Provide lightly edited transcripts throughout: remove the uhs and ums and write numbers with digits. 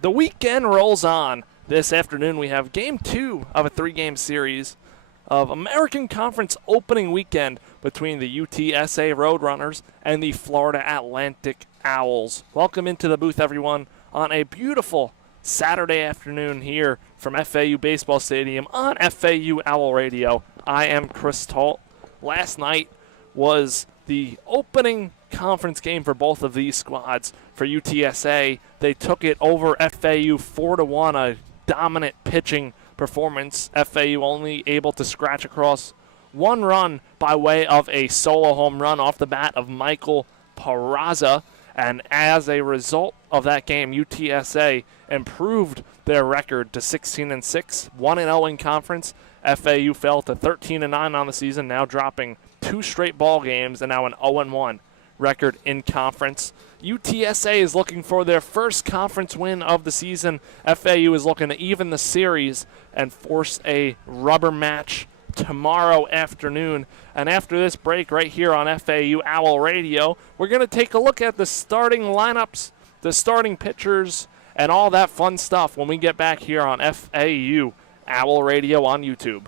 The weekend rolls on. This afternoon we have Game 2 of a 3-game series of American Conference opening weekend between the UTSA Roadrunners and the Florida Atlantic Owls. Welcome into the booth, everyone, on a beautiful Saturday afternoon here from FAU Baseball Stadium on FAU Owl Radio. I am Chris Talt. Last night was the opening conference game for both of these squads. For UTSA, they took it over FAU 4-1, a dominant pitching performance. FAU only able to scratch across one run by way of a solo home run off the bat of Michael Peraza. And as a result of that game, UTSA improved their record to 16-6, 1-0 in conference. FAU fell to 13-9 on the season, now dropping 2 straight ball games and now an 0-1 record in conference. UTSA is looking for their first conference win of the season. FAU is looking to even the series and force a rubber match tomorrow afternoon. And after this break right here on FAU Owl Radio, we're going to take a look at the starting lineups, the starting pitchers, and all that fun stuff when we get back here on FAU Owl Radio on YouTube.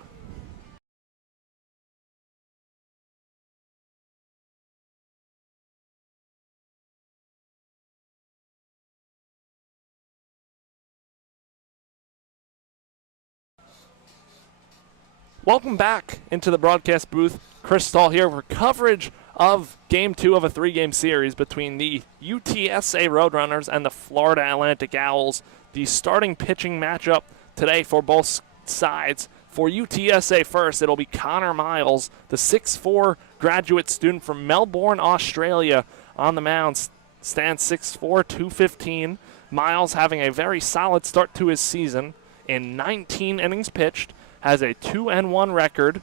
Welcome back into the broadcast booth. Chris Tall here for coverage of Game 2 of a 3-game series between the UTSA Roadrunners and the Florida Atlantic Owls. The starting pitching matchup today for both sides. For UTSA first, it'll be Connor Miles, the 6'4 graduate student from Melbourne, Australia, on the mound. Stands 6'4", 215. Miles having a very solid start to his season in 19 innings pitched. Has a 2-1 record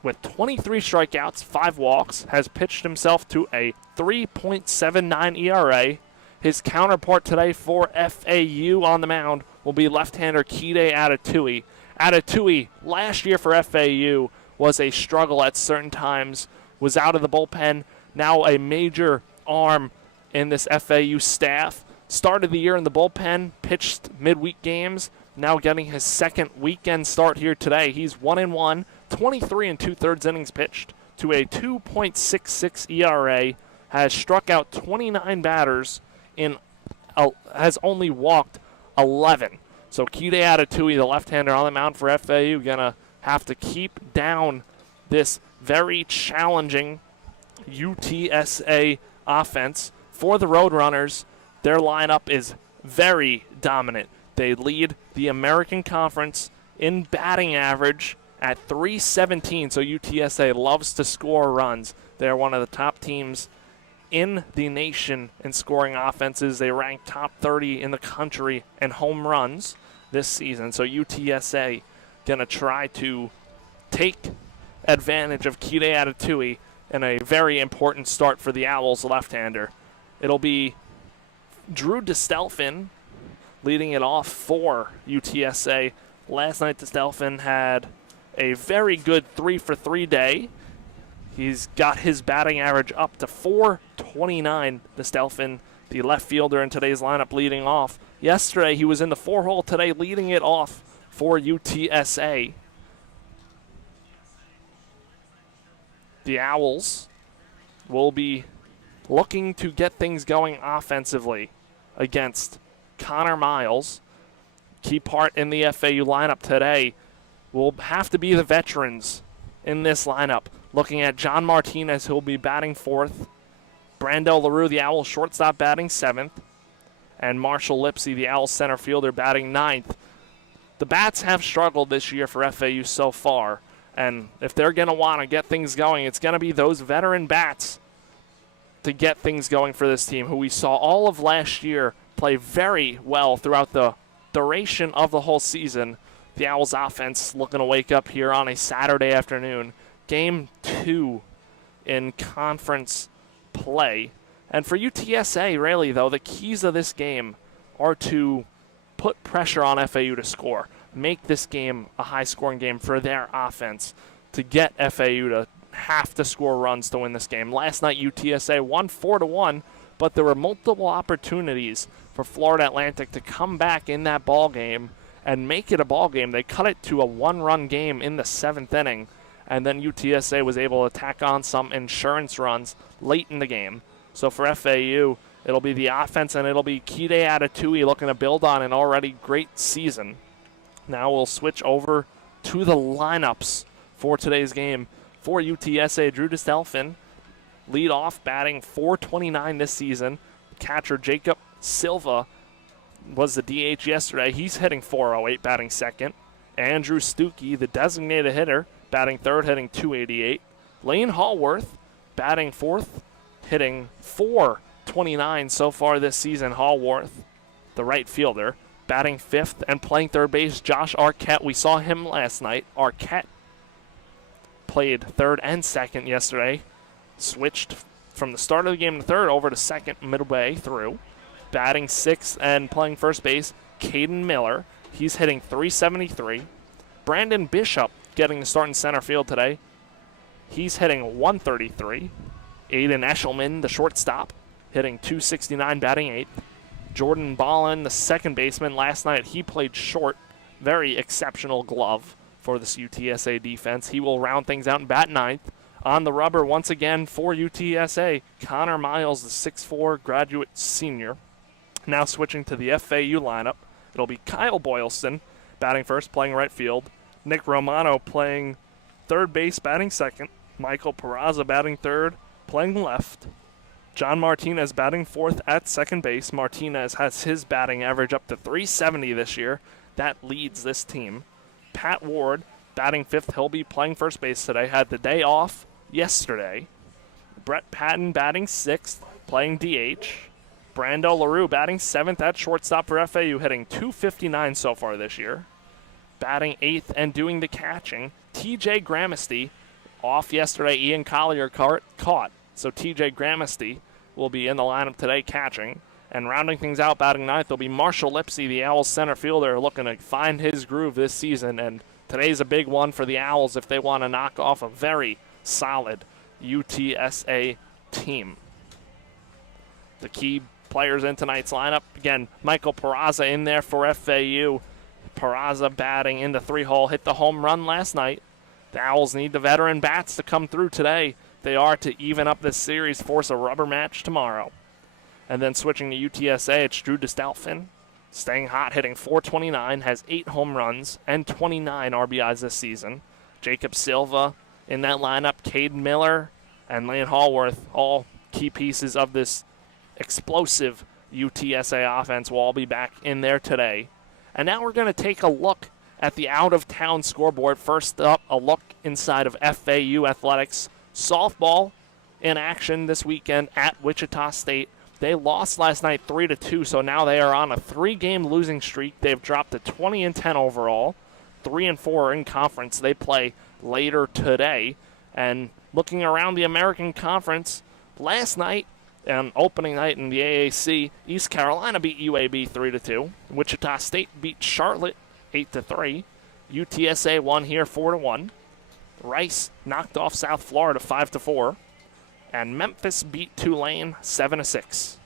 with 23 strikeouts, 5 walks, has pitched himself to a 3.79 ERA. His counterpart today for FAU on the mound will be left-hander Kide Atatui. Atatui, last year for FAU, was a struggle at certain times, was out of the bullpen, now a major arm in this FAU staff. Started the year in the bullpen, pitched midweek games, now getting his second weekend start here today. He's 1-1, 23 2/3 innings pitched to a 2.66 ERA, has struck out 29 batters, has only walked 11. So Kide Atatui, the left-hander on the mound for FAU, gonna have to keep down this very challenging UTSA offense. For the Roadrunners, their lineup is very dominant. They lead the American Conference in batting average at .317, so UTSA loves to score runs. They're one of the top teams in the nation in scoring offenses. They rank top 30 in the country in home runs this season, so UTSA going to try to take advantage of Kide Atatui in a very important start for the Owls left-hander. It'll be Drew DeStelfin leading it off for UTSA. Last night, DeStelfin had a very good 3-for-3 day. He's got his batting average up to .429. DeStelfin, the left fielder in today's lineup, leading off. Yesterday, he was in the 4-hole. Today, leading it off for UTSA. The Owls will be looking to get things going offensively against Connor Miles. Key part in the FAU lineup today will have to be the veterans in this lineup. Looking at John Martinez, who will be batting 4th. Brando LaRue, the Owls shortstop, batting 7th. And Marshall Lipsy, the Owls center fielder, batting 9th. The bats have struggled this year for FAU so far. And if they're going to want to get things going, it's going to be those veteran bats to get things going for this team, who we saw all of last year play very well throughout the duration of the whole season. The Owls offense looking to wake up here on a Saturday afternoon. Game 2 in conference play. And for UTSA, really, though, the keys of this game are to put pressure on FAU to score. Make this game a high-scoring game for their offense to get FAU to have to score runs to win this game. Last night, UTSA won 4-1, but there were multiple opportunities for Florida Atlantic to come back in that ball game and make it a ball game. They cut it to a one-run game in the 7th inning, and then UTSA was able to tack on some insurance runs late in the game. So for FAU, it'll be the offense, and it'll be Kide Atatui looking to build on an already great season. Now we'll switch over to the lineups for today's game. For UTSA, Drew DeStelfin, lead off, batting .429 this season. Catcher Jacob Silva was the DH yesterday. He's hitting .408, batting second. Andrew Stuckey, the designated hitter, batting third, hitting .288. Lane Hallworth, batting fourth, hitting .429 so far this season. Hallworth, the right fielder, batting fifth, and playing third base, Josh Arquette. We saw him last night. Arquette played third and second yesterday. Switched from the start of the game to third over to second midway through. Batting sixth and playing first base, Caden Miller. He's hitting .373. Brandon Bishop getting the start in center field today. He's hitting .133. Aiden Eshelman, the shortstop, hitting .269, batting eighth. Jordan Ballin, the second baseman. Last night he played short. Very exceptional glove for this UTSA defense. He will round things out and bat ninth. On the rubber once again for UTSA, Connor Miles, the 6'4" graduate senior. Now switching to the FAU lineup, it'll be Kyle Boylston batting first, playing right field. Nick Romano playing third base, batting second. Michael Peraza batting third, playing left. John Martinez batting fourth at second base. Martinez has his batting average up to .370 this year. That leads this team. Pat Ward batting fifth. He'll be playing first base today. Had the day off yesterday. Brett Patton batting sixth, playing DH. Brando LaRue batting seventh at shortstop for FAU, hitting .259 so far this year. Batting eighth and doing the catching, TJ Gramesty. Off yesterday, Ian Collier caught. So TJ Gramesty will be in the lineup today catching. And rounding things out, batting ninth, will be Marshall Lipsy, the Owls center fielder, looking to find his groove this season. And today's a big one for the Owls if they want to knock off a very solid UTSA team. The key players in tonight's lineup, again, Michael Peraza in there for FAU. Peraza batting in the 3-hole, hit the home run last night. The Owls need the veteran bats to come through today. They are to even up this series, force a rubber match tomorrow. And then switching to UTSA, it's Drew DeStelfin, staying hot, hitting .429, has 8 home runs and 29 RBIs this season. Jacob Silva in that lineup, Caden Miller and Lane Hallworth, all key pieces of this explosive UTSA offense, will all be back in there today. And now we're going to take a look at the out-of-town scoreboard. First up, a look inside of FAU athletics. Softball in action this weekend at Wichita State. They lost last night 3-2, so now they are on a 3-game losing streak. They've dropped to 20-10 overall, 3-4 in conference. They play later today. And looking around the American Conference, last night, on opening night in the AAC, East Carolina beat UAB 3-2. Wichita State beat Charlotte 8-3. UTSA won here 4-1. Rice knocked off South Florida 5-4. And Memphis beat Tulane 7-6.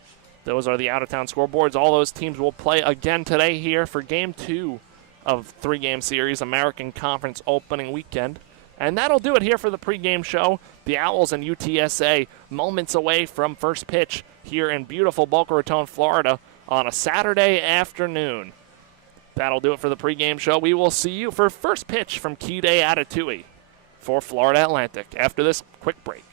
Those are the out-of-town scoreboards. All those teams will play again today here for Game 2 of 3-game series, American Conference opening weekend. And that'll do it here for the pregame show. The Owls and UTSA moments away from first pitch here in beautiful Boca Raton, Florida on a Saturday afternoon. That'll do it for the pregame show. We will see you for first pitch from Kide Atatui for Florida Atlantic after this quick break.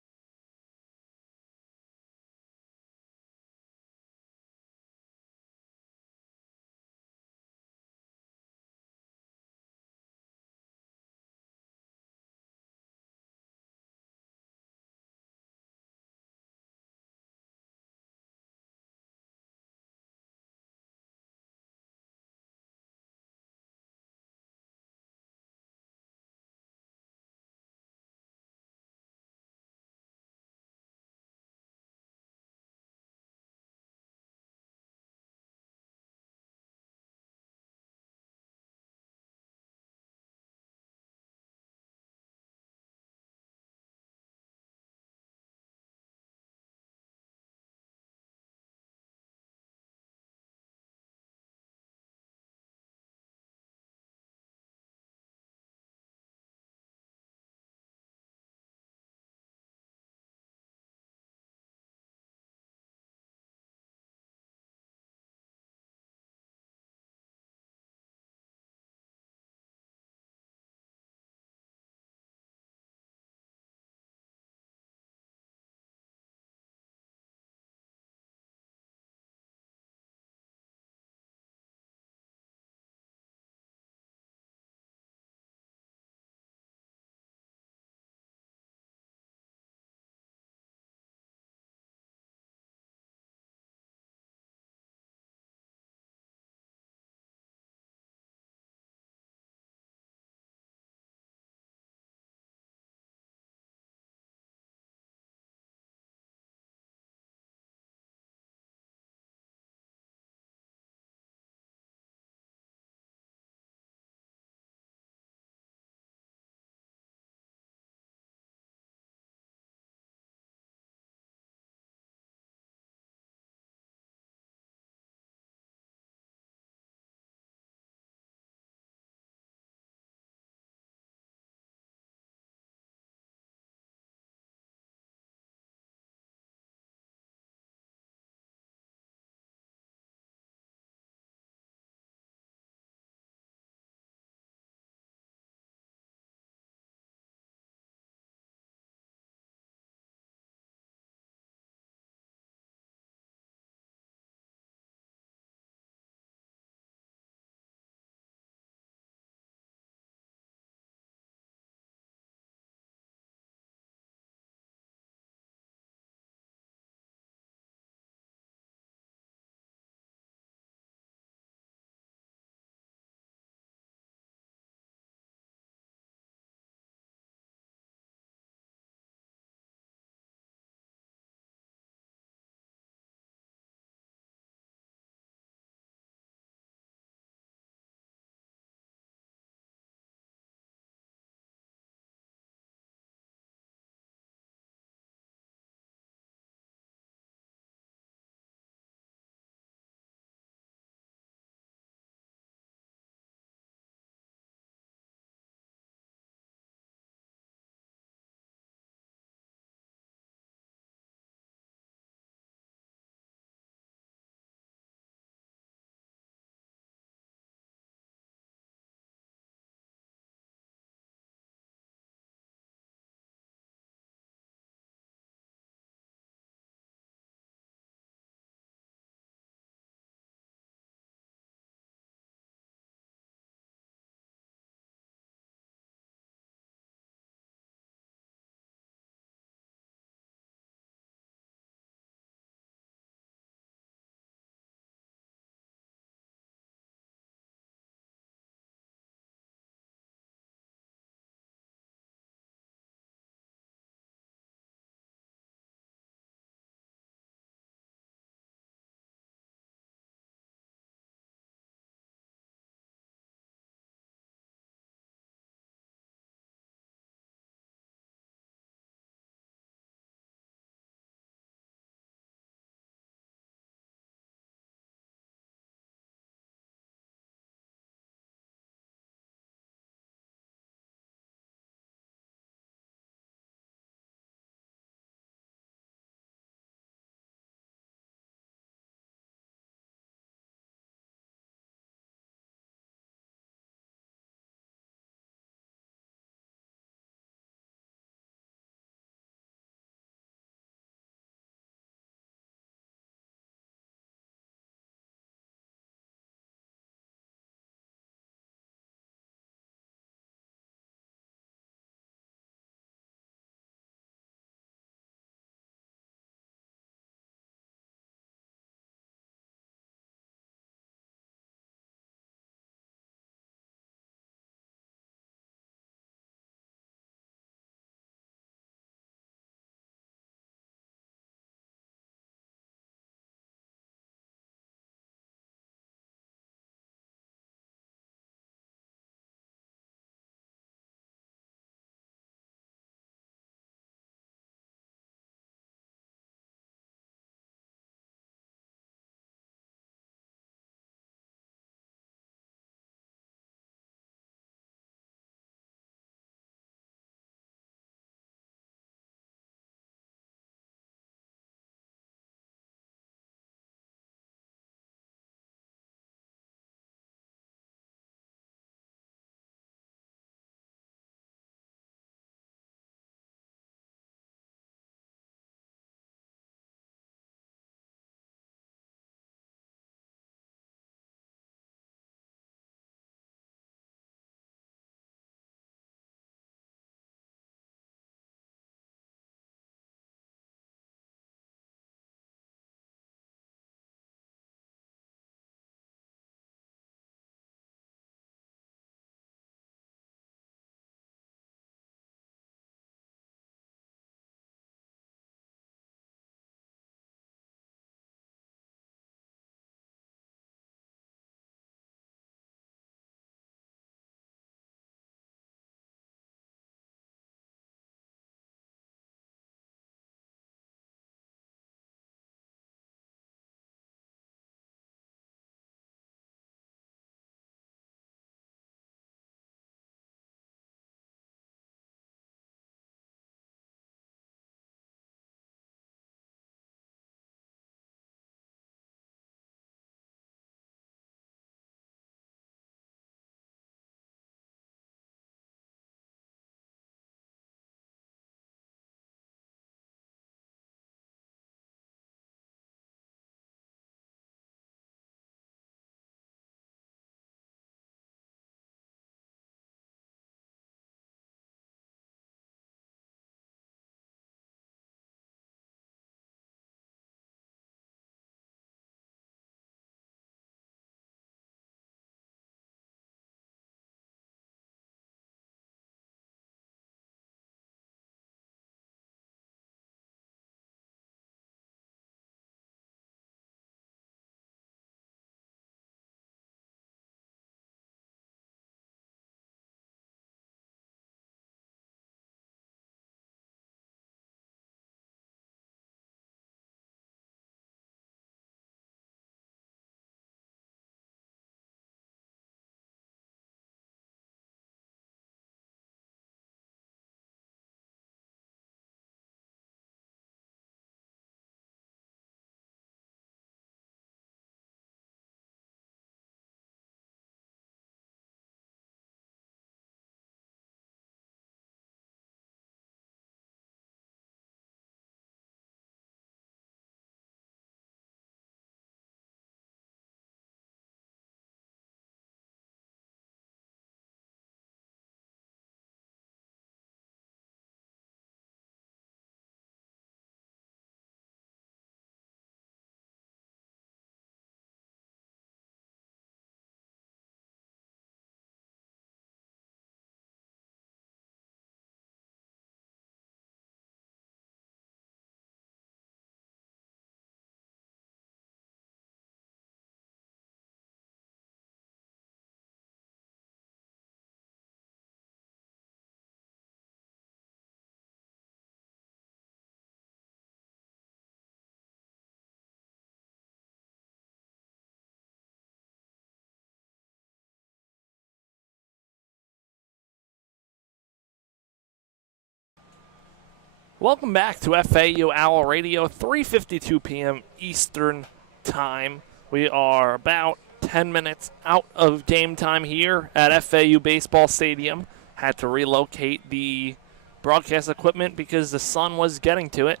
Welcome back to FAU Owl Radio, 3:52 p.m. Eastern Time. We are about 10 minutes out of game time here at FAU Baseball Stadium. Had to relocate the broadcast equipment because the sun was getting to it.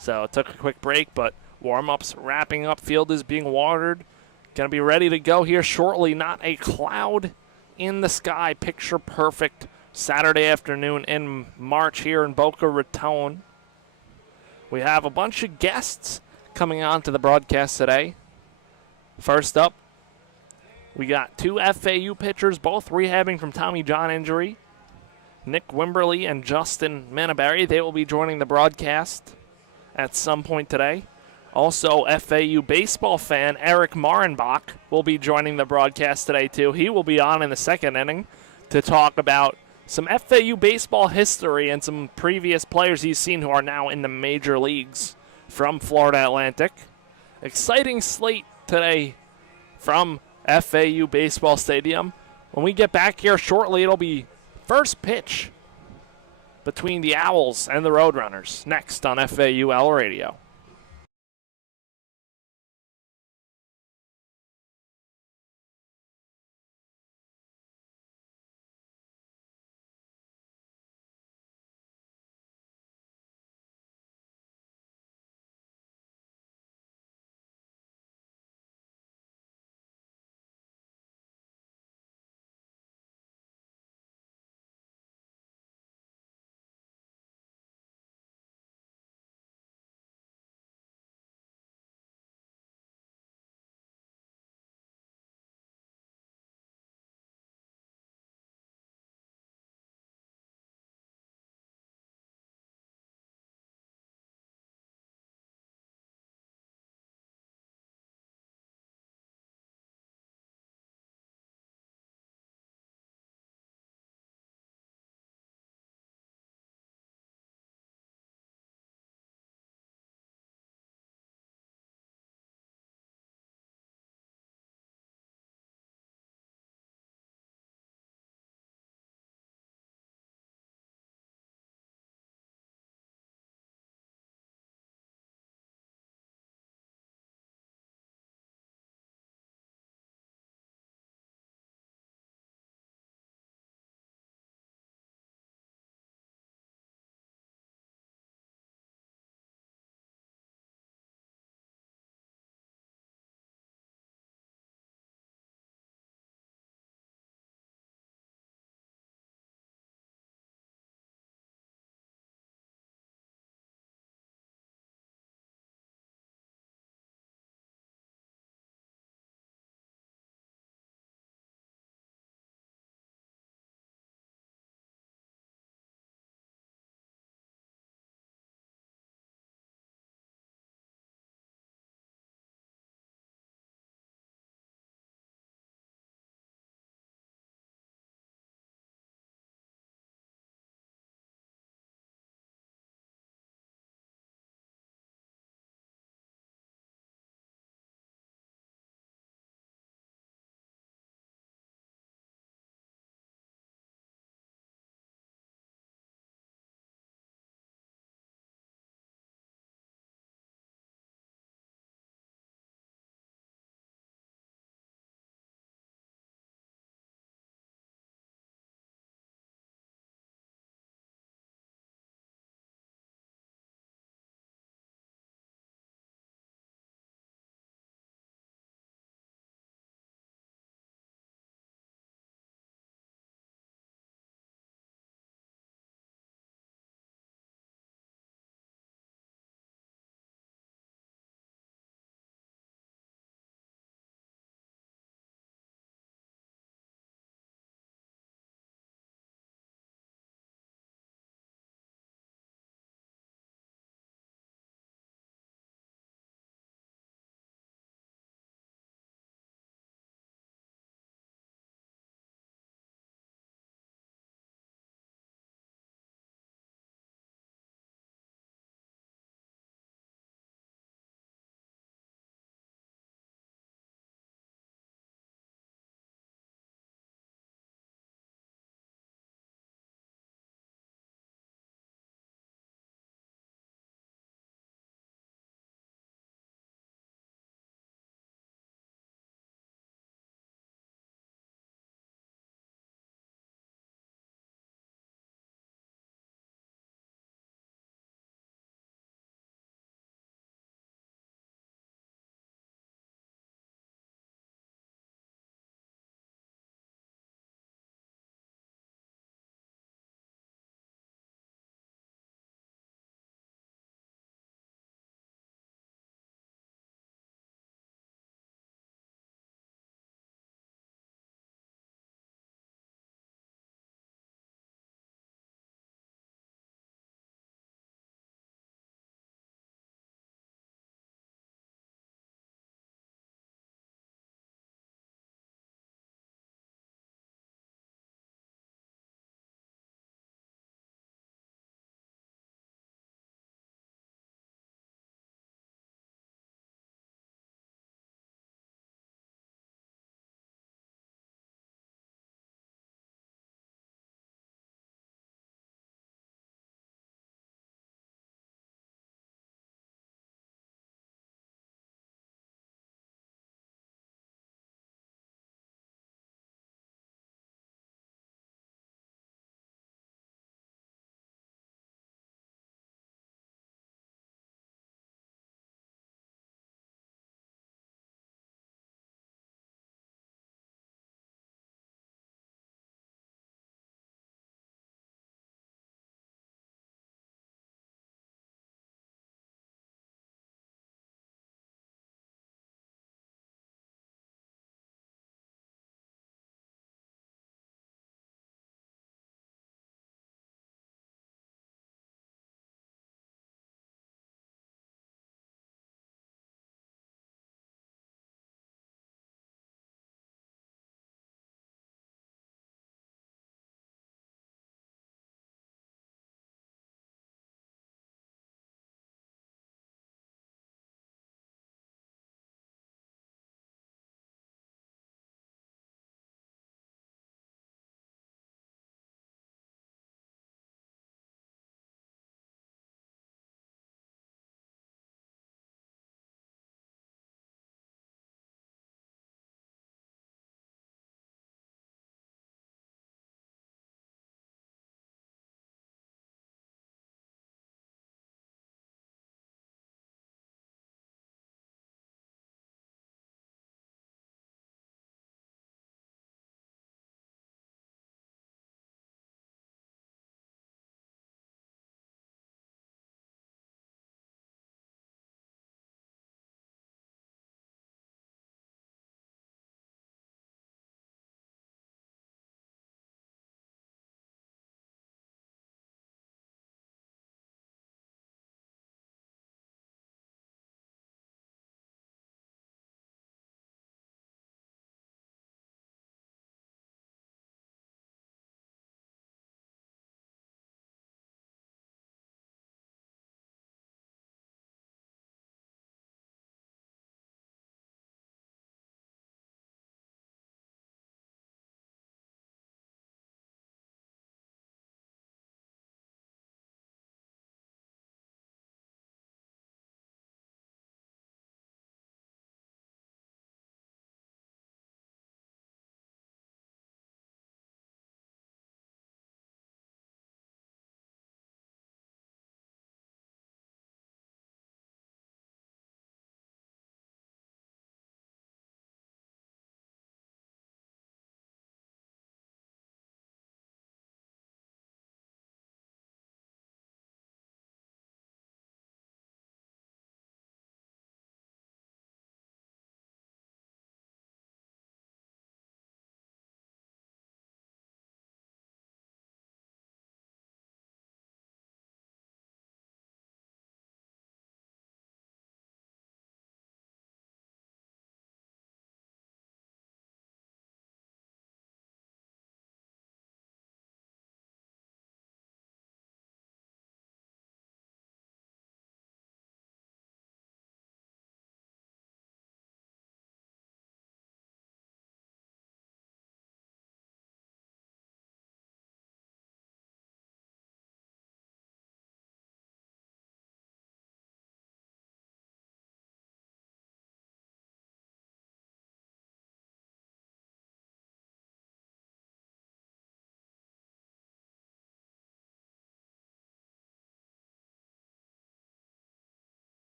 So it took a quick break, but warm-ups wrapping up. Field is being watered. Going to be ready to go here shortly. Not a cloud in the sky. Picture perfect Saturday afternoon in March here in Boca Raton. We have a bunch of guests coming on to the broadcast today. First up, we got two FAU pitchers, both rehabbing from Tommy John injury. Nick Wimberly and Justin Manaberry. They will be joining the broadcast at some point today. Also, FAU baseball fan Eric Marenbach will be joining the broadcast today, too. He will be on in the second inning to talk about some FAU baseball history and some previous players he's seen who are now in the major leagues from Florida Atlantic. Exciting slate today from FAU Baseball Stadium. When we get back here shortly, it'll be first pitch between the Owls and the Roadrunners next on FAU Owl Radio.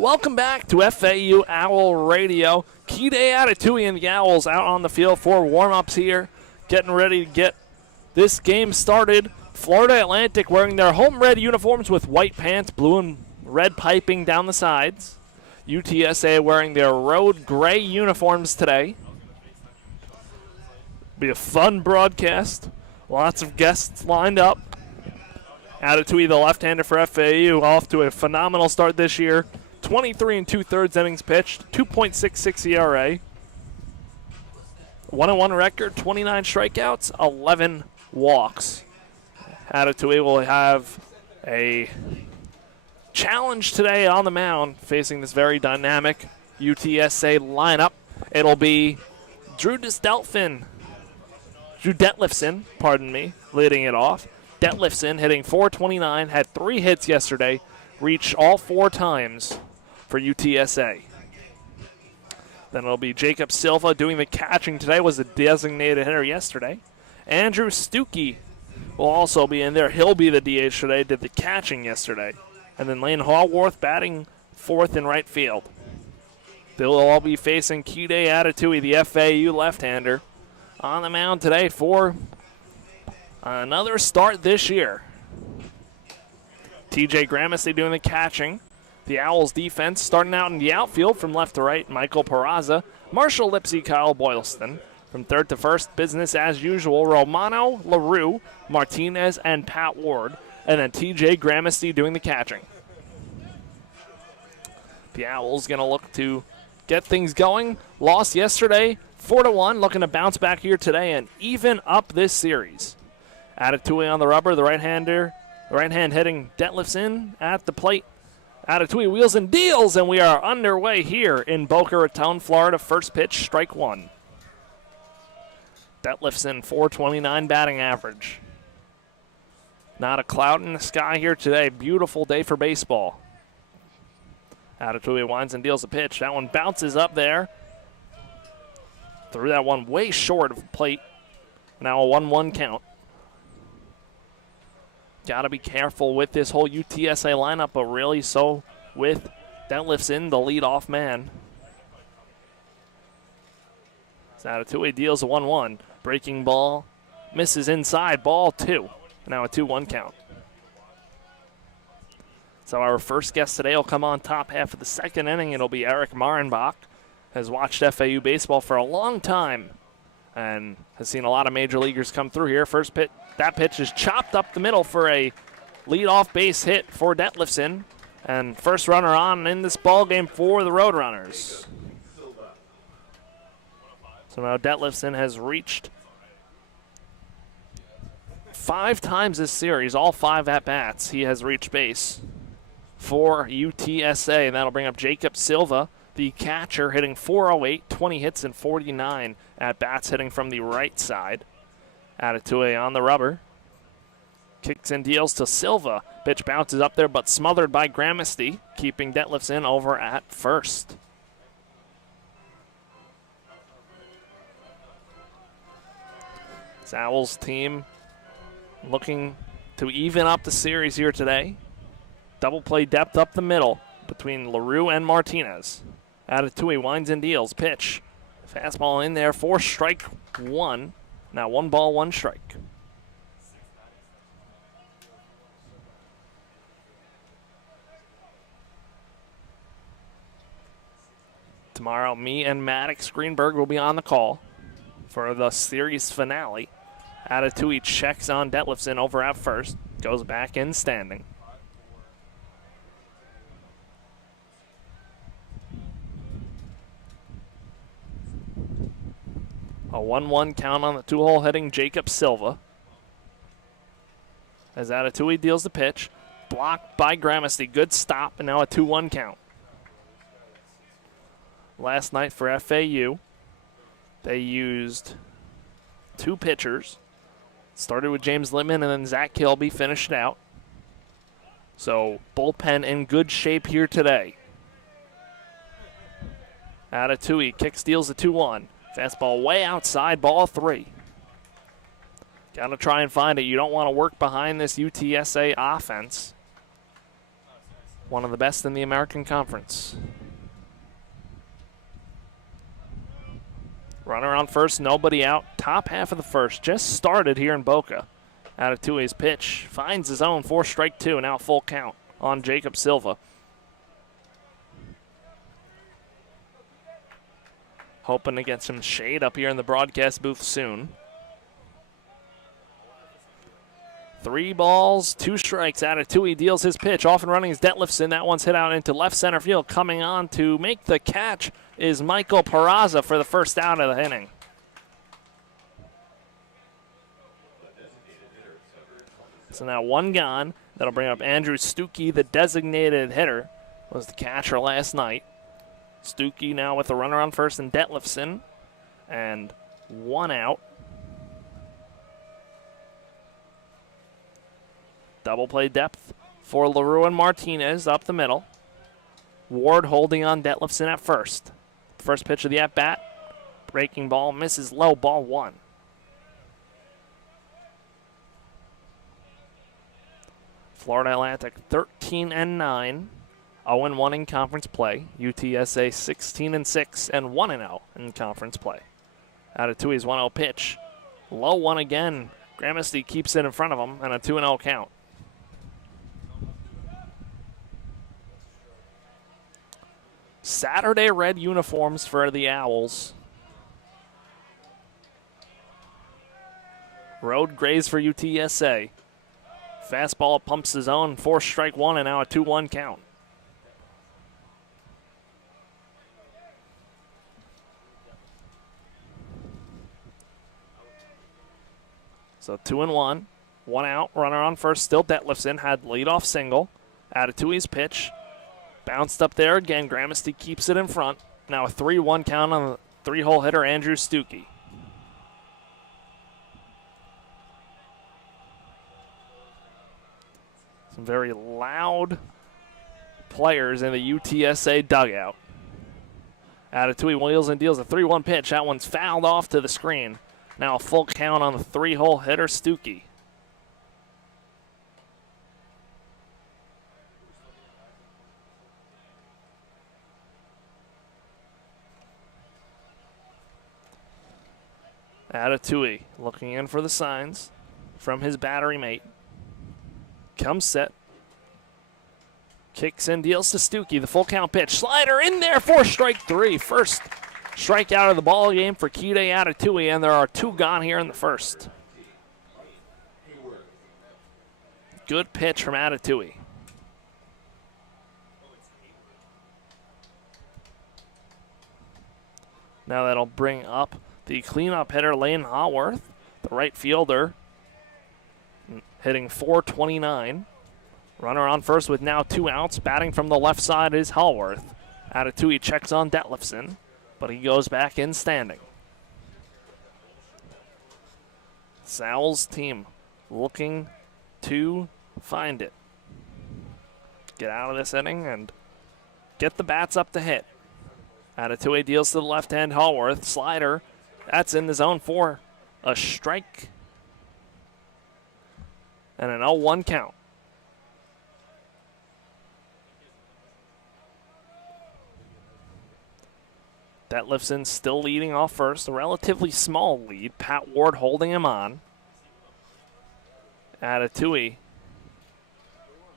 Welcome back to FAU Owl Radio. Key day Atatui and the Owls out on the field for warm-ups here, getting ready to get this game started. Florida Atlantic wearing their home red uniforms with white pants, blue and red piping down the sides. UTSA wearing their road gray uniforms today. Be a fun broadcast. Lots of guests lined up. Atatui, the left-hander for FAU, off to a phenomenal start this year. 23 2/3 innings pitched, 2.66 ERA. 1-1 record, 29 strikeouts, 11 walks. Atatui will have a challenge today on the mound facing this very dynamic UTSA lineup. It'll be Drew Detlefsen, leading it off. Detlefsen hitting .429, had 3 hits yesterday, reached all 4 times for UTSA. Then it'll be Jacob Silva doing the catching today, was a designated hitter yesterday. Andrew Stuckey will also be in there. He'll be the DH today, did the catching yesterday. And then Lane Hallworth batting 4th in right field. They'll all be facing Kide Atatui, the FAU left-hander, on the mound today for another start this year. TJ Gramercy doing the catching. The Owls defense starting out in the outfield from left to right. Michael Peraza, Marshall Lipsy, Kyle Boylston. From third to first, business as usual. Romano, LaRue, Martinez, and Pat Ward. And then TJ Gramercy doing the catching. The Owls going to look to get things going. Lost yesterday, 4-1. Looking to bounce back here today and even up this series. Atatui on the rubber, the right-hander. The right hand hitting Detlefsen at the plate. Atatui wheels and deals, and we are underway here in Boca Raton, Florida. First pitch, strike 1. Detlefsen, .429 batting average. Not a cloud in the sky here today. Beautiful day for baseball. Atatui winds and deals a pitch. That one bounces up there. Threw that one way short of the plate. Now a 1-1 count. Got to be careful with this whole UTSA lineup, but really so with Detlefsen, the leadoff man. Atatui deals a 1-1. Breaking ball, misses inside, ball 2. Now a 2-1 count. So our first guest today will come on top half of the second inning. It'll be Eric Marenbach. Has watched FAU baseball for a long time and has seen a lot of major leaguers come through here. First pitch, that pitch is chopped up the middle for a leadoff base hit for Detlefsen. And first runner on in this ball game for the Roadrunners. So now Detlefsen has reached 5 times this series, all 5 at-bats. He has reached base for UTSA, and that'll bring up Jacob Silva, the catcher, hitting .408, 20 hits and 49 at-bats, hitting from the right side. Atatui on the rubber. Kicks and deals to Silva. Pitch bounces up there, but smothered by Gramercy, keeping Detlefsen over at first. This Owls team looking to even up the series here today. Double play depth up the middle between LaRue and Martinez. Atatui winds and deals. Pitch. Fastball in there for strike 1. Now 1 ball, 1 strike. Tomorrow, me and Maddox Greenberg will be on the call for the series finale. Atatui checks on Detlefsen over at first. Goes back in standing. A 1-1 count on the 2-hole hitting Jacob Silva. As Atatui deals the pitch. Blocked by Gramercy. Good stop, and now a 2-1 count. Last night for FAU, they used 2 pitchers. Started with James Littman, and then Zach Kilby finished out. So bullpen in good shape here today. Atatui kicks, deals the 2-1. Fastball way outside, ball 3. Got to try and find it. You don't want to work behind this UTSA offense. one of the best in the American Conference. Runner on first, nobody out. Top half of the first just started here in Boca. Adatui's pitch finds his own for strike two. Now full count on Jacob Silva. Hoping to get some shade up here in the broadcast booth soon. 3 balls, 2 strikes. Adatui deals his pitch. Off and running is Detlefson. That one's hit out into left center field. Coming on to make the catch is Michael Peraza for the first out of the inning. So now 1 gone. That'll bring up Andrew Stuckey, the designated hitter. Was the catcher last night. Stuckey now with the runner on first and Detlefson. And 1 out. Double play depth for LaRue and Martinez up the middle. Ward holding on Detlefson at first. First pitch of the at-bat. Breaking ball misses low, ball 1. Florida Atlantic 13-9, 0-1 in conference play. UTSA 16-6 and 1-0 in conference play. Adatui's 1-0 pitch. Low 1 again. Gramsci keeps it in front of him and a 2-0 count. Saturday red uniforms for the Owls. Road grays for UTSA. Fastball pumps his own for strike 1 and now a 2-1 count. So 2-1, 1 out, runner on first, still Detlefson, had leadoff single. Adatui's pitch, bounced up there again, Gramsci keeps it in front. Now a 3-1 count on the 3-hole hitter Andrew Stuckey. Some very loud players in the UTSA dugout. Adatui wheels and deals a 3-1 pitch. That one's fouled off to the screen. Now a full count on the 3-hole hitter Stuckey. Adatui looking in for the signs from his battery mate. Comes set. Kicks and deals to Stuckey. The full count pitch. Slider in there for strike 3. First strikeout of the ball game for Kide Adatui, and there are 2 gone here in the first. Good pitch from Adatui. Now that'll bring up the cleanup hitter Lane Haworth, the right fielder, hitting .429. Runner on first with now 2 outs. Batting from the left side is Haworth. Adatui checks on Detlefson, but he goes back in standing. Sowell's team looking to find it. Get out of this inning and get the bats up to hit. Adatui deals to the left hand. Haworth, slider. That's in the zone for a strike. And an 0-1 count. Detlefson still leading off first. A relatively small lead. Pat Ward holding him on. Adatui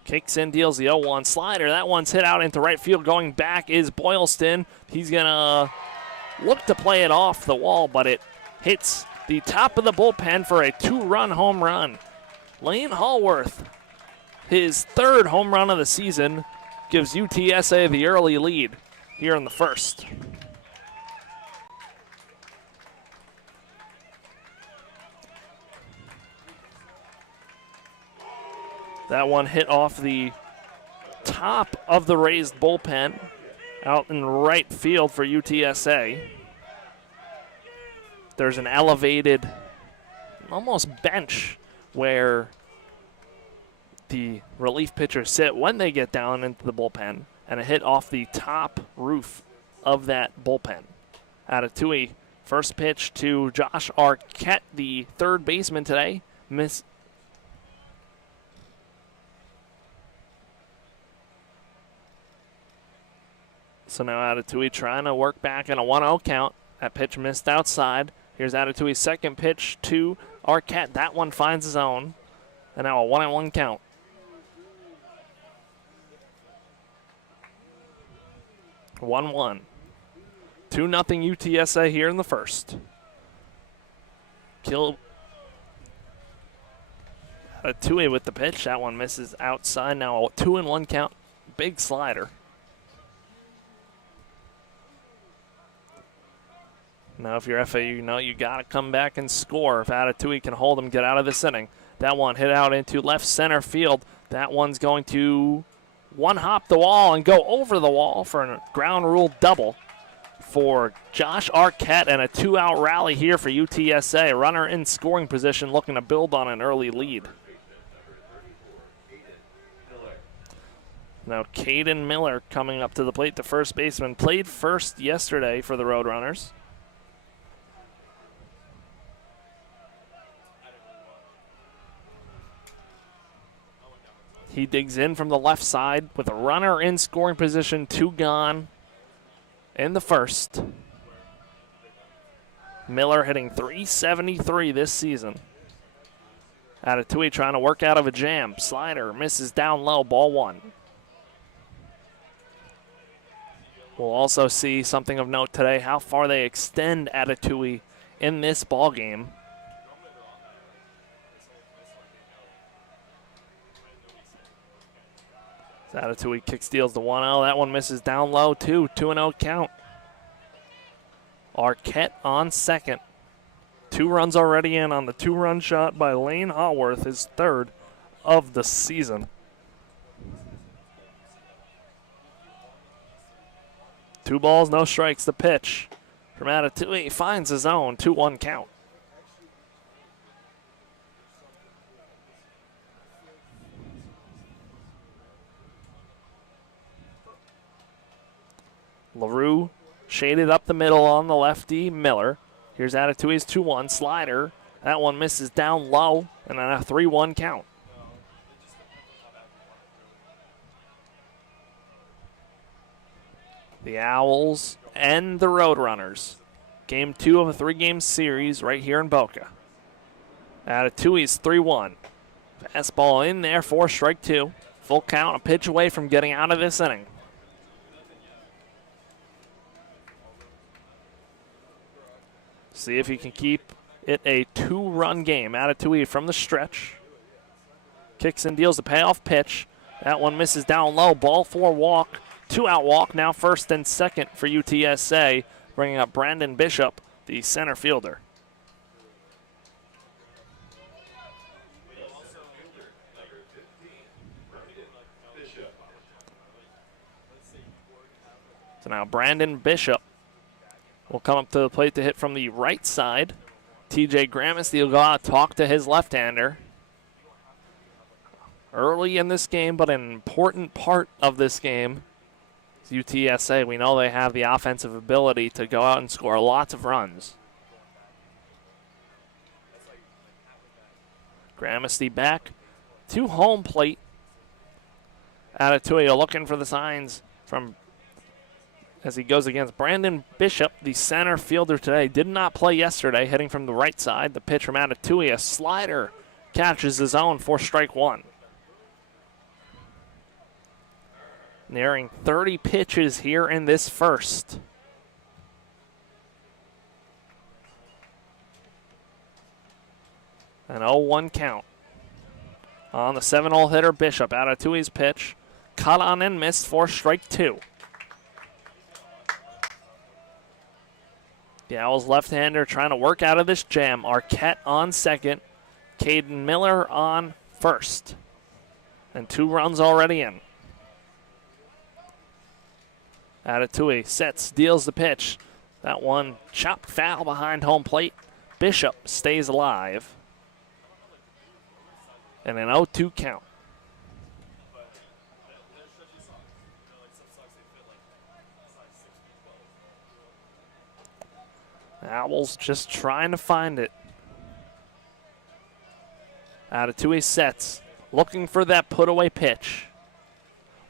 kicks in, deals the 0-1 slider. That one's hit out into right field. Going back is Boylston. He's going to look to play it off the wall, but it hits the top of the bullpen for a 2-run home run. Lane Haworth, his 3rd home run of the season, gives UTSA the early lead here in the first. That one hit off the top of the raised bullpen out in right field for UTSA. There's an elevated, almost bench where the relief pitchers sit when they get down into the bullpen, and it hit off the top roof of that bullpen. Adatui, first pitch to Josh Arquette, the 3rd baseman today. So now Atatui trying to work back in a 1-0 count. That pitch missed outside. Here's Atatui's second pitch to Arquette. That one finds his own. And now a 1-1 count. One. 2-0 UTSA here in the first. Atatui with the pitch. That one misses outside. Now a 2-1 count. Big slider. Now if you're FAU, you know you got to come back and score. If Atatui can hold him, get out of this inning. That one hit out into left center field. That one's going to one-hop the wall and go over the wall for a ground rule double for Josh Arquette, and a 2-out rally here for UTSA. Runner in scoring position looking to build on an early lead. Now Caden Miller coming up to the plate, the first baseman. Played first yesterday for the Roadrunners. He digs in from the left side with a runner in scoring position, 2 gone in the first. Miller hitting .373 this season. Atatui trying to work out of a jam. Slider misses down low, ball 1. We'll also see something of note today, how far they extend Atatui in this ball game. Atatui kick steals the 1-0. That one misses down low, too. 2-0 count. Arquette on second. 2 runs already in on the 2-run shot by Lane Haworth, his 3rd of the season. 2 balls, no strikes. The pitch from Atatui finds his own. 2-1 count. LaRue shaded up the middle on the lefty, Miller. Here's Atatui's 2-1 slider. That one misses down low, and then a 3-1 count. The Owls and the Roadrunners. Game 2 of a 3-game series right here in Boca. Atatui's 3-1. Fastball in there for strike 2. Full count, a pitch away from getting out of this inning. See if he can keep it a 2-run game. Atatui from the stretch. Kicks and deals the payoff pitch. That one misses down low. Ball 4 walk. 2-out walk. Now first and second for UTSA. Bringing up Brandon Bishop, the center fielder. So now Brandon Bishop will come up to the plate to hit from the right side. TJ Gramsci will go out, talk to his left-hander. Early in this game, but an important part of this game is UTSA. We know they have the offensive ability to go out and score lots of runs. Gramsci back to home plate. Atatui looking for the signs from as he goes against Brandon Bishop, the center fielder today. Did not play yesterday, hitting from the right side. The pitch from Atatui, a slider, catches his own for strike 1. Nearing 30 pitches here in this first. An 0-1 count. On the 7-hole hitter, Bishop. Atatui's pitch, cut on and missed for strike 2. The Owls left-hander trying to work out of this jam. Arquette on second. Caden Miller on first. And 2 runs already in. Atatui sets, deals the pitch. That one chopped foul behind home plate. Bishop stays alive. And an 0-2 count. Owls just trying to find it. Atatui sets, looking for that put-away pitch.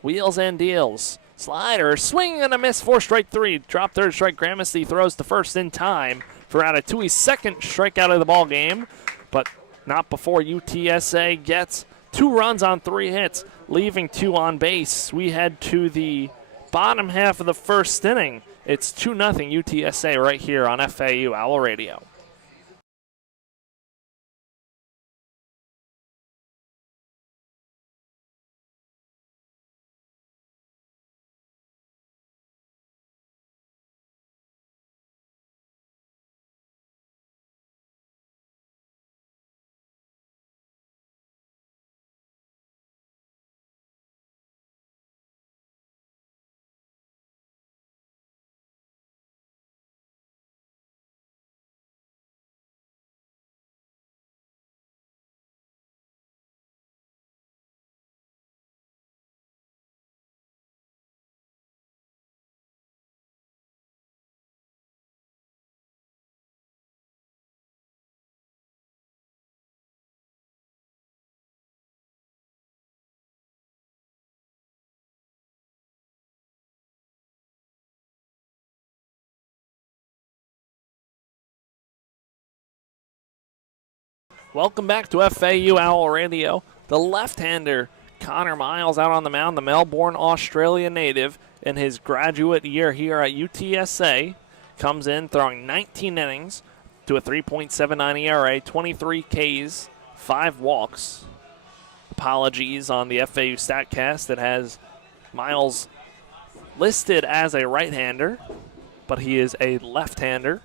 Wheels and deals. Slider, swing and a miss for strike three. Drop third strike. Gramercy throws the first in time for Adatui's second strikeout of the ball game, but not before UTSA gets 2 runs on 3 hits, leaving 2 on base. We head to the bottom half of the first inning. It's 2-0 UTSA right here on FAU Owl Radio. Welcome back to FAU Owl Radio. The left-hander, Connor Miles, out on the mound, the Melbourne, Australia native, in his graduate year here at UTSA, comes in throwing 19 innings to a 3.79 ERA, 23 Ks, 5 walks. Apologies on the FAU StatCast that has Miles listed as a right-hander, but he is a left-hander.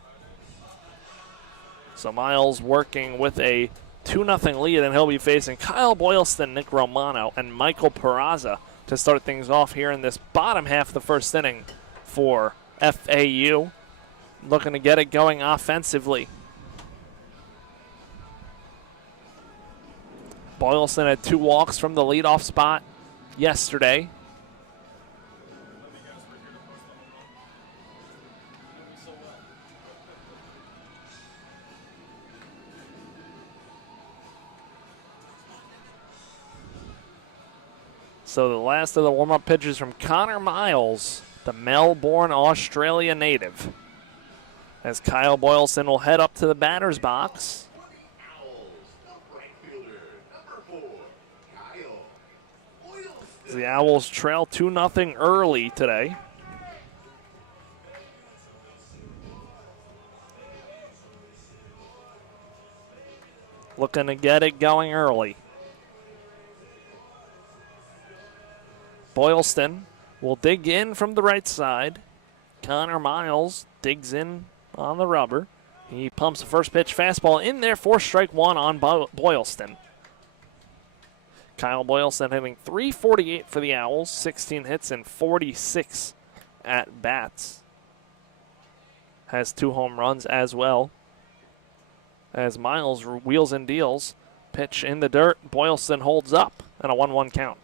So Miles working with a 2-0 lead, and he'll be facing Kyle Boylston, Nick Romano, and Michael Peraza to start things off here in this bottom half of the first inning for FAU. Looking to get it going offensively. Boylston had 2 walks from the leadoff spot yesterday. So the last of the warm-up pitches from Connor Miles, the Melbourne, Australia native. As Kyle Boylston will head up to the batter's box. The Owls trail 2-0 early today. Looking to get it going early. Boylston will dig in from the right side. Connor Miles digs in on the rubber. He pumps the first pitch fastball in there for strike one on Boylston. Kyle Boylston hitting .348 for the Owls, 16 hits and 46 at bats. Has 2 home runs as well. As Miles wheels and deals, pitch in the dirt, Boylston holds up and a 1-1 count.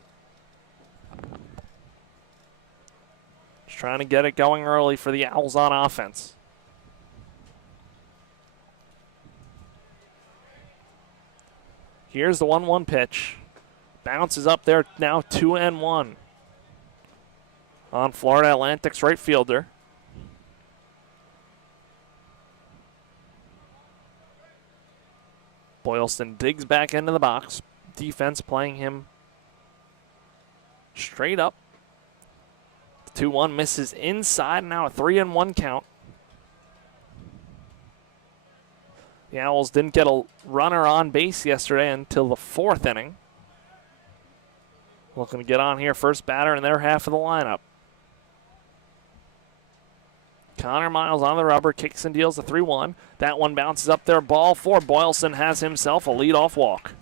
Just trying to get it going early for the Owls on offense. Here's the 1-1 pitch. Bounces up there now, 2-1 on Florida Atlantic's right fielder. Boylston digs back into the box. Defense playing him straight up. 2-1 misses inside, now a 3-1 count. The Owls didn't get a runner on base yesterday until the 4th inning. Looking to get on here, first batter in their half of the lineup. Connor Miles on the rubber, kicks and deals the 3-1. That one bounces up there, ball 4. Boylston has himself a leadoff walk.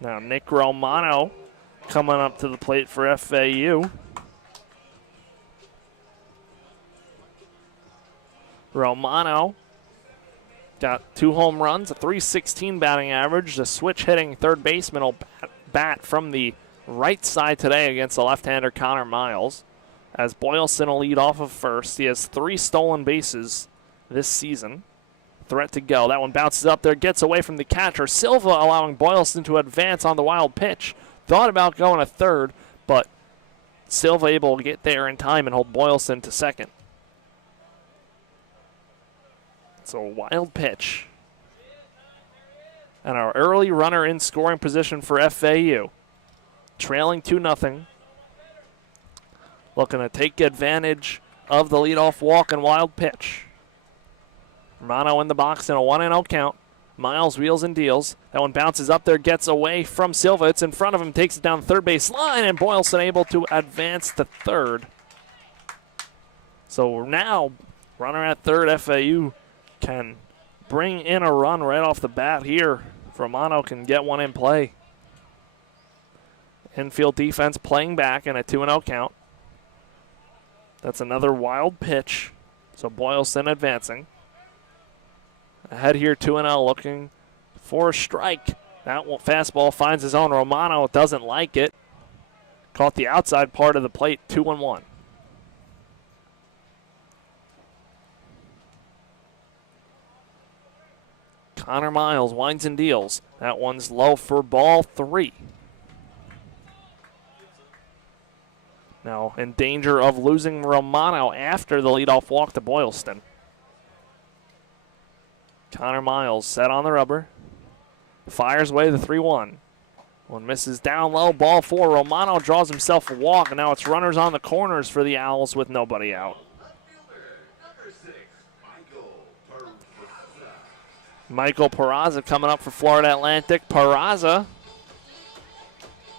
Now Nick Romano coming up to the plate for FAU. Romano got 2 home runs, a .316 batting average. The switch hitting third baseman will bat from the right side today against the left-hander Connor Miles. As Boylston will lead off of first. He has 3 stolen bases this season. Threat to go. That one bounces up there, gets away from the catcher. Silva allowing Boylston to advance on the wild pitch. thought about going to third, but Silva able to get there in time and hold Boylston to second. It's a wild pitch. And our early runner in scoring position for FAU. Trailing 2-0. Looking to take advantage of the leadoff walk and wild pitch. Romano in the box in a 1-0 count. Miles wheels and deals. That one bounces up there, gets away from Silva. It's in front of him, takes it down the third base line, and Boylston able to advance to third. So now, runner at third, FAU can bring in a run right off the bat here. Romano can get one in play. Infield defense playing back in a 2-0 count. That's another wild pitch. So Boylston advancing. Ahead here, 2-0, looking for a strike. That fastball finds his own. Romano doesn't like it. Caught the outside part of the plate, 2-1. Connor Miles winds and deals. That one's low for ball 3. Now in danger of losing Romano after the leadoff walk to Boylston. Connor Miles set on the rubber. Fires away the 3-1. One misses down low, ball 4. Romano draws himself a walk, and now it's runners on the corners for the Owls with nobody out. Michael Peraza coming up for Florida Atlantic. Peraza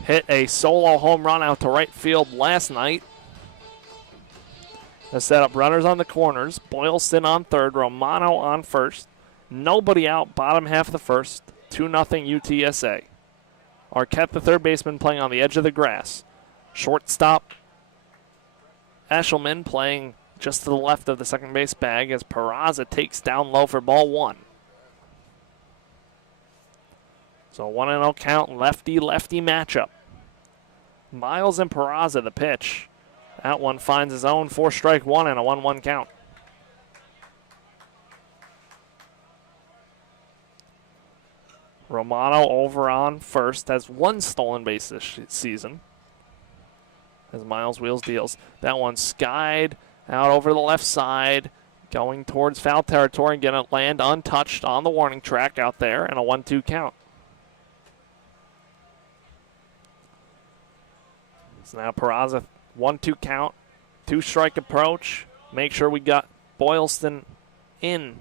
hit a solo home run out to right field last night. To set up runners on the corners. Boylston on third, Romano on first. Nobody out, bottom half of the first. 2-0 UTSA. Arquette, the third baseman, playing on the edge of the grass. Shortstop Eshelman playing just to the left of the second base bag as Peraza takes down low for ball 1. So 1-0 count, lefty-lefty matchup. Miles and Peraza the pitch. That one finds his own for strike 1 and a 1-1 count. Romano over on first, has 1 stolen base this season. As Miles wheels deals. That one skied out over the left side, going towards foul territory and going to land untouched on the warning track out there, and a 1-2 count. So now Peraza, 1-2 count, 2-strike approach. Make sure we got Boylston in.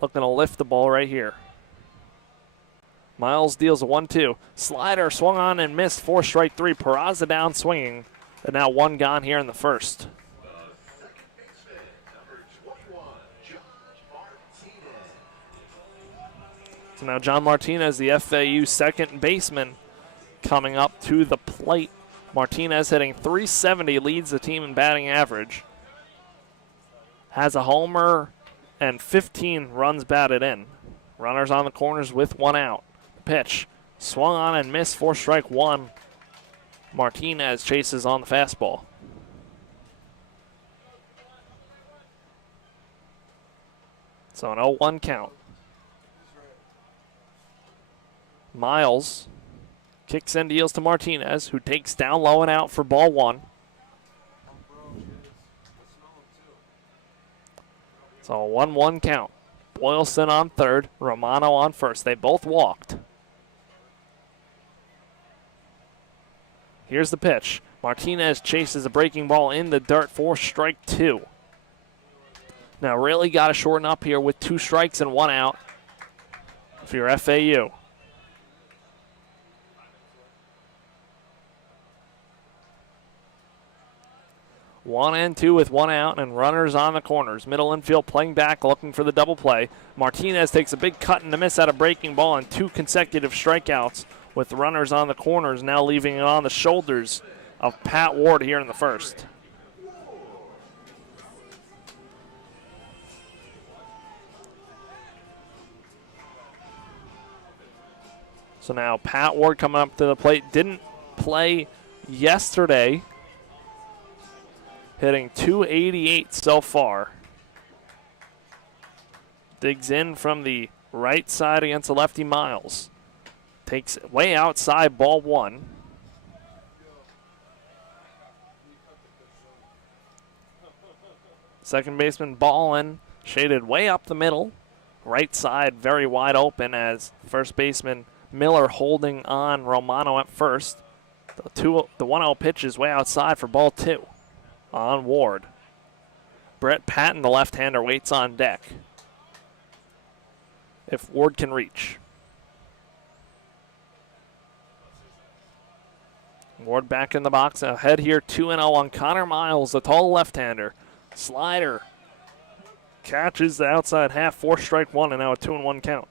Looking to lift the ball right here. Miles deals a 1-2. Slider swung on and missed for strike 3. Peraza down swinging. And now 1 gone here in the first. So now John Martinez, the FAU second baseman, coming up to the plate. Martinez hitting .370, leads the team in batting average. Has a homer and 15 runs batted in. Runners on the corners with 1 out. Pitch swung on and missed for strike 1. Martinez chases on the fastball. So an 0-1 count. Miles kicks and deals to Martinez, who takes down low and out for ball 1. So a 1-1 count. Boylston on third, Romano on first. They both walked. Here's the pitch. Martinez chases a breaking ball in the dirt for strike 2. Now really got to shorten up here with 2 strikes and 1 out if you're FAU. One and 2 with 1 out and runners on the corners. Middle infield playing back, looking for the double play. Martinez takes a big cut and a miss at a breaking ball and 2 consecutive strikeouts with runners on the corners, now leaving it on the shoulders of Pat Ward here in the first. So now Pat Ward coming up to the plate. Didn't play yesterday. Hitting .288 so far. Digs in from the right side against the lefty Miles. Takes it way outside, ball one. Second baseman Ballin shaded way up the middle. Right side very wide open as first baseman Miller holding on Romano at first. The 1-0 pitch is way outside for ball two on Ward. Brett Patton, the left-hander, waits on deck if Ward can reach. Ward back in the box, ahead here 2-0 on Connor Miles, the tall left-hander. Slider catches the outside half, 4 strike 1, and now a 2-1 count.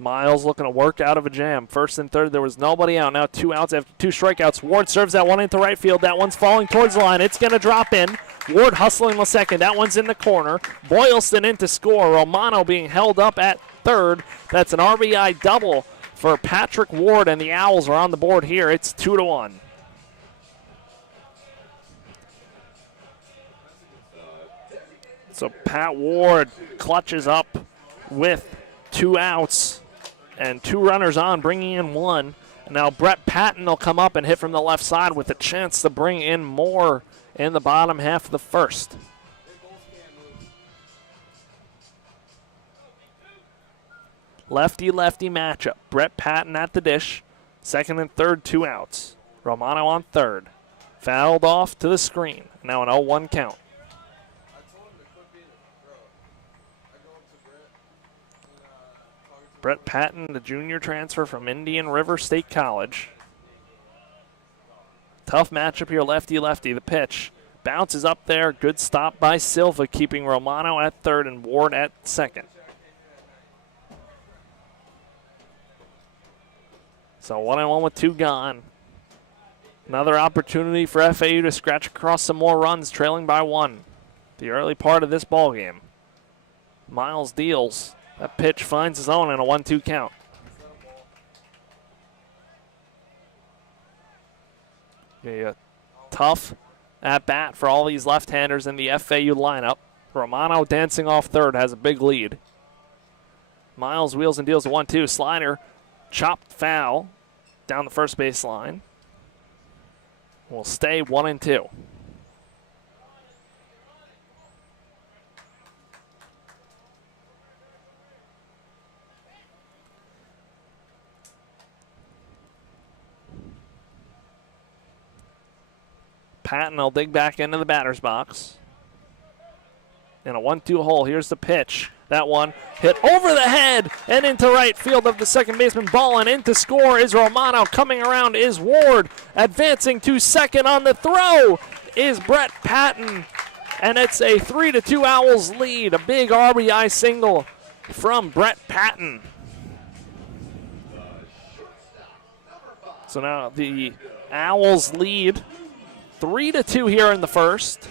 Miles looking to work out of a jam. First and third, there was nobody out. Now 2 outs after 2 strikeouts. Ward serves that one into right field. That one's falling towards the line. It's going to drop in. Ward hustling the second. That one's in the corner. Boylston in to score. Romano being held up at third. That's an RBI double for Patrick Ward, and the Owls are on the board here. It's 2-1. So Pat Ward clutches up with 2 outs and 2 runners on, bringing in 1. Now Brett Patton will come up and hit from the left side with a chance to bring in more in the bottom half of the first. Lefty-lefty matchup. Brett Patton at the dish. Second and third, 2 outs. Romano on third. Fouled off to the screen. Now an 0-1 count. Brett Patton, the junior transfer from Indian River State College. Tough matchup here, lefty-lefty. The pitch bounces up there. Good stop by Silva, keeping Romano at third and Ward at second. So 1-1 with 2 gone. Another opportunity for FAU to scratch across some more runs, trailing by 1. The early part of this ball game. Miles deals. That pitch finds his own in a 1-2 count. A tough at-bat for all these left-handers in the FAU lineup. Romano dancing off third, has a big lead. Miles wheels and deals a 1-2. Slider chopped foul down the first base line. Will stay 1-2. Patton will dig back into the batter's box. In a 1-2 hole, here's the pitch. That one hit over the head and into right field of the second baseman. Ballin in to score is Romano. Coming around is Ward. Advancing to second on the throw is Brett Patton. And it's a 3-2 Owls lead. A big RBI single from Brett Patton. So now the Owls lead 3-2 here in the first.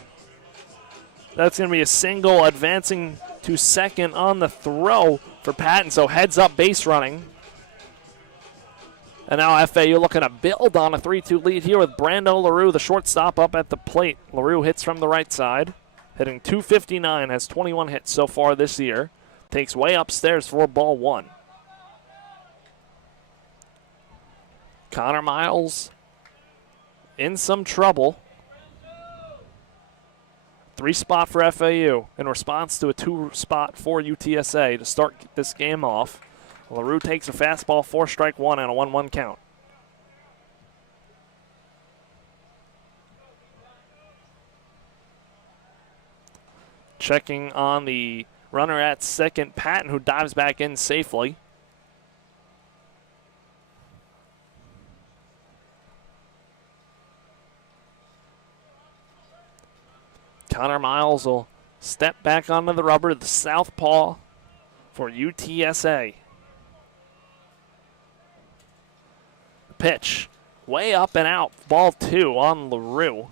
That's going to be a single advancing to second on the throw for Patton. So heads up base running. And now FAU looking to build on a 3-2 lead here with Brando LaRue, the shortstop, up at the plate. LaRue hits from the right side, hitting .259, has 21 hits so far this year. Takes way upstairs for ball 1. Connor Miles in some trouble. 3-spot for FAU in response to a 2-spot for UTSA to start this game off. LaRue takes a fastball, 4 strike 1 and a 1-1 count. Checking on the runner at second, Patton, who dives back in safely. Connor Miles will step back onto the rubber, the southpaw for UTSA. Pitch way up and out, ball 2 on LaRue.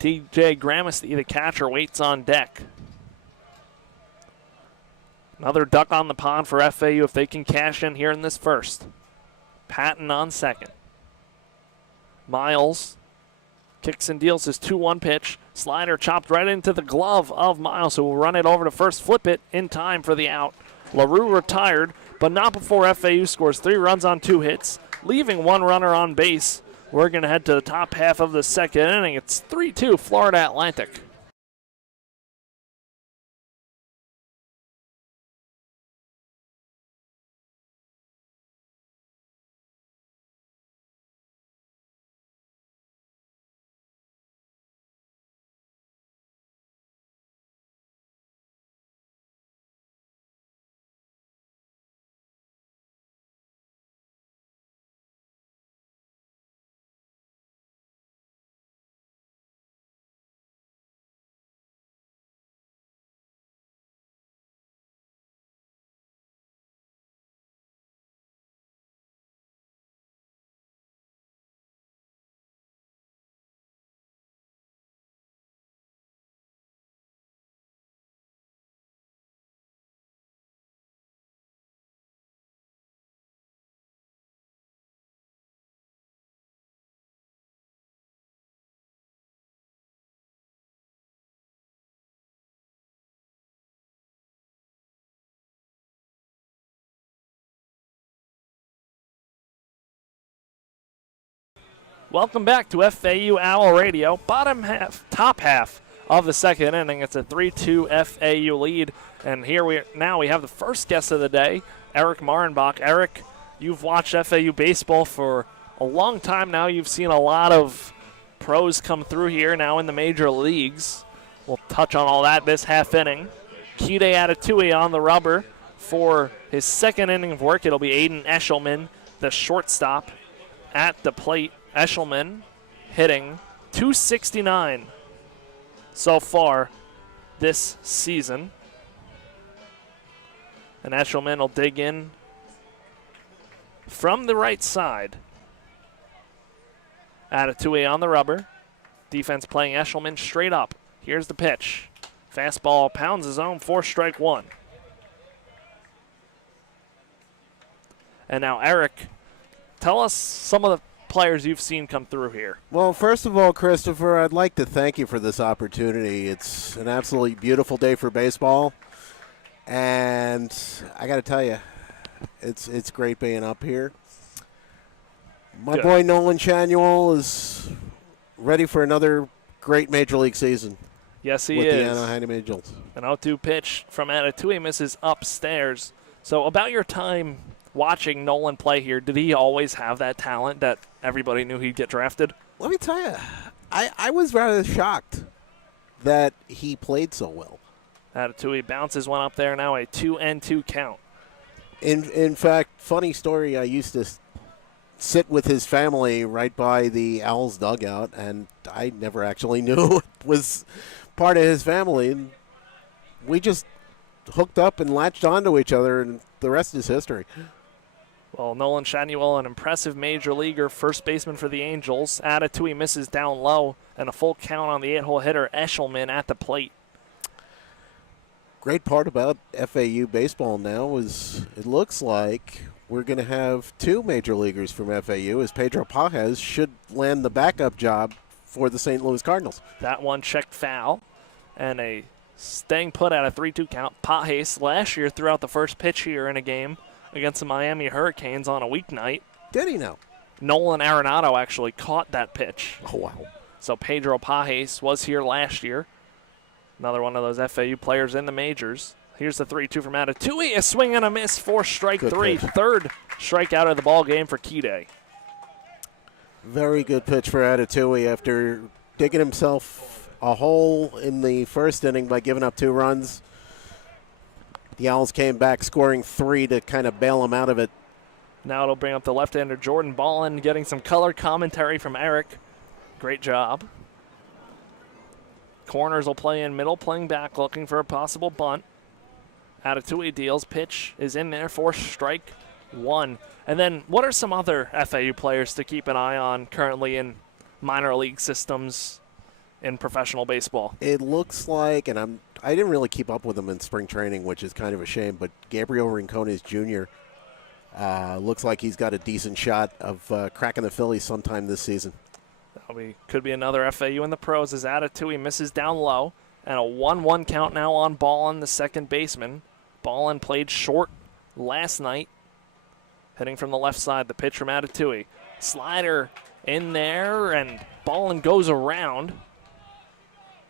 TJ Gramesty, the catcher, waits on deck. Another duck on the pond for FAU if they can cash in here in this first. Patton on second. Miles Kicks and deals his 2-1 pitch. Slider chopped right into the glove of Miles, who will run it over to first, flip it in time for the out. LaRue retired, but not before FAU scores 3 runs on 2 hits, leaving 1 runner on base. We're going to head to the top half of the second inning. It's 3-2 Florida Atlantic. Welcome back to FAU Owl Radio. Top half of the second inning. It's a 3-2 FAU lead. And here we have the first guest of the day, Eric Marenbach. Eric, you've watched FAU baseball for a long time now. You've seen a lot of pros come through here now in the major leagues. We'll touch on all that this half inning. Kide Atatui on the rubber for his second inning of work. It'll be Aiden Eshelman, the shortstop, at the plate. Eshelman hitting .269 so far this season. And Eshelman will dig in from the right side. Atatui on the rubber. Defense playing Eshelman straight up. Here's the pitch. Fastball pounds his own for strike 1. And now Eric, tell us some of the players you've seen come through here. Well, first of all, Christopher, I'd like to thank you for this opportunity. It's an absolutely beautiful day for baseball, and I got to tell you, it's great being up here. My boy Nolan Shanuel is ready for another great Major League season. Yes, he with is. The Anaheim Angels. An 0-2 pitch from Atatui misses upstairs. So about your time watching Nolan play here, did he always have that talent that everybody knew he'd get drafted? Let me tell you, I was rather shocked that he played so well. Atatui bounces one up there, now a 2-2 count. In fact, funny story, I used to sit with his family right by the Owls dugout, and I never actually knew it was part of his family. And we just hooked up and latched onto each other, and the rest is history. Well, Nolan Shanuel, an impressive major leaguer, first baseman for the Angels. Atatui misses down low, and a full count on the 8-hole hitter, Eshelman, at the plate. Great part about FAU baseball now is it looks like we're going to have 2 major leaguers from FAU, as Pedro Pages should land the backup job for the St. Louis Cardinals. That one checked foul, and a staying put at a 3-2 count. Pages last year threw out the first pitch here in a game against the Miami Hurricanes on a weeknight. Did he now? Nolan Arenado actually caught that pitch. Oh, wow. So Pedro Pages was here last year. Another one of those FAU players in the majors. Here's the 3-2 from Atatui. A swing and a miss for strike 3. Third strikeout of the ball game for Kide. Very good pitch for Atatui after digging himself a hole in the first inning by giving up 2 runs. The Owls came back scoring 3 to kind of bail him out of it. Now it'll bring up the left-hander Jordan Ballin, getting some color commentary from Eric. Great job. Corners will play in middle, playing back, looking for a possible bunt. Atatui deals. Pitch is in there for strike 1. And then what are some other FAU players to keep an eye on currently in minor league systems in professional baseball? It looks like, and I didn't really keep up with him in spring training, which is kind of a shame, but Gabriel Rincones Jr. Looks like he's got a decent shot of cracking the Phillies sometime this season. Could be another FAU in the pros as Atatui misses down low. And a 1-1 count now on Ballin, the second baseman. Ballin played short last night. Hitting from the left side, the pitch from Atatui. Slider in there, and Ballin goes around.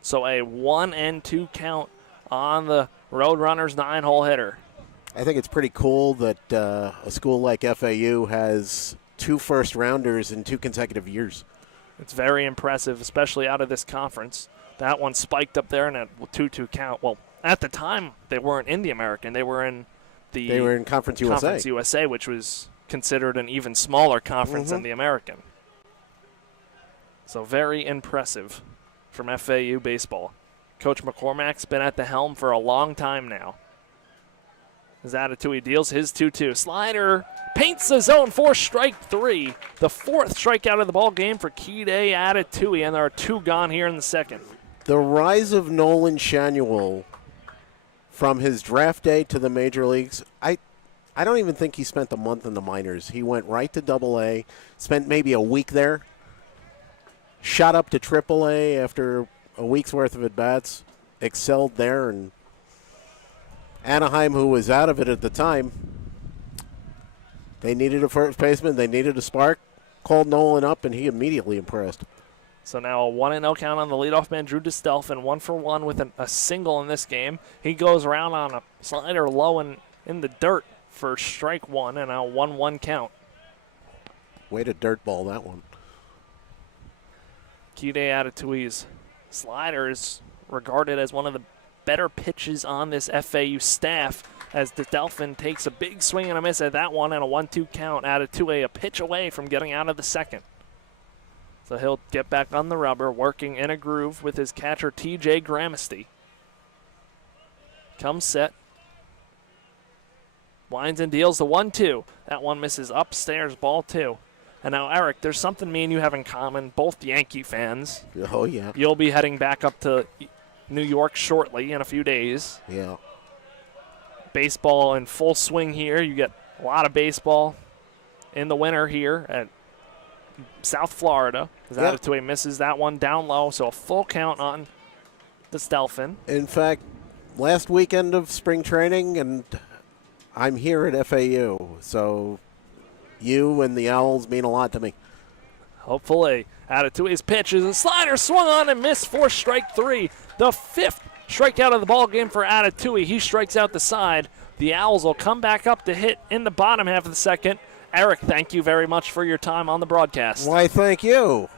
So a 1-2 count on the Roadrunners 9-hole hitter. I think it's pretty cool that a school like FAU has 2 first-rounders in 2 consecutive years. It's very impressive, especially out of this conference. That one spiked up there in a 2-2 count. Well, at the time, they weren't in the American. They were in Conference USA. Conference USA, which was considered an even smaller conference than the American. So very impressive from FAU baseball. Coach McCormack's been at the helm for a long time now. His Atatui deals his 2-2. Slider paints the zone for strike 3. The 4th strikeout of the ball game for Kide Atatui, and there are 2 gone here in the second. The rise of Nolan Shanuel from his draft day to the major leagues, I don't even think he spent a month in the minors. He went right to AA, spent maybe a week there, shot up to AAA after a week's worth of at-bats, excelled there, and Anaheim, who was out of it at the time, they needed a first baseman, they needed a spark, called Nolan up, and he immediately impressed. So now a 1-0 count on the leadoff man, Drew DeStelf, 1-for-1 with a single in this game. He goes around on a slider low and in the dirt for strike 1 and a 1-1 count. Way to dirt ball that one. Kide Atatui's slider is regarded as one of the better pitches on this FAU staff as DeStelf takes a big swing and a miss at that one and a 1-2 count. Atatui a pitch away from getting out of the second. So he'll get back on the rubber, working in a groove with his catcher, TJ Gramesty. Comes set. Winds and deals the 1-2. That one misses upstairs, ball 2. And now, Eric, there's something me and you have in common, both Yankee fans. Oh, yeah. You'll be heading back up to New York shortly in a few days. Yeah. Baseball in full swing here. You get a lot of baseball in the winter here at South Florida. Atatui misses that one down low, so a full count on the Stelfin. In fact, last weekend of spring training, and I'm here at FAU, so you and the Owls mean a lot to me. Hopefully. Atatui's pitch is a slider swung on and missed for strike 3. The 5th strikeout of the ball game for Atatui. He strikes out the side. The Owls will come back up to hit in the bottom half of the second. Eric, thank you very much for your time on the broadcast. Why, thank you.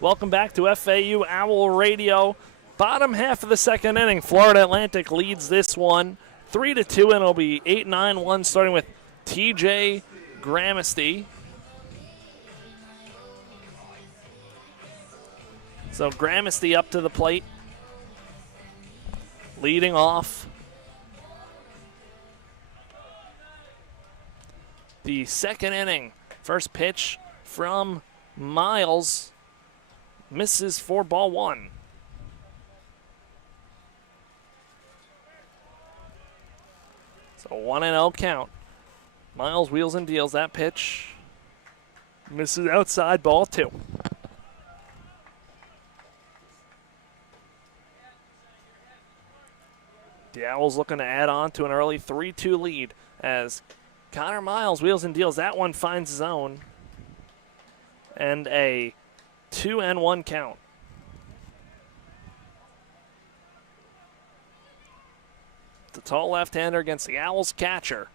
Welcome back to FAU Owl Radio. Bottom half of the second inning, Florida Atlantic leads this one 3-2, and it'll be 8-9-1 starting with TJ Gramesty. So Gramesty up to the plate, leading off. the second inning. First pitch from Miles misses for ball one. So 1-0 count. Miles wheels and deals that pitch. Misses outside, ball two. The Owls looking to add on to an early 3-2 lead as Connor Miles wheels and deals. That one finds zone. And a 2-1 count. The tall left-hander against the Owls catcher.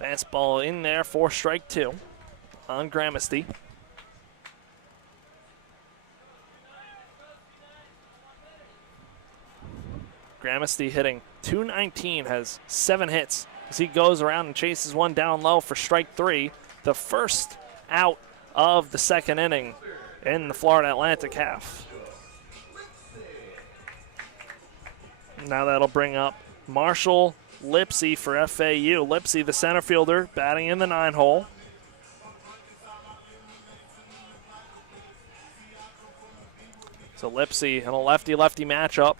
Fastball in there for strike two on Gramesty. Gramesty hitting .219, has 7 hits as he goes around and chases one down low for strike three. The first out of the second inning in the Florida Atlantic half. Now that'll bring up Marshall Lipsy for FAU. Lipsy, the center fielder, batting in the 9-hole. So Lipsy in a lefty-lefty matchup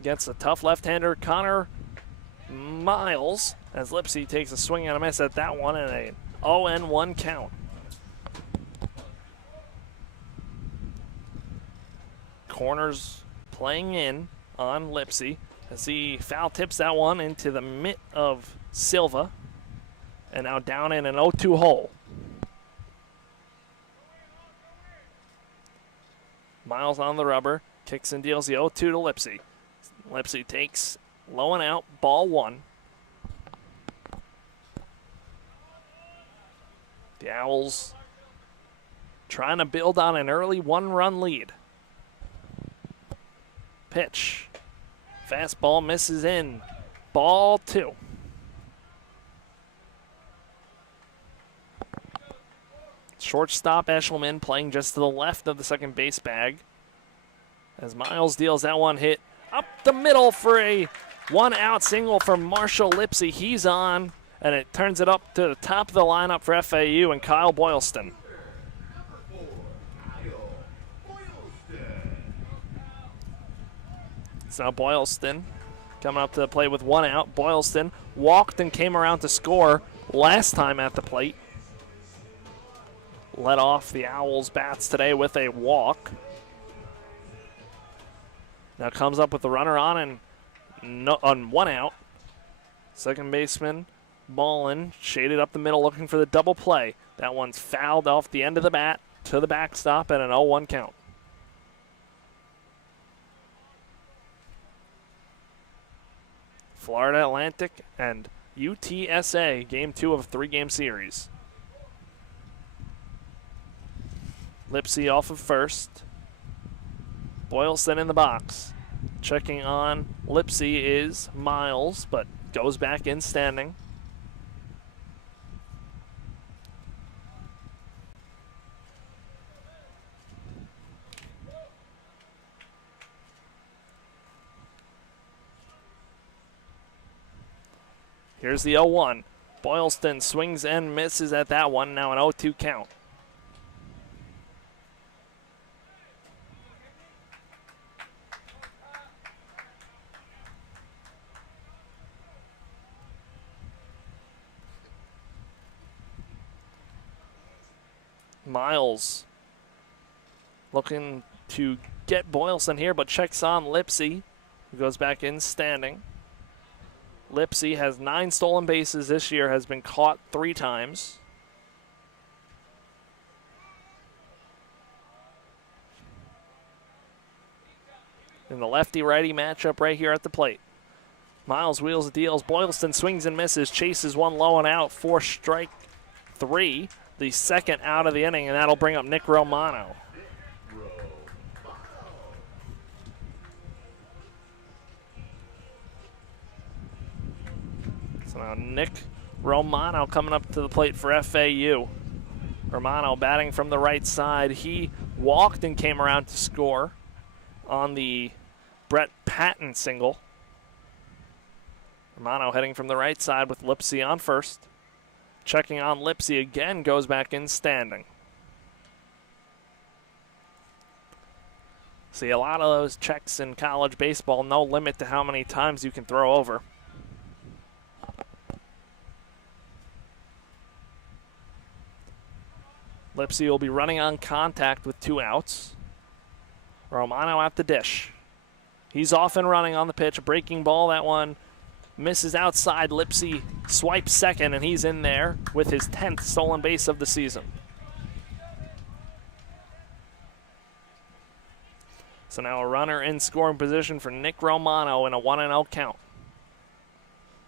against a tough left-hander, Connor Miles, as Lipsy takes a swing and a miss at that one and a 0-1 count. Corners playing in on Lipsy as he foul tips that one into the mitt of Silva and now down in an 0-2 hole. Miles on the rubber, kicks and deals the 0-2 to Lipsy. Lipsy takes low and out, ball one. The Owls trying to build on an early 1-run lead. Pitch. Fastball misses in. Ball two. Shortstop Eshelman playing just to the left of the second base bag. As Miles deals that one hit up the middle for a 1-out single for Marshall Lipsy. He's on, and it turns it up to the top of the lineup for FAU and Kyle Boylston. So now Boylston coming up to the plate with 1 out. Boylston walked and came around to score last time at the plate. Led off the Owls' bats today with a walk. Now comes up with the runner on and on 1 out. Second baseman Ballin shaded up the middle looking for the double play. That one's fouled off the end of the bat to the backstop at an 0-1 count. Florida Atlantic and UTSA, game 2 of a 3-game series. Lipsy off of first. Boylston in the box. Checking on Lipsy is Miles, but goes back in standing. Here's the 0-1. Boylston swings and misses at that one. Now an 0-2 count. Miles looking to get Boylston here, but checks on Lipsy, who goes back in standing. Lipsy has 9 stolen bases this year, has been caught 3 times. In the lefty-righty matchup right here at the plate. Miles wheels and deals. Boylston swings and misses, chases one low and out for strike 3. The second out of the inning, and that'll bring up Nick Romano. So now Nick Romano coming up to the plate for FAU. Romano batting from the right side. He walked and came around to score on the Brett Patton single. Romano heading from the right side with Lipsy on first. Checking on Lipsy again, goes back in standing. See, a lot of those checks in college baseball, no limit to how many times you can throw over. Lipsy will be running on contact with 2 outs. Romano at the dish. He's off and running on the pitch. A breaking ball. That one misses outside. Lipsy swipes second, and he's in there with his 10th stolen base of the season. So now a runner in scoring position for Nick Romano in a 1-0 count.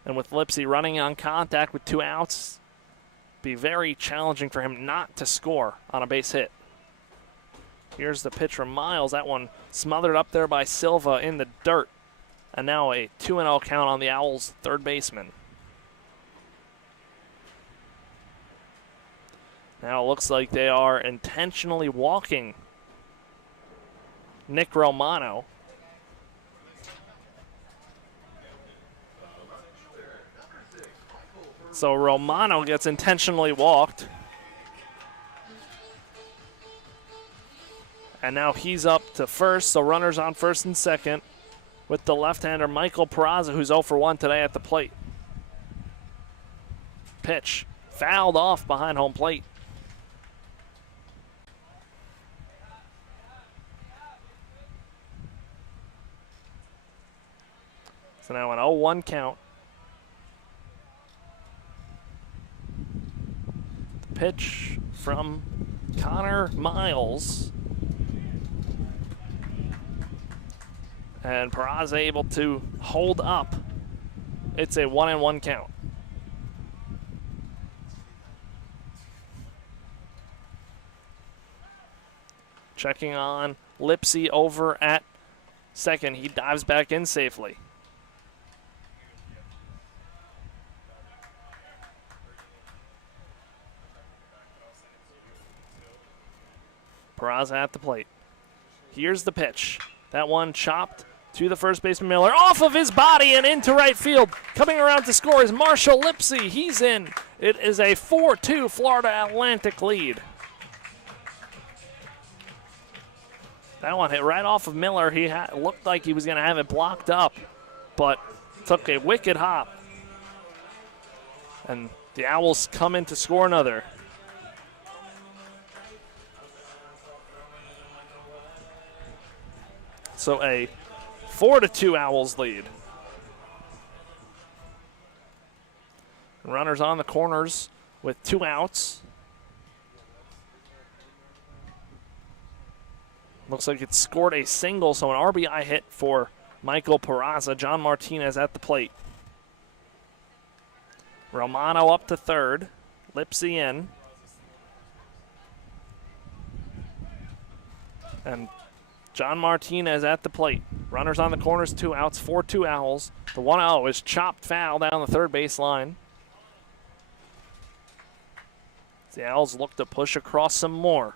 And with Lipsy running on contact with 2 outs, be very challenging for him not to score on a base hit. Here's the pitch from Miles. That one smothered up there by Silva in the dirt. And now a 2-0 count on the Owls' third baseman. Now it looks like they are intentionally walking Nick Romano. So Romano gets intentionally walked. And now he's up to first, so runners on first and second with the left-hander Michael Peraza, who's 0 for 1 today at the plate. Pitch fouled off behind home plate. So now an 0-1 count. Pitch from Connor Miles. And Peraza able to hold up. It's a 1-1 count. Checking on Lipsy over at second. He dives back in safely. Peraza at the plate. Here's the pitch. That one chopped to the first baseman Miller. Off of his body and into right field. Coming around to score is Marshall Lipsy. He's in. It is a 4-2 Florida Atlantic lead. That one hit right off of Miller. He looked like he was going to have it blocked up, but took a wicked hop. And the Owls come in to score another. So a 4-2 Owls lead. Runners on the corners with 2 outs. Looks like it scored a single, so an RBI hit for Michael Peraza. John Martinez at the plate. Romano up to third. Lipsy in. And John Martinez at the plate. Runners on the corners, 2 outs, 4-2 Owls. The 1-0 is chopped foul down the third base line. The Owls look to push across some more.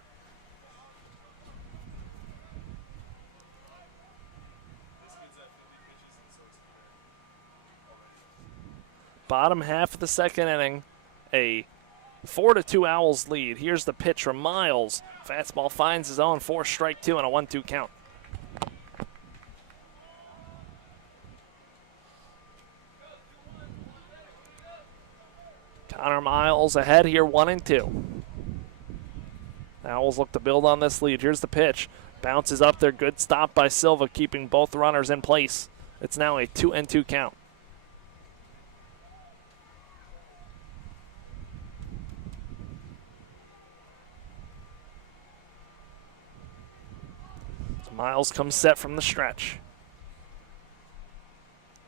Bottom half of the second inning, a 4-2 Owls lead. Here's the pitch from Miles. Fastball finds his own, 4 strike 2 and a 1-2 count. Connor Miles ahead here, 1-2. Owls look to build on this lead. Here's the pitch. Bounces up there, good stop by Silva, keeping both runners in place. It's now a 2-2 count. Miles comes set from the stretch.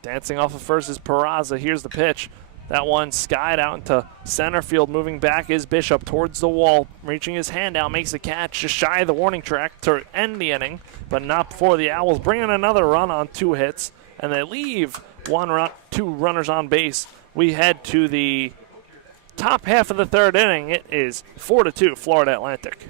Dancing off of first is Peraza. Here's the pitch. That one skied out into center field. Moving back is Bishop towards the wall. Reaching his hand out, makes the catch just shy of the warning track to end the inning, but not before the Owls bring in another run on 2 hits, and they leave 2 runners on base. We head to the top half of the third inning. It is 4-2 Florida Atlantic.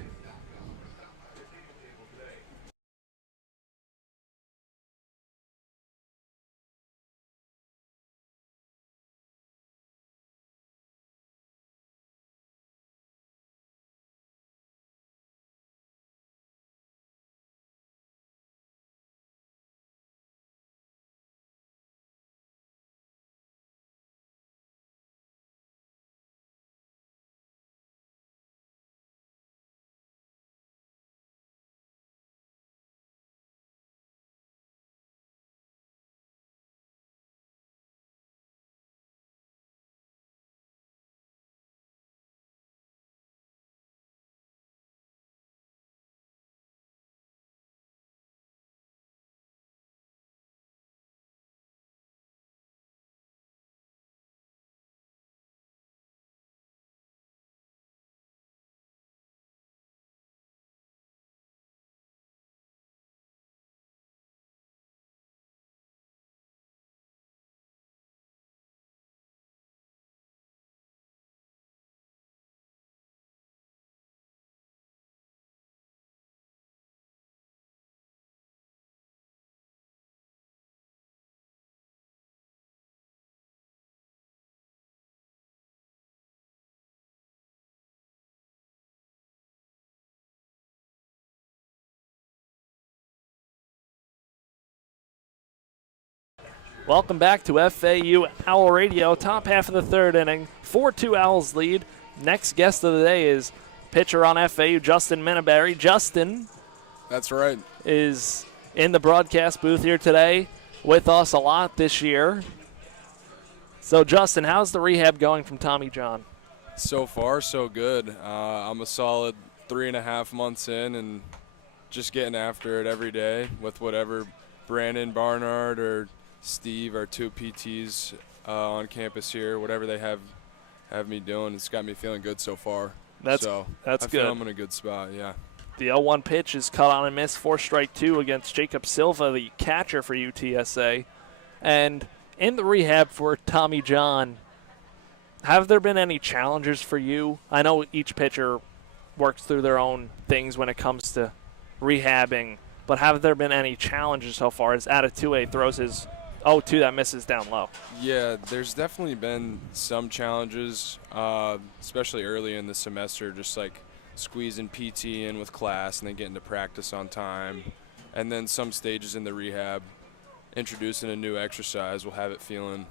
Welcome back to FAU Owl Radio, top half of the third inning. 4-2 Owls lead. Next guest of the day is pitcher on FAU, Justin Minaberry. Justin. That's right. Is in the broadcast booth here today with us a lot this year. So, Justin, how's the rehab going from Tommy John? So far, so good. I'm a solid 3.5 months in and just getting after it every day with whatever Brandon Barnard or Steve, our 2 PTs on campus here, whatever they have me doing. It's got me feeling good so far. That's good. I feel I'm in a good spot, yeah. The 0-1 pitch is cut on and missed for strike 2 against Jacob Silva, the catcher for UTSA. And in the rehab for Tommy John, have there been any challenges for you? I know each pitcher works through their own things when it comes to rehabbing, but have there been any challenges so far as Atatue throws his 0-2 that misses down low? Yeah, there's definitely been some challenges, especially early in the semester, just like squeezing PT in with class and then getting to practice on time. And then some stages in the rehab, introducing a new exercise will have it feeling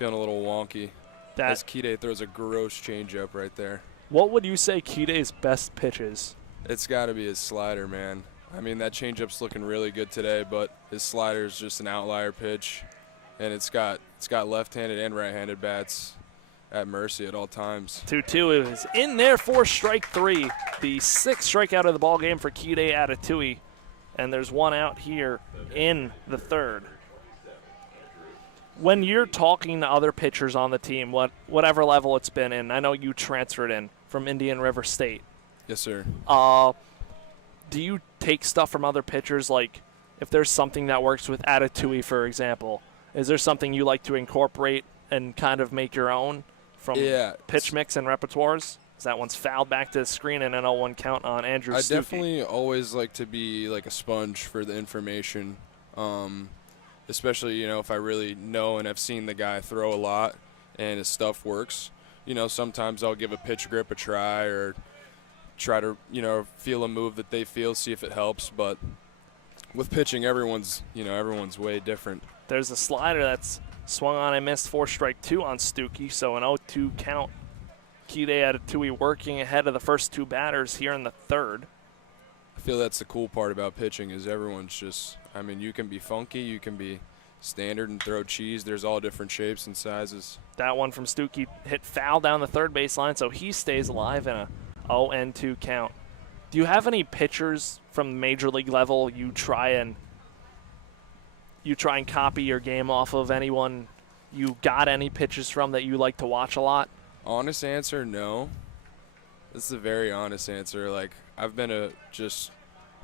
a little wonky. As Kide throws a gross changeup right there. What would you say Kide's best pitch is? It's got to be his slider, man. I mean, that changeup's looking really good today, but his slider is just an outlier pitch, and it's got left-handed and right-handed bats at mercy at all times. 2-2 is in there for strike 3, the 6th strikeout of the ball game for Kide Atatue, and there's one out here in the third. When you're talking to other pitchers on the team, whatever level it's been in, I know you transferred in from Indian River State. Yes, sir. Do you take stuff from other pitchers, like if there's something that works with Atatue, for example? Is there something you like to incorporate and kind of make your own from pitch mix and repertoires? That one's fouled back to the screen and an 0-1 count on Andrew Stuckey. I definitely always like to be like a sponge for the information, especially, if I really know and have seen the guy throw a lot and his stuff works. Sometimes I'll give a pitch grip a try or try to, feel a move that they feel, see if it helps. But with pitching, everyone's way different. There's a slider that's swung on and missed for strike 2 on Stuckey, so an 0-2 count. Kide Atatue working ahead of the first 2 batters here in the third. I feel that's the cool part about pitching is everyone's just, you can be funky, you can be standard and throw cheese. There's all different shapes and sizes. That one from Stuckey hit foul down the third baseline, so he stays alive in a 0-2 count. Do you have any pitchers from major league level you try and copy your game off of? Anyone you got any pitches from that you like to watch a lot? Honest answer, no. This is a very honest answer. I've been just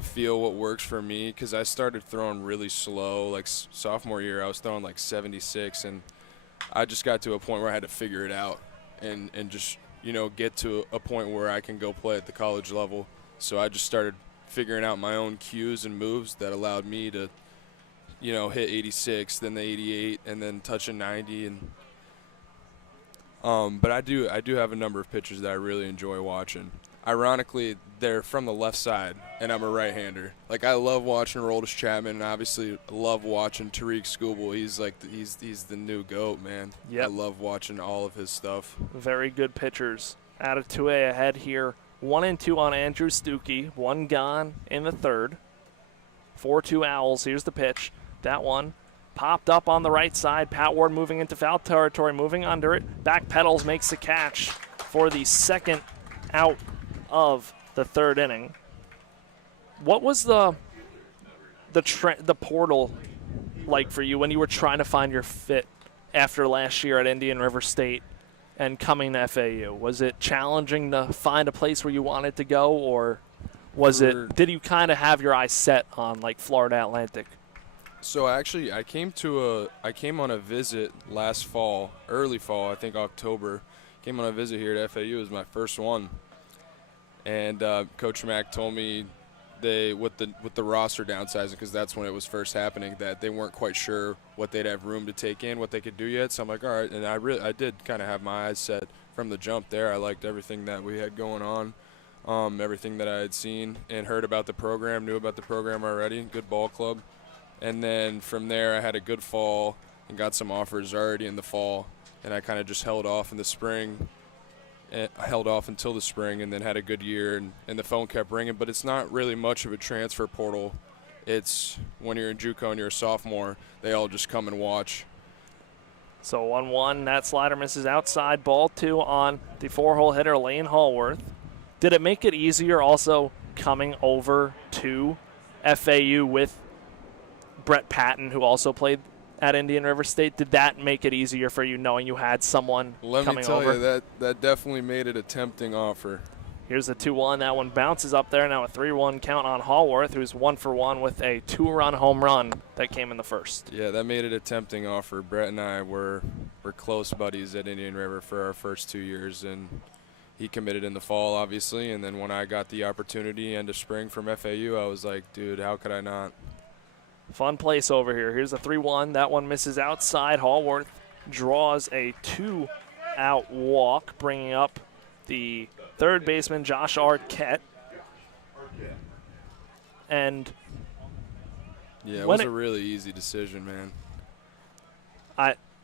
feel what works for me because I started throwing really slow. Sophomore year, I was throwing 76, and I just got to a point where I had to figure it out and just get to a point where I can go play at the college level. So I just started figuring out my own cues and moves that allowed me to, hit 86, then the 88, and then touch a 90. But I do have a number of pitchers that I really enjoy watching. Ironically, they're from the left side, and I'm a right-hander. I love watching Aroldis Chapman, and obviously love watching Tariq Skubal. He's the new GOAT, man. Yep. I love watching all of his stuff. Very good pitchers. Atatue ahead here. 1-2 on Andrew Stuckey. 1 gone in the third. 4-2 Owls. Here's the pitch. That one popped up on the right side. Pat Ward moving into foul territory, moving under it. Back pedals, makes the catch for the second out of the third inning. What was the portal like for you when you were trying to find your fit after last year at Indian River State and coming to FAU? Was it challenging to find a place where you wanted to go, or did you kind of have your eyes set on Florida Atlantic? So actually, I came on a visit last fall, early fall, I think October. Came on a visit here at FAU. It was my first one, and Coach Mack told me with the roster downsizing, because that's when it was first happening, that they weren't quite sure what they'd have room to take in, what they could do yet. So I'm like, all right, and I did kind of have my eyes set from the jump there. I liked everything that we had going on, everything that I had seen and heard about the program, knew about the program already. Good ball club. And then from there, I had a good fall and got some offers already in the fall. And I kind of just held off in the spring, and held off until the spring, and then had a good year. And the phone kept ringing. But it's not really much of a transfer portal. It's when you're in JUCO and you're a sophomore, they all just come and watch. So 1-1, that slider misses outside. Ball 2 on the 4-hole hitter, Lane Hallworth. Did it make it easier also coming over to FAU with Brett Patton, who also played at Indian River State? Did that make it easier for you knowing you had someone coming over? Let me tell you, that definitely made it a tempting offer. Here's the 2-1. That one bounces up there. Now a 3-1 count on Hallworth, who's 1-for-1 with a 2-run home run that came in the first. Yeah, that made it a tempting offer. Brett and I were close buddies at Indian River for our first 2 years, and he committed in the fall, obviously. And then when I got the opportunity end of spring from FAU, I was like, dude, how could I not? Fun place over here. Here's a 3-1. That one misses outside. Hallworth draws a 2-out walk, bringing up the third baseman, Josh Arquette. And yeah, it was a really easy decision, man.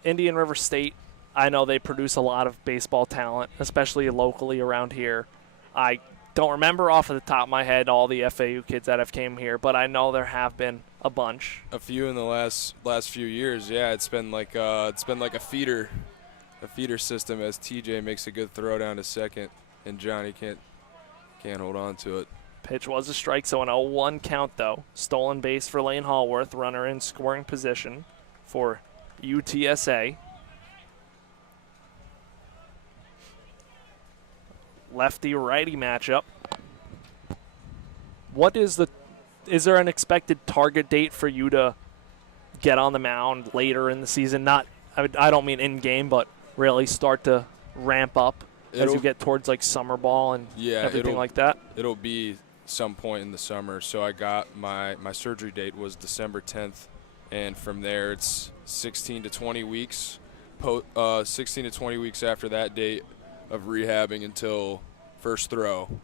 Indian River State, I know they produce a lot of baseball talent, especially locally around here. I don't remember off of the top of my head all the FAU kids that have came here, but I know there have been a bunch. A few in the last few years, yeah. It's been like a feeder system as TJ makes a good throw down to second, and Johnny can't hold on to it. Pitch was a strike, so an 0-1 count though. Stolen base for Lane Hallworth, runner in scoring position for UTSA. Lefty-righty matchup. Is there an expected target date for you to get on the mound later in the season? I don't mean in game, but really start to ramp up as you get towards like summer ball and everything like that? It'll be some point in the summer. So I got my surgery date was December 10th, and from there it's 16 to 20 weeks. 16 to 20 weeks after that date of rehabbing until first throw,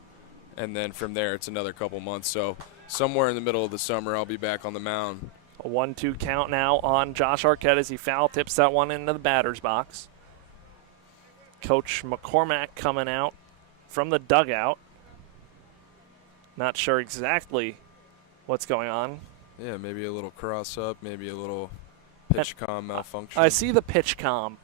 and then from there it's another couple months. So somewhere in the middle of the summer I'll be back on the mound. A 1-2 count now on Josh Arquette as he foul tips that one into the batter's box. Coach McCormack coming out from the dugout. Not sure exactly what's going on. Yeah, maybe a little cross up, maybe a little pitch comm malfunction. I see the pitch comm.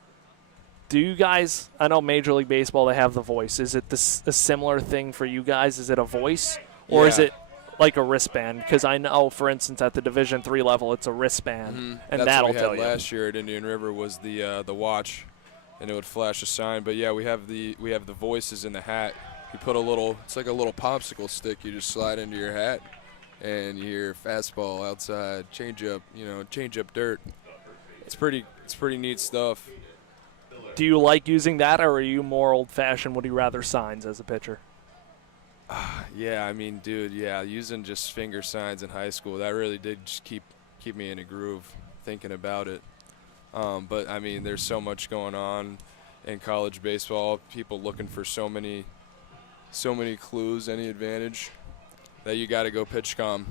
Do you guys, I know Major League Baseball, they have the voice. Is it a similar thing for you guys? Is it a voice? Or is it like a wristband? Because I know, for instance, at the Division III level, it's a wristband, and that'll tell you. Last year at Indian River was the watch, and it would flash a sign. But yeah, we have the voices in the hat. You put it's like a little popsicle stick. You just slide into your hat, and you hear fastball outside, change up dirt. It's pretty neat stuff. Do you like using that, or are you more old-fashioned? Would you rather signs as a pitcher? Yeah, I mean, dude, using just finger signs in high school, that really did just keep me in a groove thinking about it. But, I mean, there's so much going on in college baseball, people looking for so many clues, any advantage, that you got to go pitch comm,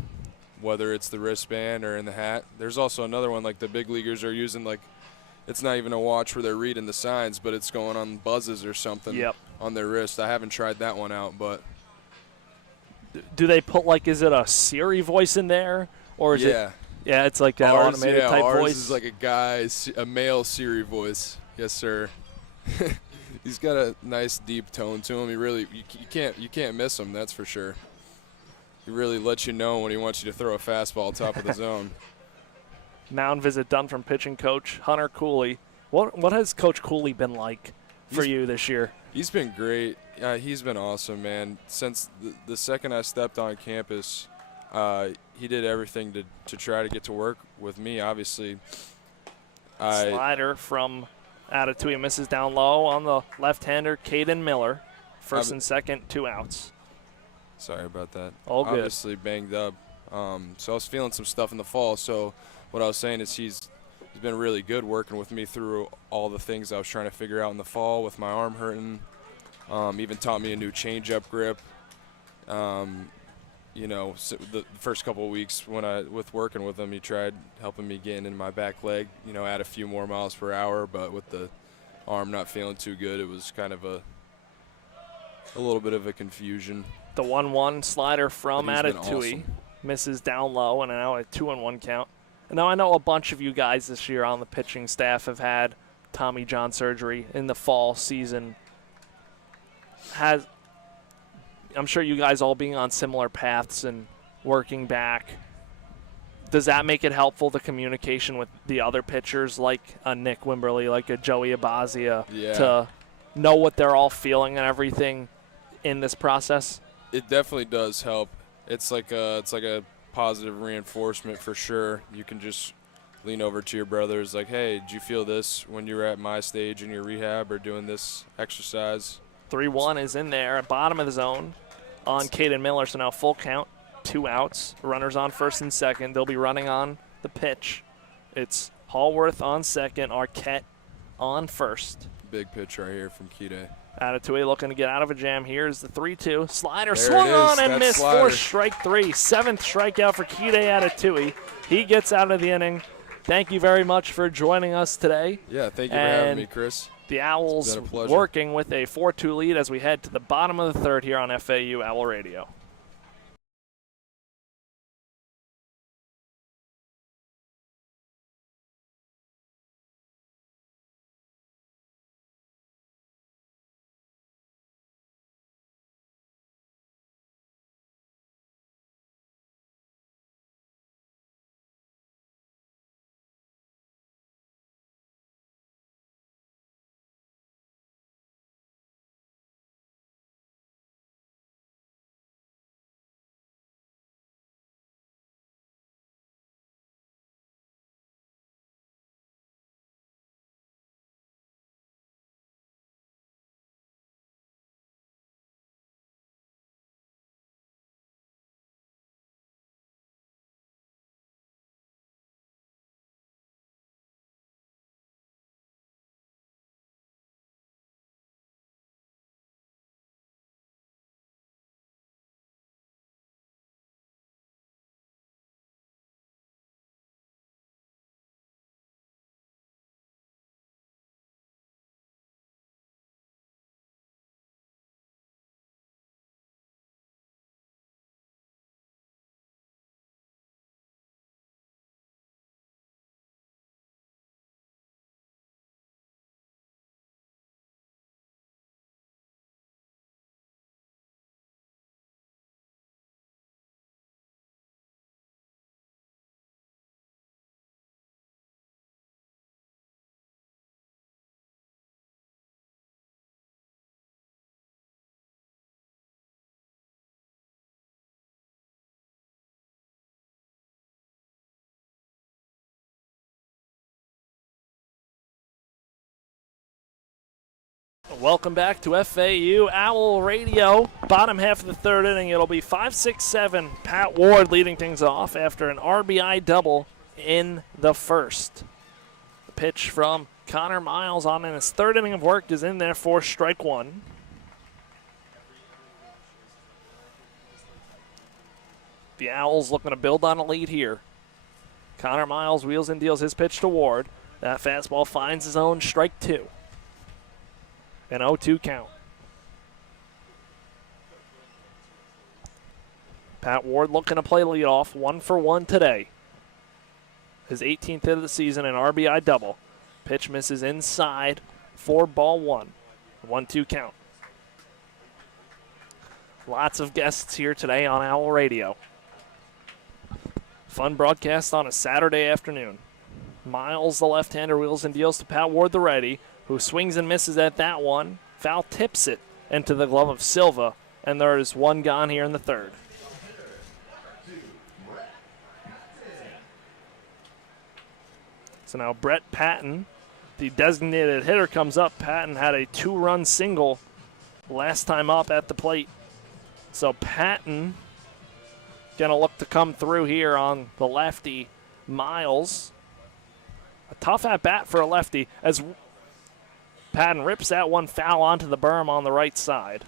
whether it's the wristband or in the hat. There's also another one, like the big leaguers are using, like, it's not even a watch where they're reading the signs, but it's going on buzzes or something on their wrist. I haven't tried that one out, but. Do they put, like, is it a Siri voice in there? Or is it? Yeah, it's like that automated type ours voice. Is like a male Siri voice. Yes, sir. He's got a nice deep tone to him. You can't miss him, that's for sure. He really lets you know when he wants you to throw a fastball top of the zone. Mound visit done from pitching coach Hunter Cooley. What has Coach Cooley been like for you this year? He's been great. He's been awesome, man. Since the second I stepped on campus, he did everything to try to get to work with me, obviously. Slider from out of two. He misses down low on the left-hander, Caden Miller. First and second, 2 outs. Sorry about that. All good. Obviously banged up. So I was feeling some stuff in the fall. So what I was saying is he's been really good working with me through all the things I was trying to figure out in the fall with my arm hurting. Even taught me a new change-up grip. the first couple of weeks with working with him, he tried helping me get in my back leg, add a few more miles per hour. But with the arm not feeling too good, it was kind of a little bit of a confusion. The 1-1 slider from But he's been Atatui awesome. misses down low, and now a 2-1 count. And now I know a bunch of you guys this year on the pitching staff have had Tommy John surgery in the fall season. I'm sure you guys all being on similar paths and working back. Does that make it helpful, the communication with the other pitchers like a Nick Wimberly, like a Joey Abazia, to know what they're all feeling and everything in this process? It definitely does help. It's like a positive reinforcement for sure. You can just lean over to your brothers like, hey, did you feel this when you were at my stage in your rehab or doing this exercise? 3-1 is in there at bottom of the zone on Caden Miller, so now full count, 2 outs. Runners on first and second. They'll be running on the pitch. It's Hallworth on second, Arquette on first. Big pitch right here from Kide. Atatui looking to get out of a jam. Here's the 3-2. Slider There swung it is, on and that missed slider. for strike 3. 7th strikeout for Kide Atatui. He gets out of the inning. Thank you very much for joining us today. Yeah, thank you for having me, Chris. The Owls It's been a pleasure. working with a 4-2 lead as we head to the bottom of the third here on FAU Owl Radio. Welcome back to FAU Owl Radio. Bottom half of the third inning, it'll be 5-6-7. Pat Ward leading things off after an RBI double in the first. The pitch from Connor Miles on in his third inning of work is in there for strike 1. The Owls looking to build on a lead here. Connor Miles wheels and deals his pitch to Ward. That fastball finds his own, strike 2. An 0-2 count. Pat Ward looking to play leadoff, 1 for 1 today. His 18th hit of the season, an RBI double. Pitch misses inside for ball 1. 1-2 count. Lots of guests here today on Owl Radio. Fun broadcast on a Saturday afternoon. Miles, the left-hander, wheels and deals to Pat Ward, the righty, who swings and misses at that one. Foul tips it into the glove of Silva, and there is one gone here in the third. So now Brett Patton, the designated hitter, comes up. Patton had a 2-run single last time up at the plate. So Patton going to look to come through here on the lefty, Miles. A tough at-bat for a lefty as Patton rips that one foul onto the berm on the right side.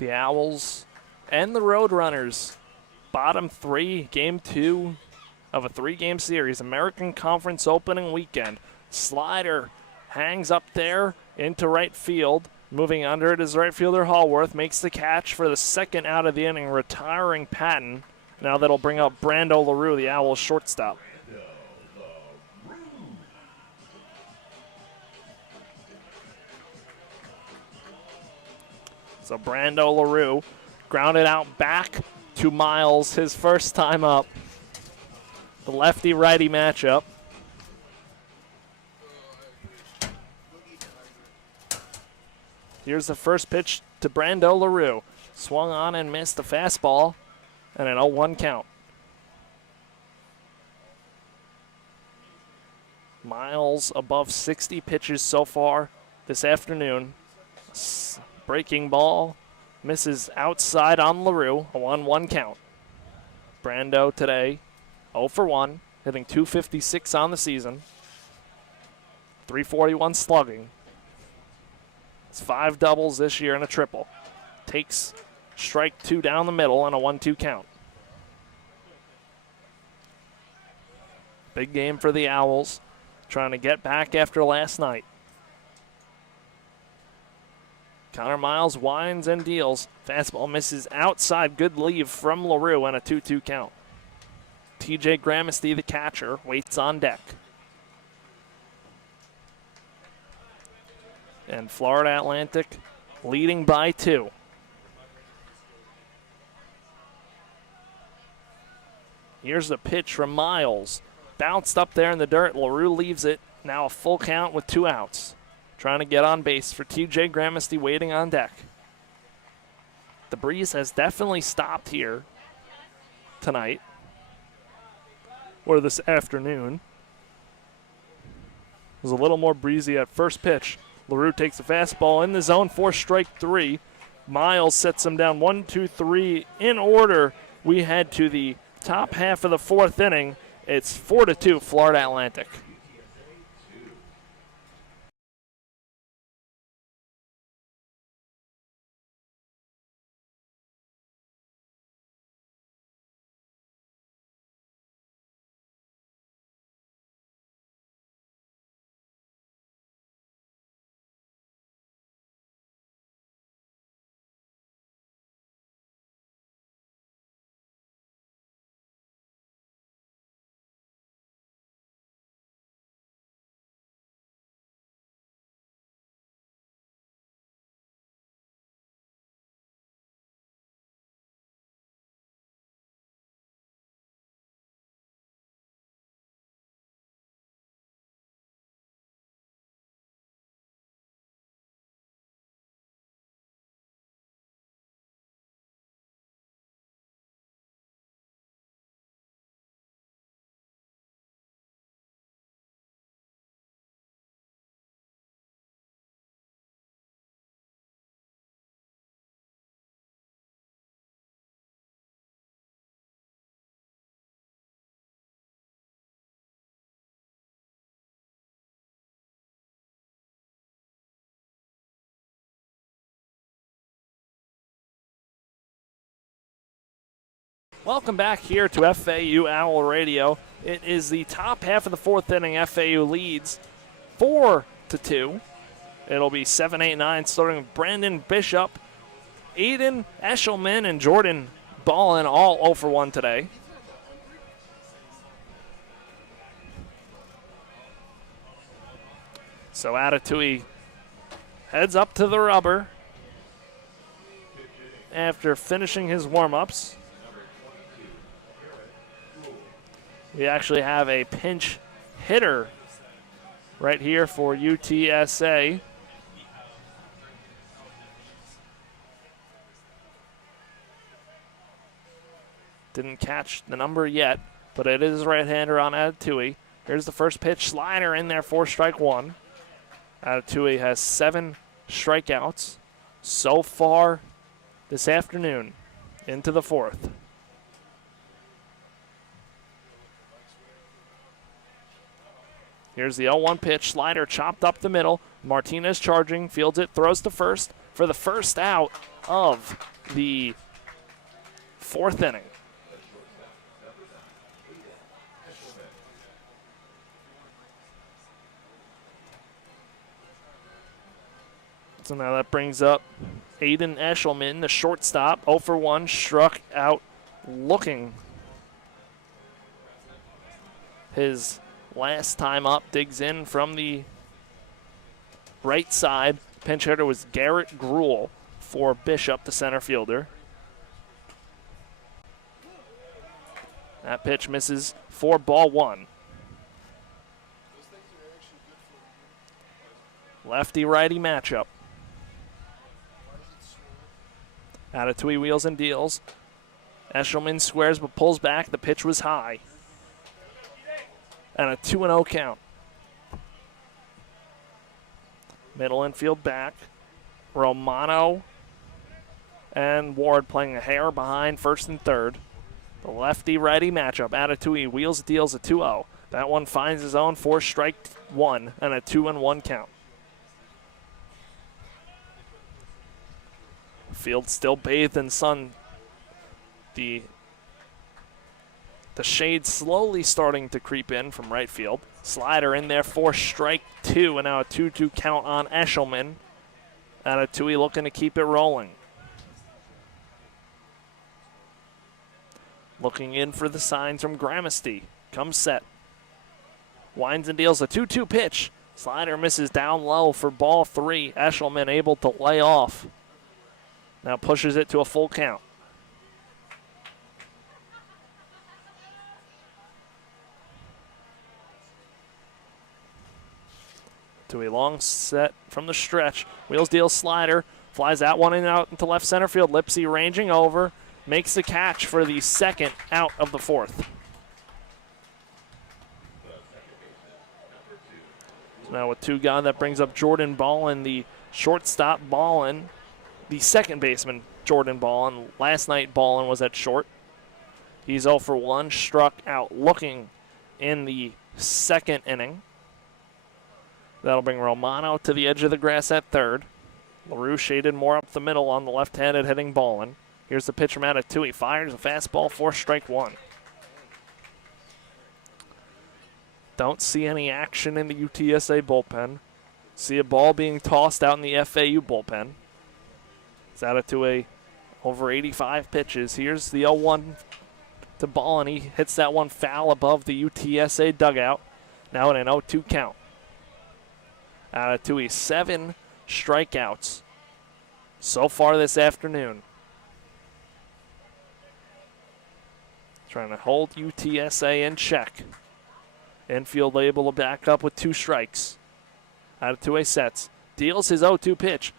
The Owls and the Roadrunners, bottom 3, game 2 of a 3-game series, American Conference opening weekend. Slider hangs up there into right field. Moving under it is right fielder Hallworth. Makes the catch for the second out of the inning, retiring Patton. Now that'll bring up Brando LaRue, the Owls shortstop. So Brando LaRue grounded out back to Miles, his first time up. The lefty-righty matchup. Here's the first pitch to Brando LaRue. Swung on and missed the fastball, and an 0-1 count. Miles above 60 pitches so far this afternoon. Breaking ball misses outside on LaRue, a 1-1 count. Brando today 0 for 1, hitting .256 on the season. .341 slugging. It's 5 doubles this year and a triple. Takes strike 2 down the middle and a 1-2 count. Big game for the Owls, trying to get back after last night. Connor Miles winds and deals. Fastball misses outside. Good leave from LaRue and a 2-2 count. TJ Gramesty, the catcher, waits on deck. And Florida Atlantic leading by 2. Here's the pitch from Miles. Bounced up there in the dirt. LaRue leaves it. Now a full count with 2 outs. Trying to get on base for TJ Gramesty, waiting on deck. The breeze has definitely stopped here tonight, or this afternoon. It was a little more breezy at first pitch. LaRue takes the fastball in the zone for strike 3. Miles sets him down 1-2-3 in order. We head to the top half of the 4th inning. It's 4-2 Florida Atlantic. Welcome back here to FAU Owl Radio. It is the top half of the 4th inning. FAU leads 4-2. It'll be 7-8-9 starting with Brandon Bishop, Aiden Eshelman, and Jordan Ballin all 0 for 1 today. So Atatui heads up to the rubber after finishing his warm-ups. We actually have a pinch hitter right here for UTSA. Didn't catch the number yet, but it is right-hander on Atatui. Here's the first pitch, slider in there for strike 1. Atatui has 7 strikeouts so far this afternoon into the 4th. Here's the 0-1 pitch. Slider chopped up the middle. Martinez charging, fields it, throws to first for the first out of the fourth inning. So now that brings up Aiden Eshelman, the shortstop, 0 for 1, struck out looking. His last time up, digs in from the right side. Pinch hitter was Garrett Gruel for Bishop, the center fielder. That pitch misses for ball 1. Lefty-righty matchup. Atatui wheels and deals. Eshelman squares but pulls back. The pitch was high. And a 2-0 count. Middle infield back. Romano and Ward playing a hair behind first and third. The lefty-righty matchup. Atatui wheels, deals a 2-0. That one finds his own for strike 1 and a 2-1 count. Field still bathed in sun. The shade slowly starting to creep in from right field. Slider in there for strike 2, and now a 2-2 count on Eshelman. Atatui looking to keep it rolling. Looking in for the signs from Gramesty. Comes set. Winds and deals a 2-2 pitch. Slider misses down low for ball 3. Eshelman able to lay off. Now pushes it to a full count. To a long set from the stretch. Wheels, deals, slider. Flies that one in and out into left center field. Lipsy ranging over. Makes the catch for the second out of the fourth. So now with 2 gone, that brings up Jordan Ballin, the shortstop. Ballin, the second baseman, Jordan Ballin. Last night, Ballin was at short. He's 0 for 1, struck out looking in the second inning. That'll bring Romano to the edge of the grass at third. LaRue shaded more up the middle on the left-handed hitting Ballin. Here's the pitch from Atatui. Fires a fastball for strike 1. Don't see any action in the UTSA bullpen. See a ball being tossed out in the FAU bullpen. It's Atatui over 85 pitches. Here's the 0-1 to Ballin. He hits that one foul above the UTSA dugout. Now in an 0-2 count. Atatui 7 strikeouts so far this afternoon. Trying to hold UTSA in check. Infield able to back up with 2 strikes. Atatui sets. Deals his 0-2 pitch.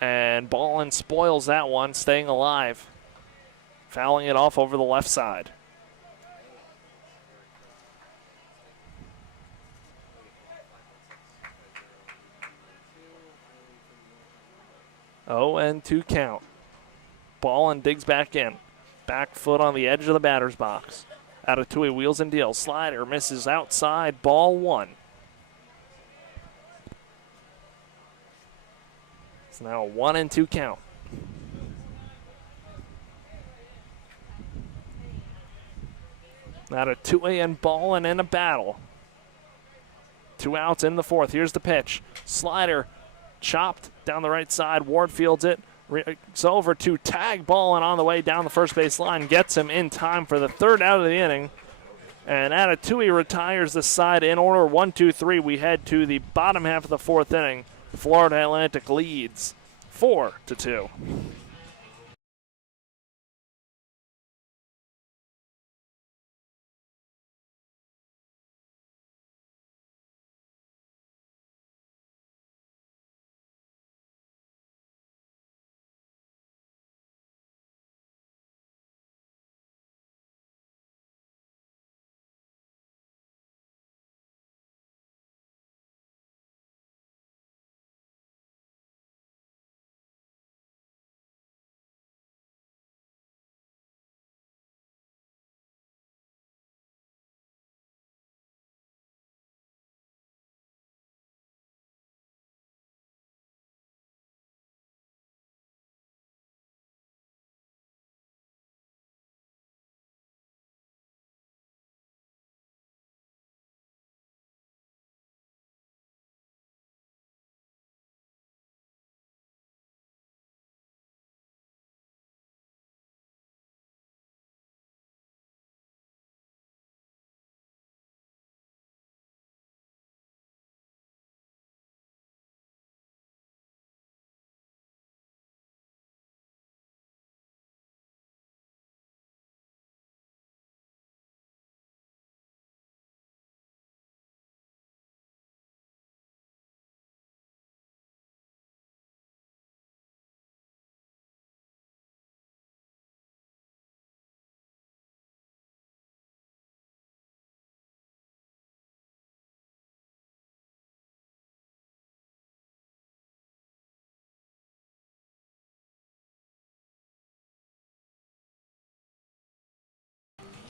And Ballin spoils that one, staying alive. Fouling it off over the left side. Oh, and 2 count. Ballin digs back in. Back foot on the edge of the batter's box. Atatui wheels and deals. Slider misses outside. Ball 1. It's now a 1-2 count. Atatui and Ballin in a battle. 2 outs in the fourth. Here's the pitch. Slider chopped down the right side. Ward fields it. It's over to tag Ballin on the way down the first base line. Gets him in time for the 3rd out of the inning. And Atatui retires the side in order 1-2-3. We head to the bottom half of the 4th inning. Florida Atlantic leads 4-2.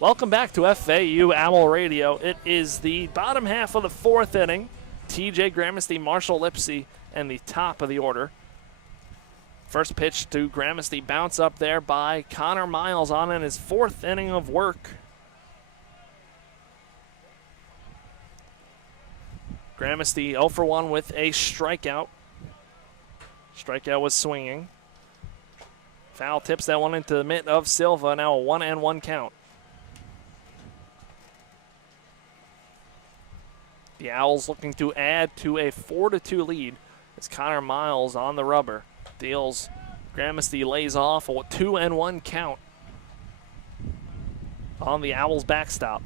Welcome back to FAU Owl Radio. It is the bottom half of the fourth inning. TJ Gramercy, Marshall Lipsey, and the top of the order. First pitch to Gramercy, bounce up there by Connor Miles on in his fourth inning of work. Gramercy 0 for 1 with a strikeout. Strikeout was swinging. Foul tips that one into the mitt of Silva. Now a 1-1 count. The Owls looking to add to a 4-2 lead as Connor Miles on the rubber. Deals. Gramercy lays off a 2-1 count on the Owls backstop.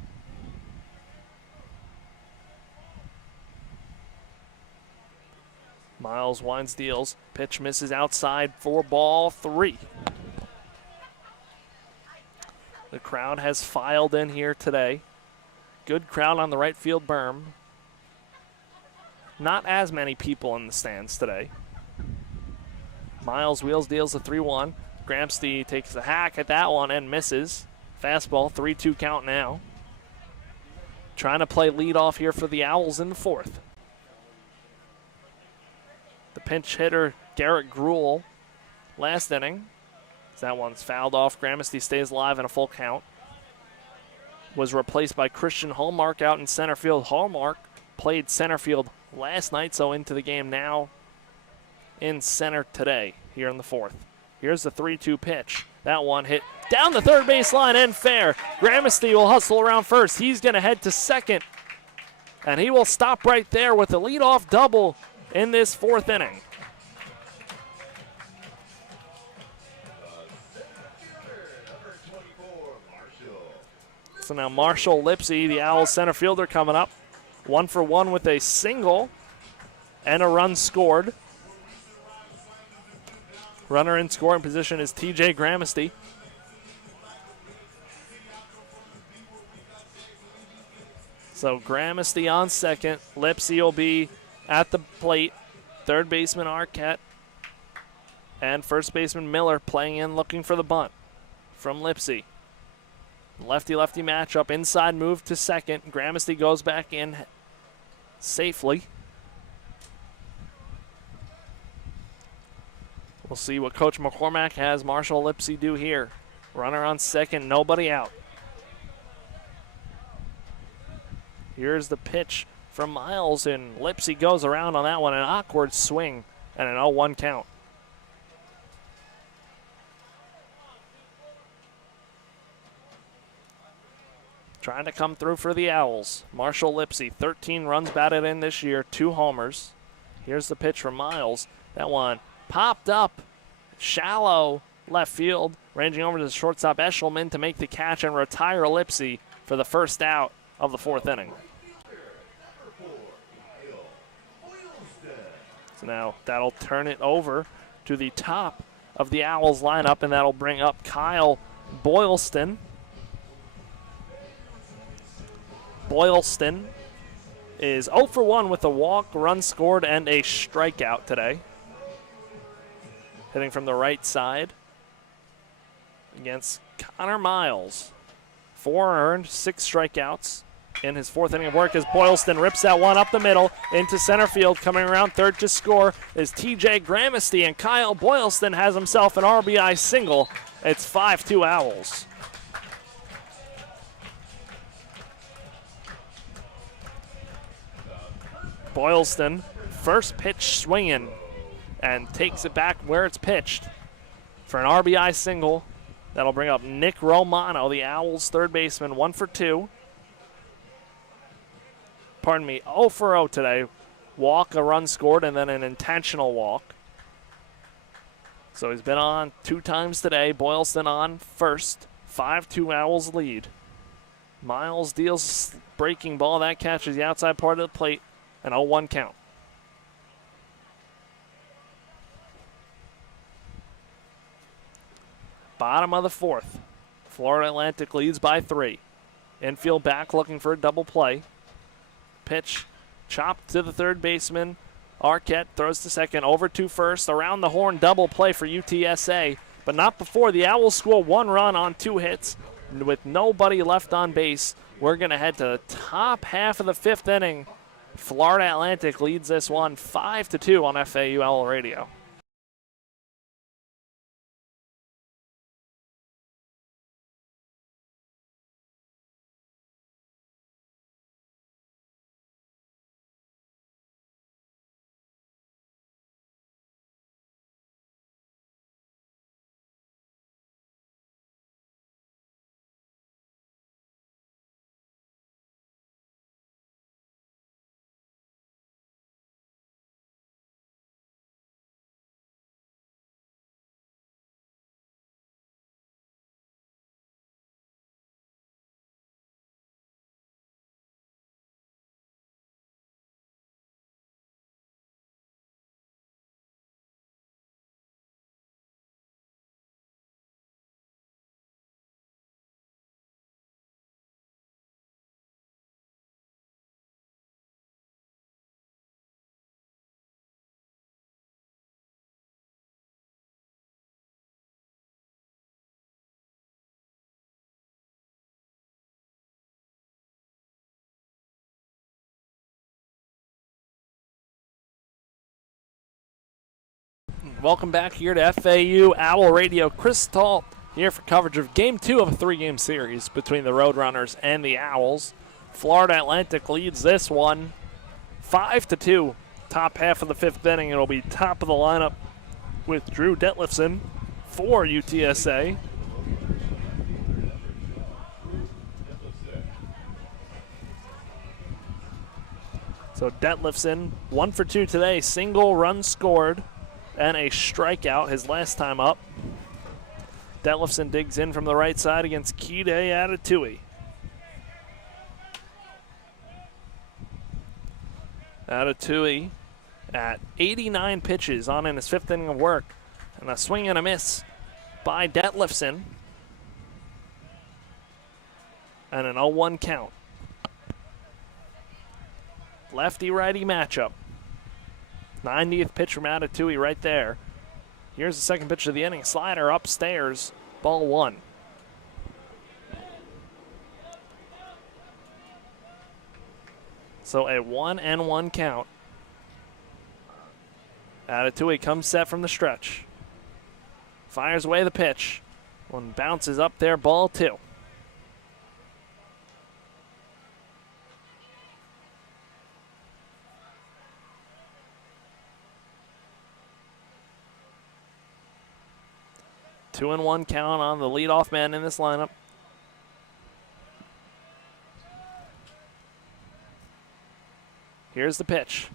Miles winds, deals. Pitch misses outside for ball 3. The crowd has filed in here today. Good crowd on the right field berm. Not as many people in the stands today. Miles wheels, deals a 3-1. Gramercy takes a hack at that one and misses. Fastball, 3-2 count now. Trying to play leadoff here for the Owls in the fourth. The pinch hitter, Garrett Gruel, last inning. That one's fouled off. Gramercy stays alive in a full count. Was replaced by Christian Hallmark out in center field. Hallmark played center field last night, so into the game now in center today here in the fourth. Here's the 3-2 pitch. That one hit down the third base line and fair. Gramercy will hustle around first. He's going to head to second, and he will stop right there with a leadoff double in this fourth inning. So now Marshall Lipsey, the Owls center fielder, coming up. 1 for 1 with a single and a run scored. Runner in scoring position is TJ Gramercy. So Gramercy on second. Lipsey will be at the plate. Third baseman Arquette and first baseman Miller playing in, looking for the bunt from Lipsey. Lefty-lefty matchup. Inside move to second. Gramercy goes back in safely. We'll see what Coach McCormack has Marshall Lipsey do here. Runner on second, nobody out. Here's the pitch from Miles, and Lipsey goes around on that one. An awkward swing and an 0-1 count. Trying to come through for the Owls. Marshall Lipsey, 13 runs batted in this year, 2 homers. Here's the pitch from Miles. That one popped up, shallow left field, ranging over to the shortstop Eshelman to make the catch and retire Lipsey for the first out of the fourth inning. So now that'll turn it over to the top of the Owls lineup, and that'll bring up Kyle Boylston. Boylston is 0 for 1 with a walk, run scored, and a strikeout today. Hitting from the right side against Connor Miles. 4 earned, 6 strikeouts in his fourth inning of work as Boylston rips that one up the middle into center field. Coming around third to score is TJ Gramercy, and Kyle Boylston has himself an RBI single. It's 5-2 Owls. Boylston, first pitch swinging, and takes it back where it's pitched for an RBI single. That'll bring up Nick Romano, the Owls third baseman, 1 for 2. Pardon me, 0 for 0 today. Walk, a run scored, and then an intentional walk. So he's been on 2 times today. Boylston on first. 5-2 Owls lead. Miles deals breaking ball. That catches the outside part of the plate. An 0-1 count. Bottom of the fourth. Florida Atlantic leads by 3. Infield back looking for a double play. Pitch chopped to the third baseman. Arquette throws to second, over to first. Around the horn double play for UTSA, but not before the Owls score 1 run on 2 hits. with nobody left on base, we're going to head to the top half of the 5th inning. Florida Atlantic leads this one 5-2 on FAU Owl Radio. Welcome back here to FAU Owl Radio. Chris Talt here for coverage of Game 2 of a 3-game series between the Roadrunners and the Owls. Florida Atlantic leads this one 5-2. Top half of the 5th inning, it'll be top of the lineup with Drew Detlefson for UTSA. So Detlefson, 1 for 2 today, single run scored and a strikeout his last time up. Detlefson digs in from the right side against Kide Atatui. Atatui at 89 pitches on in his 5th inning of work. And a swing and a miss by Detlefson. And an 0-1 count. Lefty-righty matchup. 90th pitch from Atatui right there. Here's the second pitch of the inning. Slider upstairs. Ball 1. So a 1-1 count. Atatui comes set from the stretch. Fires away the pitch. One bounces up there. Ball 2. Two and 1 count on the leadoff man in this lineup. Here's the pitch.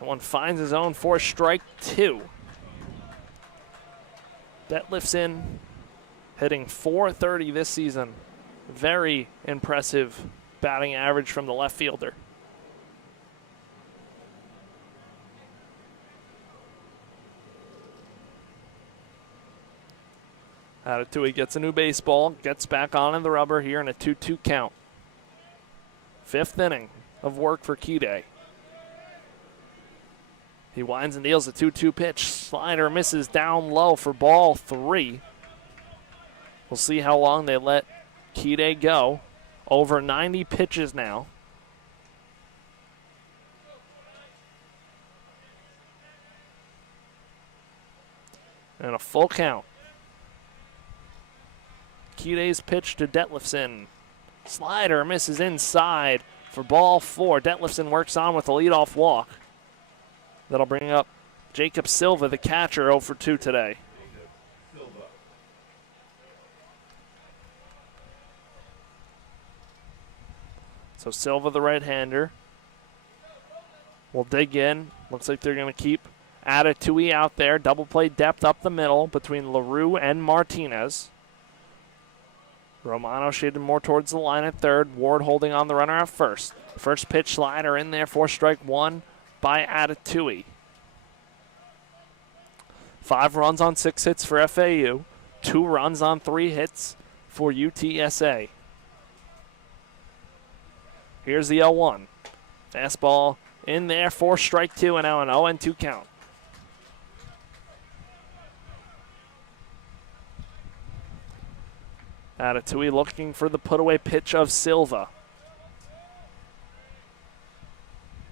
That one finds his own for strike 2. Detlefson hitting .430 this season. Very impressive batting average from the left fielder. Atatui gets a new baseball, gets back on in the rubber here in a 2-2 count. 5th inning of work for Kide. He winds and deals a 2-2 pitch. Slider misses down low for ball 3. We'll see how long they let Kide go. Over 90 pitches now. And a full count. Kide's pitch to Detlefson. Slider misses inside for ball 4. Detlefson works on with a leadoff walk. That'll bring up Jacob Silva, the catcher, 0 for 2 today. So Silva, the right-hander, will dig in. Looks like they're going to keep Atatui out there. Double play depth up the middle between LaRue and Martinez. Romano shaded more towards the line at third. Ward holding on the runner at first. First pitch slider in there for strike 1 by Atatui. 5 runs on 6 hits for FAU. 2 runs on 3 hits for UTSA. Here's the 0-1. Fastball in there for strike 2 and now an 0-2 count. Atatui looking for the put-away pitch of Silva.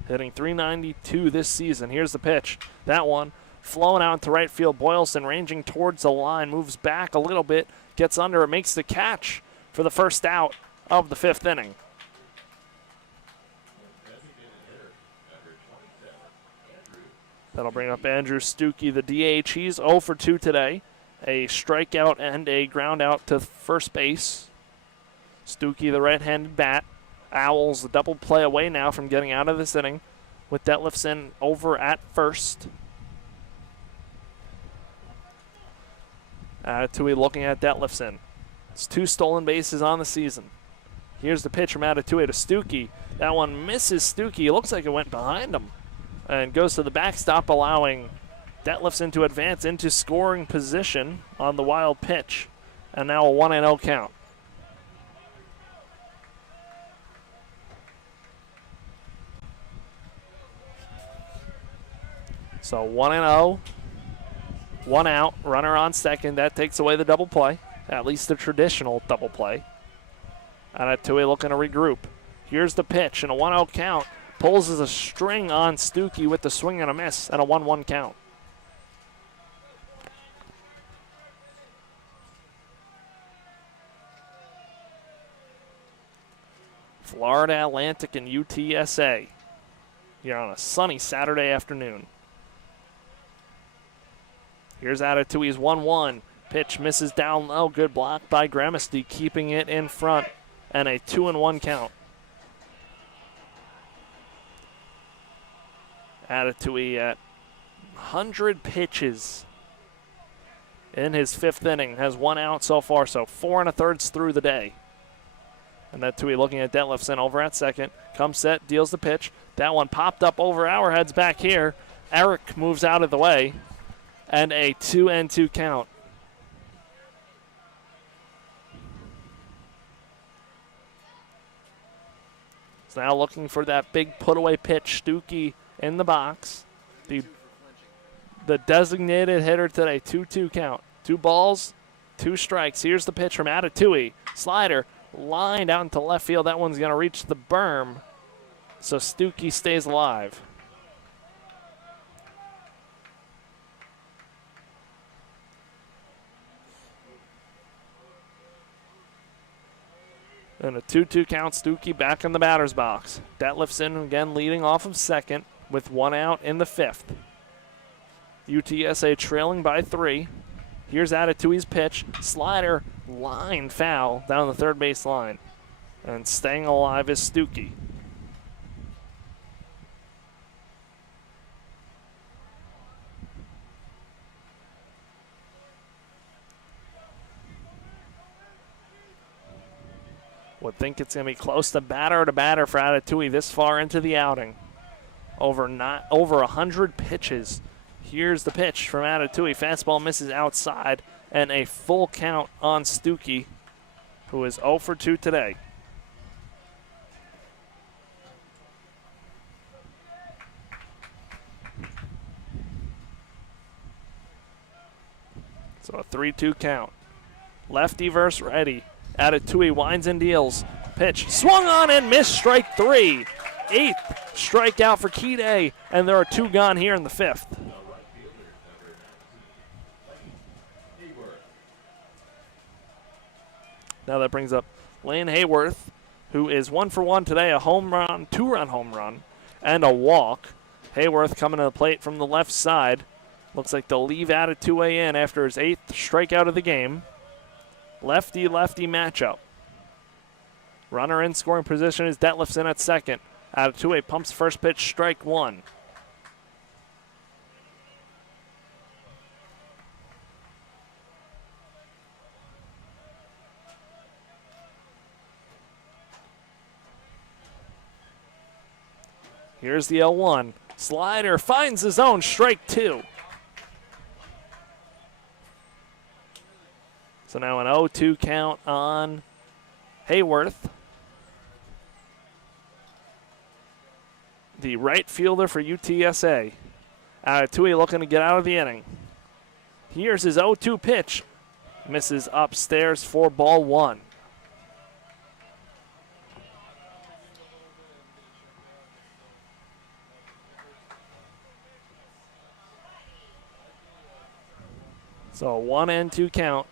Hitting .392 this season. Here's the pitch. That one flowing out to right field. Boylston ranging towards the line. Moves back a little bit. Gets under it. Makes the catch for the first out of the 5th inning. That'll bring up Andrew Stuckey, the DH. He's 0 for 2 today. A strikeout and a ground out to first base. Stuckey, the right-handed bat. Owls, the double play away now from getting out of this inning with Detlefsen over at first. Atatui looking at Detlefsen. It's 2 stolen bases on the season. Here's the pitch from Atatui to Stuckey. That one misses Stuckey. It looks like it went behind him and goes to the backstop, allowing Detlefsen to advance into scoring position on the wild pitch. And now a 1-0 count. So 1-0, 1 out, runner on second. That takes away the double play, at least the traditional double play. Atatui looking to regroup. Here's the pitch, and a 1-0 count. Pulls as a string on Stuckey with the swing and a miss, and a 1-1 count. Florida Atlantic and UTSA here on a sunny Saturday afternoon. Here's Atatui's 1-1. Pitch misses down low. Good block by Gramesty, keeping it in front. And a 2-1 count. Atatui at 100 pitches in his 5th inning. Has 1 out so far, so 4 1/3 through the day. And Atatui looking at Detlefsen over at second. Comes set, deals the pitch. That one popped up over our heads back here. Eric moves out of the way. And a 2-2 count. So now looking for that big put-away pitch. Stuckey in the box. The designated hitter today. 2-2 count. 2 balls, 2 strikes. Here's the pitch from Atatui. Slider lined out into left field. That one's going to reach the berm. So Stuckey stays alive. And a 2-2 count. Stuckey back in the batter's box. Detlefsen again leading off of second with 1 out in the 5th. UTSA trailing by 3. Here's Atatui's pitch. Slider line foul down the third base line. And staying alive is Stuckey. Would think it's going to be close to batter for Atatui this far into the outing. Over 100 pitches. Here's the pitch from Atatui. Fastball misses outside, and a full count on Stuckey, who is 0 for 2 today. So a 3-2 count. Lefty versus righty. Atatui winds and deals. Pitch swung on and missed, strike 3. 8th strikeout for Kide, and there are 2 gone here in the 5th. Now that brings up Lane Hayworth, who is 1 for 1 today, a home run, 2-run home run, and a walk. Hayworth coming to the plate from the left side. Looks like they'll leave Atatui in after his 8th strikeout of the game. Lefty-lefty matchup. Runner in scoring position is Detlefsen at second. Atatui pumps first pitch, strike 1. Here's the 0-1. Slider finds his own, strike 2. So now an 0-2 count on Hayworth. The right fielder for UTSA. Atatui looking to get out of the inning. Here's his 0-2 pitch. Misses upstairs for ball 1. So 1-2 count.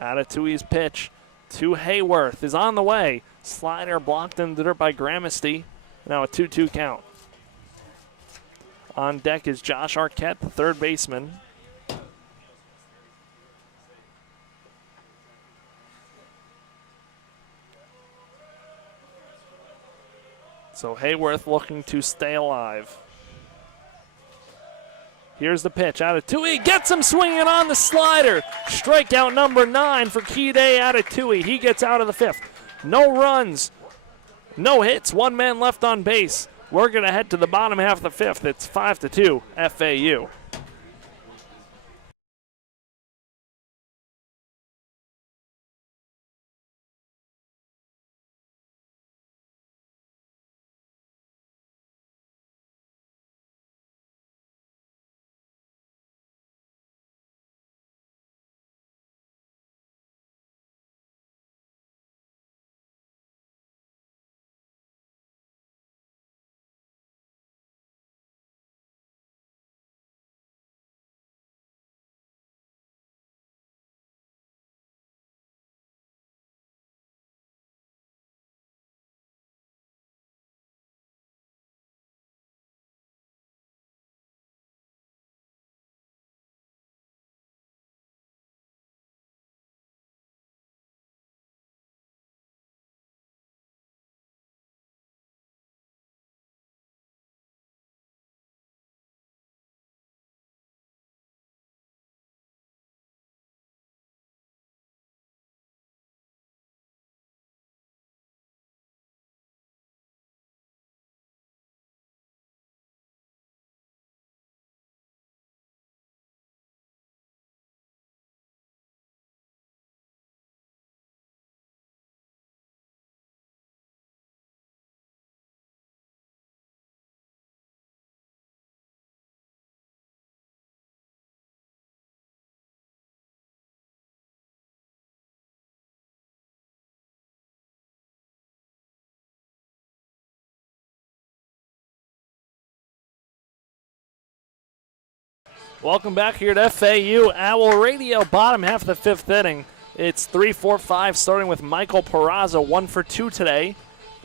Atatui's pitch to Hayworth is on the way. Slider blocked in the dirt by Gramasty. Now a 2-2 count. On deck is Josh Arquette, the third baseman. So Hayworth looking to stay alive. Here's the pitch. Atatui gets him swinging on the slider. Strikeout number 9 for Kide Atatui. He gets out of the 5th. No runs, no hits, 1 man left on base. We're going to head to the bottom half of the 5th. It's 5-2 FAU. Welcome back here to FAU Owl Radio, bottom half of the 5th inning. It's 3-4-5, starting with Michael Peraza, 1 for 2 today,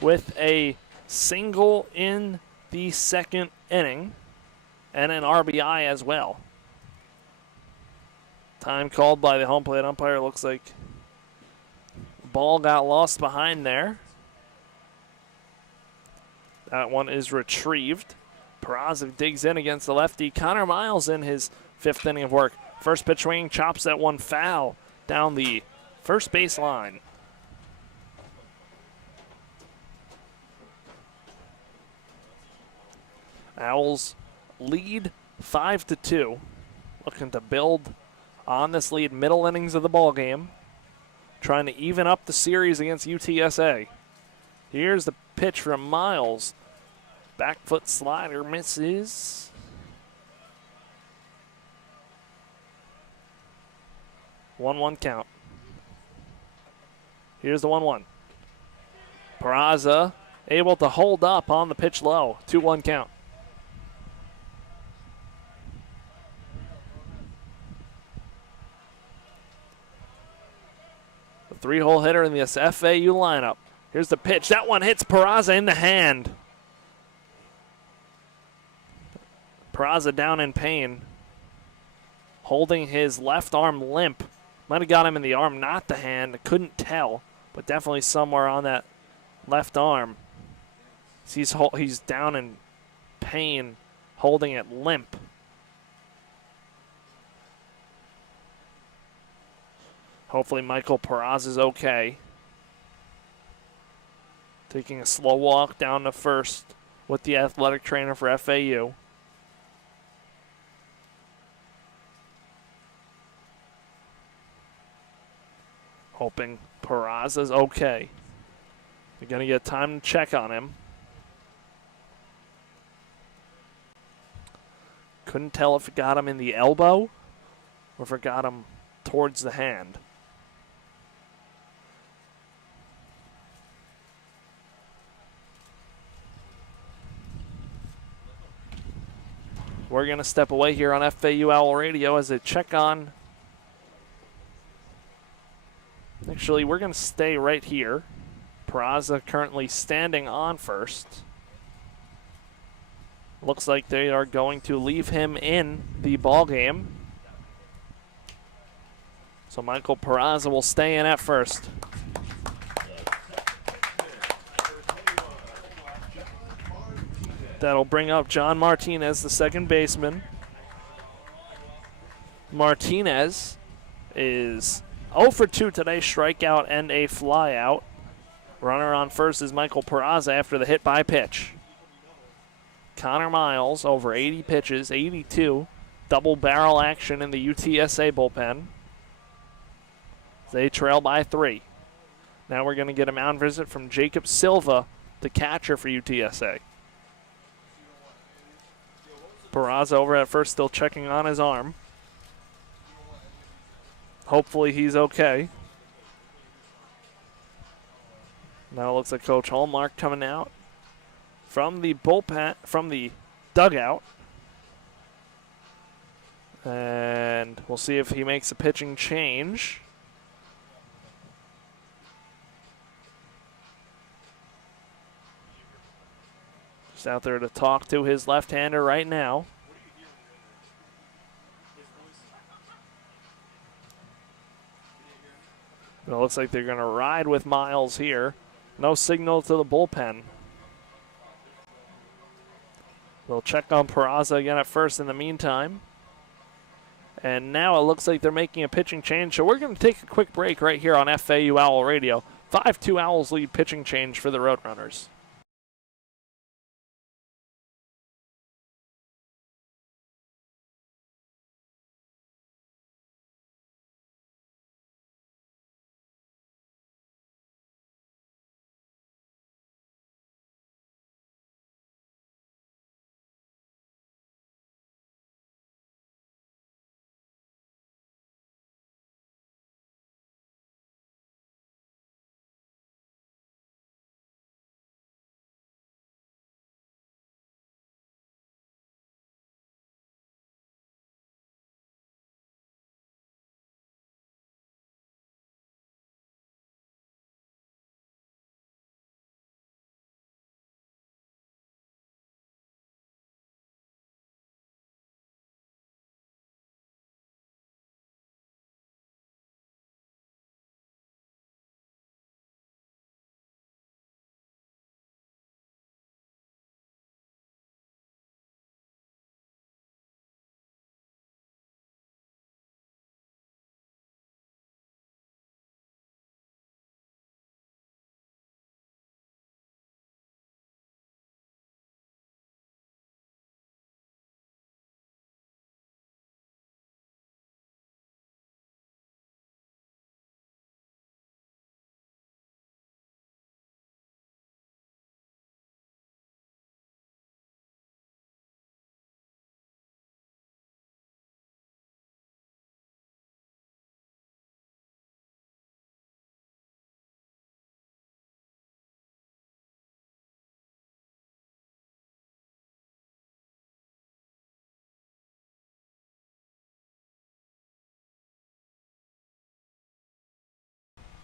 with a single in the 2nd inning and an RBI as well. Time called by the home plate umpire. Looks like ball got lost behind there. That one is retrieved. Peraza digs in against the lefty. Connor Miles in his 5th inning of work. First pitch swing, chops that one foul down the first base line. Owls lead 5-2. Looking to build on this lead, middle innings of the ball game. Trying to even up the series against UTSA. Here's the pitch from Miles. Back foot slider misses. One count. Here's the 1-1. Peraza able to hold up on the pitch low. 2-1 count. The 3-hole hitter in this FAU lineup. Here's the pitch. That one hits Peraza in the hand. Peraza down in pain, holding his left arm limp. Might have got him in the arm, not the hand. Couldn't tell, but definitely somewhere on that left arm. He's down in pain, holding it limp. Hopefully Michael Peraza is okay. Taking a slow walk down to first with the athletic trainer for FAU. Hoping Peraza's okay. You're going to get time to check on him. Couldn't tell if it got him in the elbow or if it got him towards the hand. we're going to step away here on FAU Owl Radio as they check on. Actually, we're going to stay right here. Peraza currently standing on first. Looks like they are going to leave him in the ball game. So Michael Peraza will stay in at first. That'll bring up John Martinez, the second baseman. Martinez is 0 for 2 today, strikeout and a flyout. Runner on first is Michael Peraza after the hit by pitch. Connor Miles, over 80 pitches, 82. Double barrel action in the UTSA bullpen. They trail by 3. Now we're going to get a mound visit from Jacob Silva, the catcher for UTSA. Peraza over at first, still checking on his arm. Hopefully he's okay. Now it looks like Coach Hallmark coming out from the bullpen, from the dugout. And we'll see if he makes a pitching change. Just out there to talk to his left-hander right now. It looks like they're going to ride with Miles here. No signal to the bullpen. They'll check on Peraza again at first in the meantime. And now it looks like they're making a pitching change. So we're going to take a quick break right here on FAU Owl Radio. 5-2 Owls lead pitching change for the Roadrunners.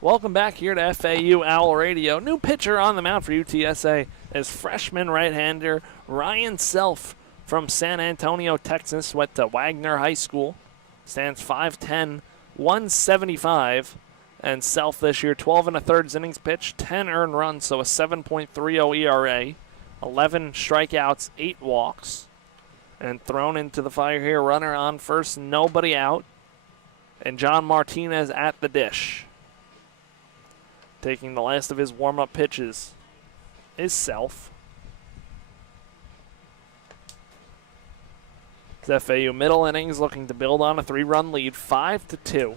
Welcome back here to FAU Owl Radio. New pitcher on the mound for UTSA is freshman right-hander Ryan Self from San Antonio, Texas. Went to Wagner High School. Stands 5'10", 175. And Self this year, 12 1/3 innings pitched, 10 earned runs, so a 7.30 ERA, 11 strikeouts, 8 walks. And thrown into the fire here, runner on first, nobody out. And John Martinez at the dish. Taking the last of his warm-up pitches is Self. It's FAU middle innings looking to build on a 3-run lead, 5-2.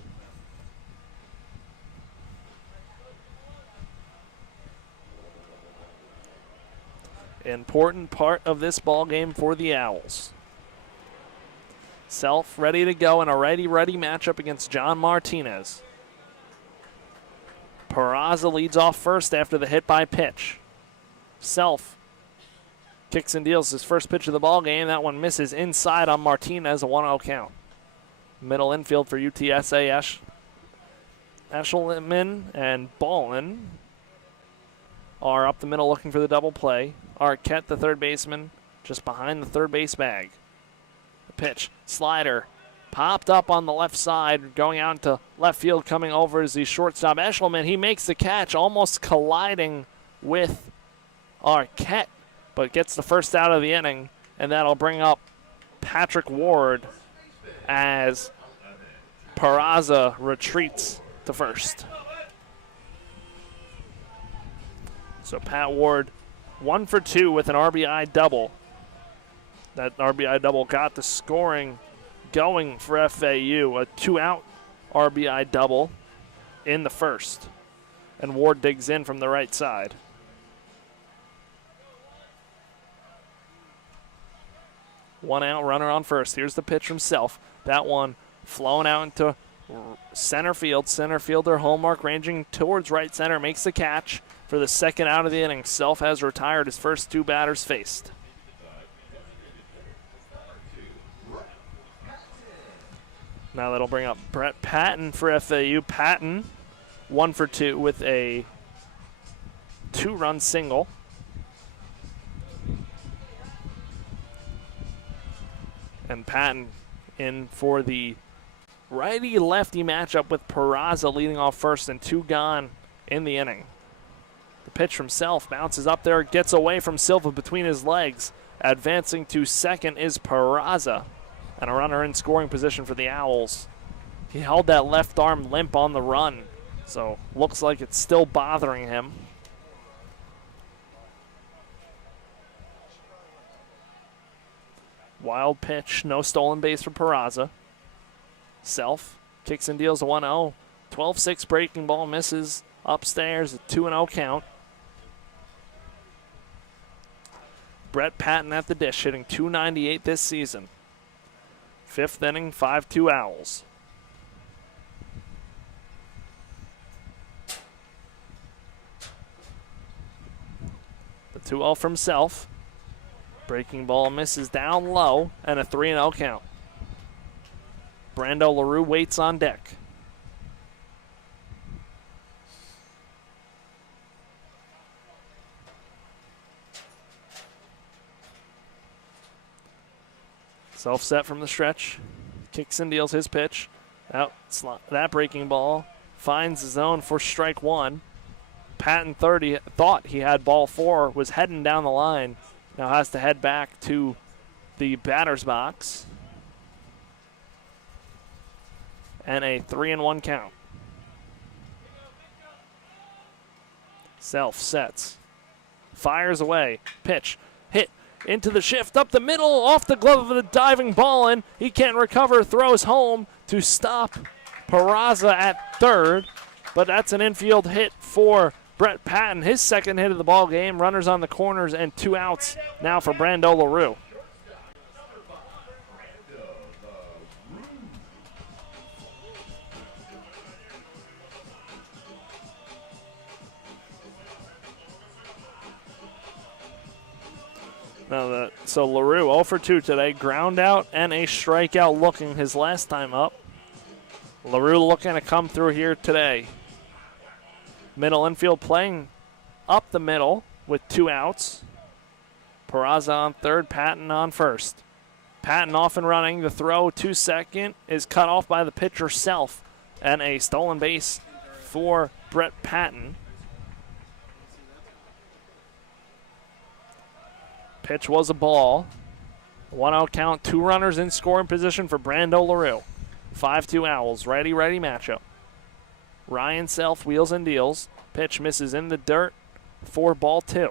Important part of this ball game for the Owls. Self ready to go in a righty-righty matchup against John Martinez. Peraza leads off first after the hit by pitch. Self Kicks and deals his first pitch of the ball game. That one misses inside on Martinez, a 1-0 count. Middle infield for UTSA, Eshelman and Ballin are up the middle looking for the double play. Arquette, the third baseman, just behind the third base bag. The pitch, slider, popped up on the left side, going out into left field, coming over is the shortstop Eshelman. He makes the catch, almost colliding with Arquette, but gets the first out of the inning, and that'll bring up Patrick Ward as Peraza retreats to first. So Pat Ward 1 for 2 with an RBI double. That RBI double got the scoring going for FAU. A 2-out RBI double in the first. And Ward digs in from the right side. One out, runner on first. Here's the pitch from Self. That one flowing out into center field. Center fielder Hallmark ranging towards right center. Makes the catch for the second out of the inning. Self has retired his first two batters faced. Now that'll bring up Brett Patton for FAU. Patton 1 for 2 with a 2-run single. And Patton in for the righty-lefty matchup with Peraza leading off first and 2 gone in the inning. The pitch from Self bounces up there, gets away from Silva between his legs. Advancing to second is Peraza, and a runner in scoring position for the Owls. He held that left arm limp on the run, so looks like it's still bothering him. Wild pitch, no stolen base for Peraza. Self kicks and deals a 1-0. 12-6 breaking ball misses upstairs, a 2-0 count. Brett Patton at the dish, hitting .298 this season. Fifth inning, 5-2 Owls. The 2-0 from Self. Breaking ball misses down low, and a 3-0 count. Brando LaRue waits on deck. Self set from the stretch. Kicks and deals his pitch. Out that breaking ball finds the zone for strike one. Patton 30 thought he had ball 4, was heading down the line. Now has to head back to the batter's box. And a 3-1 count. Self sets. Fires away. Pitch. Hit. Into the shift. Up the middle. Off the glove of the diving Ballin. He can't recover. Throws home to stop Peraza at third. But that's an infield hit for Brett Patton. His second hit of the ball game. Runners on the corners and 2 outs now for Brando LaRue. So LaRue 0 for 2 today. Ground out and a strikeout looking his last time up. LaRue looking to come through here today. Middle infield playing up the middle with 2 outs. Peraza on third, Patton on first. Patton off and running. The throw to second is cut off by the pitcher Self. And a stolen base for Brett Patton. Pitch was a ball. 1-0 count, 2 runners in scoring position for Brando LaRue. 5-2 Owls, righty-righty matchup. Ryan Self wheels and deals. Pitch misses in the dirt for ball 2.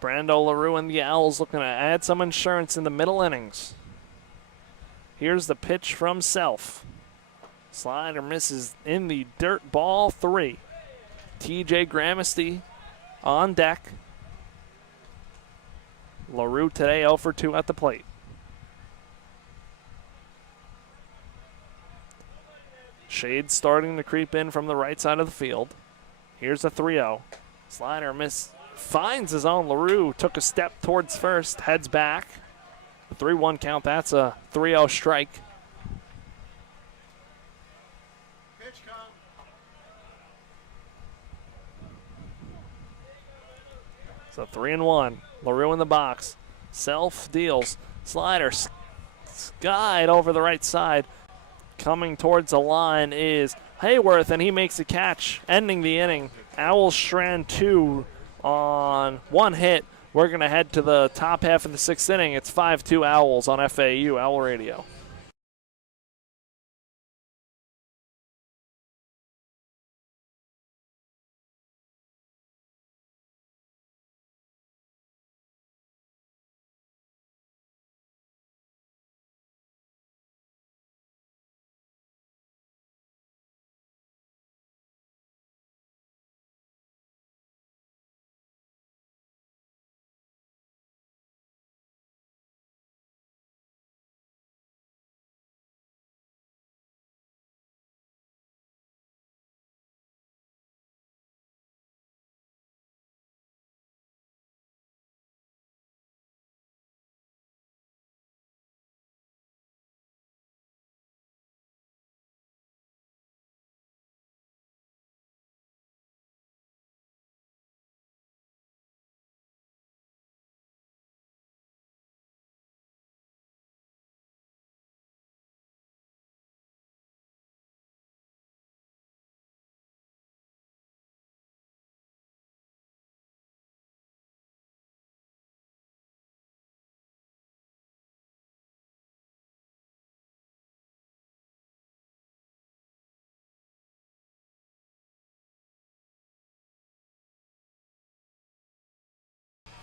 Brando LaRue and the Owls looking to add some insurance in the middle innings. Here's the pitch from Self. Slider misses in the dirt, ball 3. TJ Gramesty on deck. LaRue today 0 for 2 at the plate. Shades starting to creep in from the right side of the field. Here's a 3-0. Slider finds his own. LaRue took a step towards first, heads back. The 3-1 count, that's a 3-0 strike. So 3-1. LaRue in the box. Self deals. Slider skied over the right side. Coming towards the line is Hayworth, and he makes a catch, ending the inning. Owls strand 2 on 1 hit. We're going to head to the top half of the 6th inning. It's 5-2 Owls on FAU Owl Radio.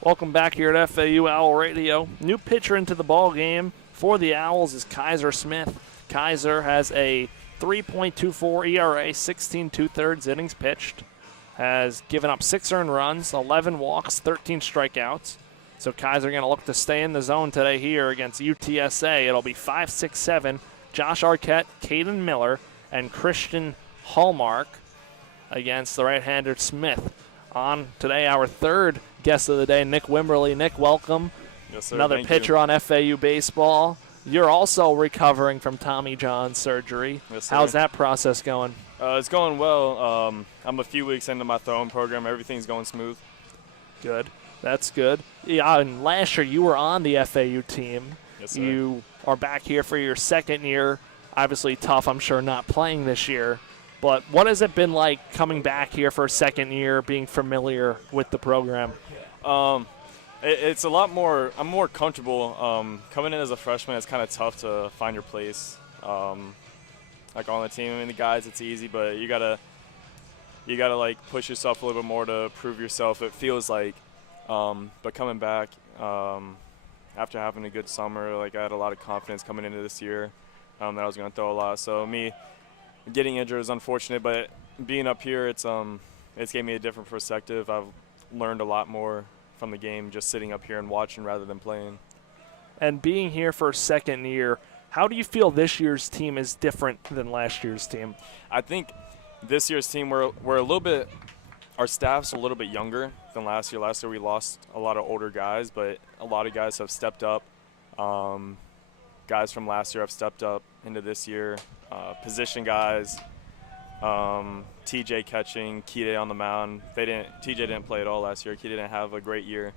Welcome back here at FAU Owl Radio. New pitcher into the ball game for the Owls is Kaiser Smith. Kaiser has a 3.24 ERA, 16 2/3 innings pitched. Has given up 6 earned runs, 11 walks, 13 strikeouts. So Kaiser going to look to stay in the zone today here against UTSA. It'll be 5-6-7. Josh Arquette, Caden Miller, and Christian Hallmark against the right-hander Smith. On today, our third guest of the day, Nick Wimberly. Nick, welcome. Yes, sir. Another pitcher on FAU baseball. You're also recovering from Tommy John surgery. Yes, sir. How's that process going? It's going well. I'm a few weeks into my throwing program. Everything's going smooth. Good. That's good. Yeah, and last year you were on the FAU team. Yes, sir. You are back here for your second year. Obviously tough, I'm sure, not playing this year. But what has it been like coming back here for a second year, being familiar with the program? It's a lot more. I'm more comfortable. Coming in as a freshman, it's kind of tough to find your place. Like on the team, I mean, the guys, it's easy, but you gotta like push yourself a little bit more to prove yourself. It feels like, but coming back after having a good summer, like I had a lot of confidence coming into this year that I was gonna throw a lot. So me getting injured is unfortunate, but being up here, it's gave me a different perspective. I've learned a lot more from the game just sitting up here and watching rather than playing. And being here for a second year, how do you feel this year's team is different than last year's team? I think this year's team, we're a little bit, our staff's a little bit younger than last year. Last year we lost a lot of older guys, but a lot of guys have stepped up. Guys from last year have stepped up into this year. Position guys, TJ catching, Kide on the mound. TJ didn't play at all last year. Kide didn't have a great year,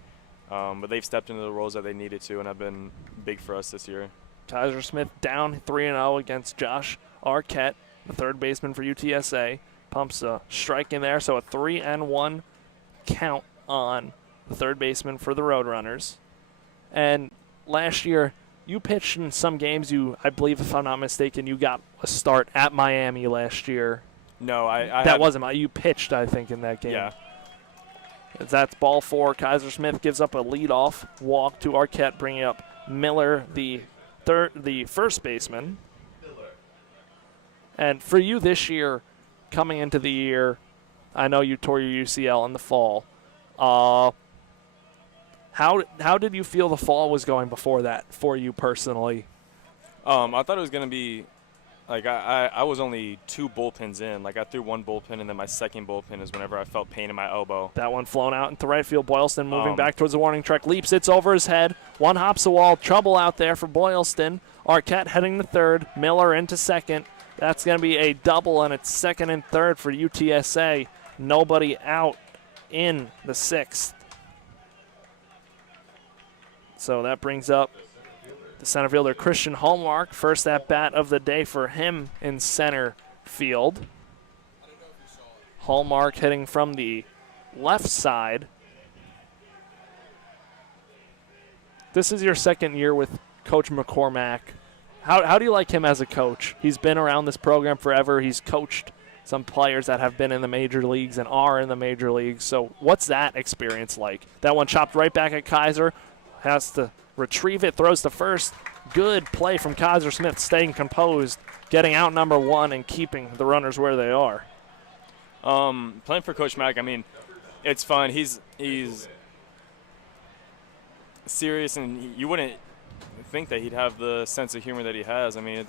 but they've stepped into the roles that they needed to and have been big for us this year. Kaiser Smith down 3-0 against Josh Arquette, the third baseman for UTSA. Pumps a strike in there, so a 3-1 count on the third baseman for the Roadrunners. And last year, you pitched in some games. I believe, if I'm not mistaken, you got a start at Miami last year. No, that wasn't you pitched, I think, in that game. Yeah. That's ball 4. Kaiser Smith gives up a leadoff walk to Arquette, bringing up Miller, the first baseman. And for you this year, coming into the year, I know you tore your UCL in the fall. How did you feel the fall was going before that for you personally? I thought it was going to be like I was only 2 bullpens in. Like I threw 1 bullpen, and then my second bullpen is whenever I felt pain in my elbow. That one flown out into right field. Boylston moving back towards the warning track. Leaps, it's over his head. One hops the wall. Trouble out there for Boylston. Arquette heading to third. Miller into second. That's going to be a double, and it's second and third for UTSA. Nobody out in the 6th. So that brings up the center fielder, Christian Hallmark. First at-bat of the day for him in center field. Hallmark hitting from the left side. This is your second year with Coach McCormack. How do you like him as a coach? He's been around this program forever. He's coached some players that have been in the major leagues and are in the major leagues. So what's that experience like? That one chopped right back at Kaiser. Has to retrieve it, throws to first. Good play from Kaiser Smith, staying composed, getting out number 1 and keeping the runners where they are. Playing for Coach Mack, I mean, it's fun. He's serious, and you wouldn't think that he'd have the sense of humor that he has. I mean,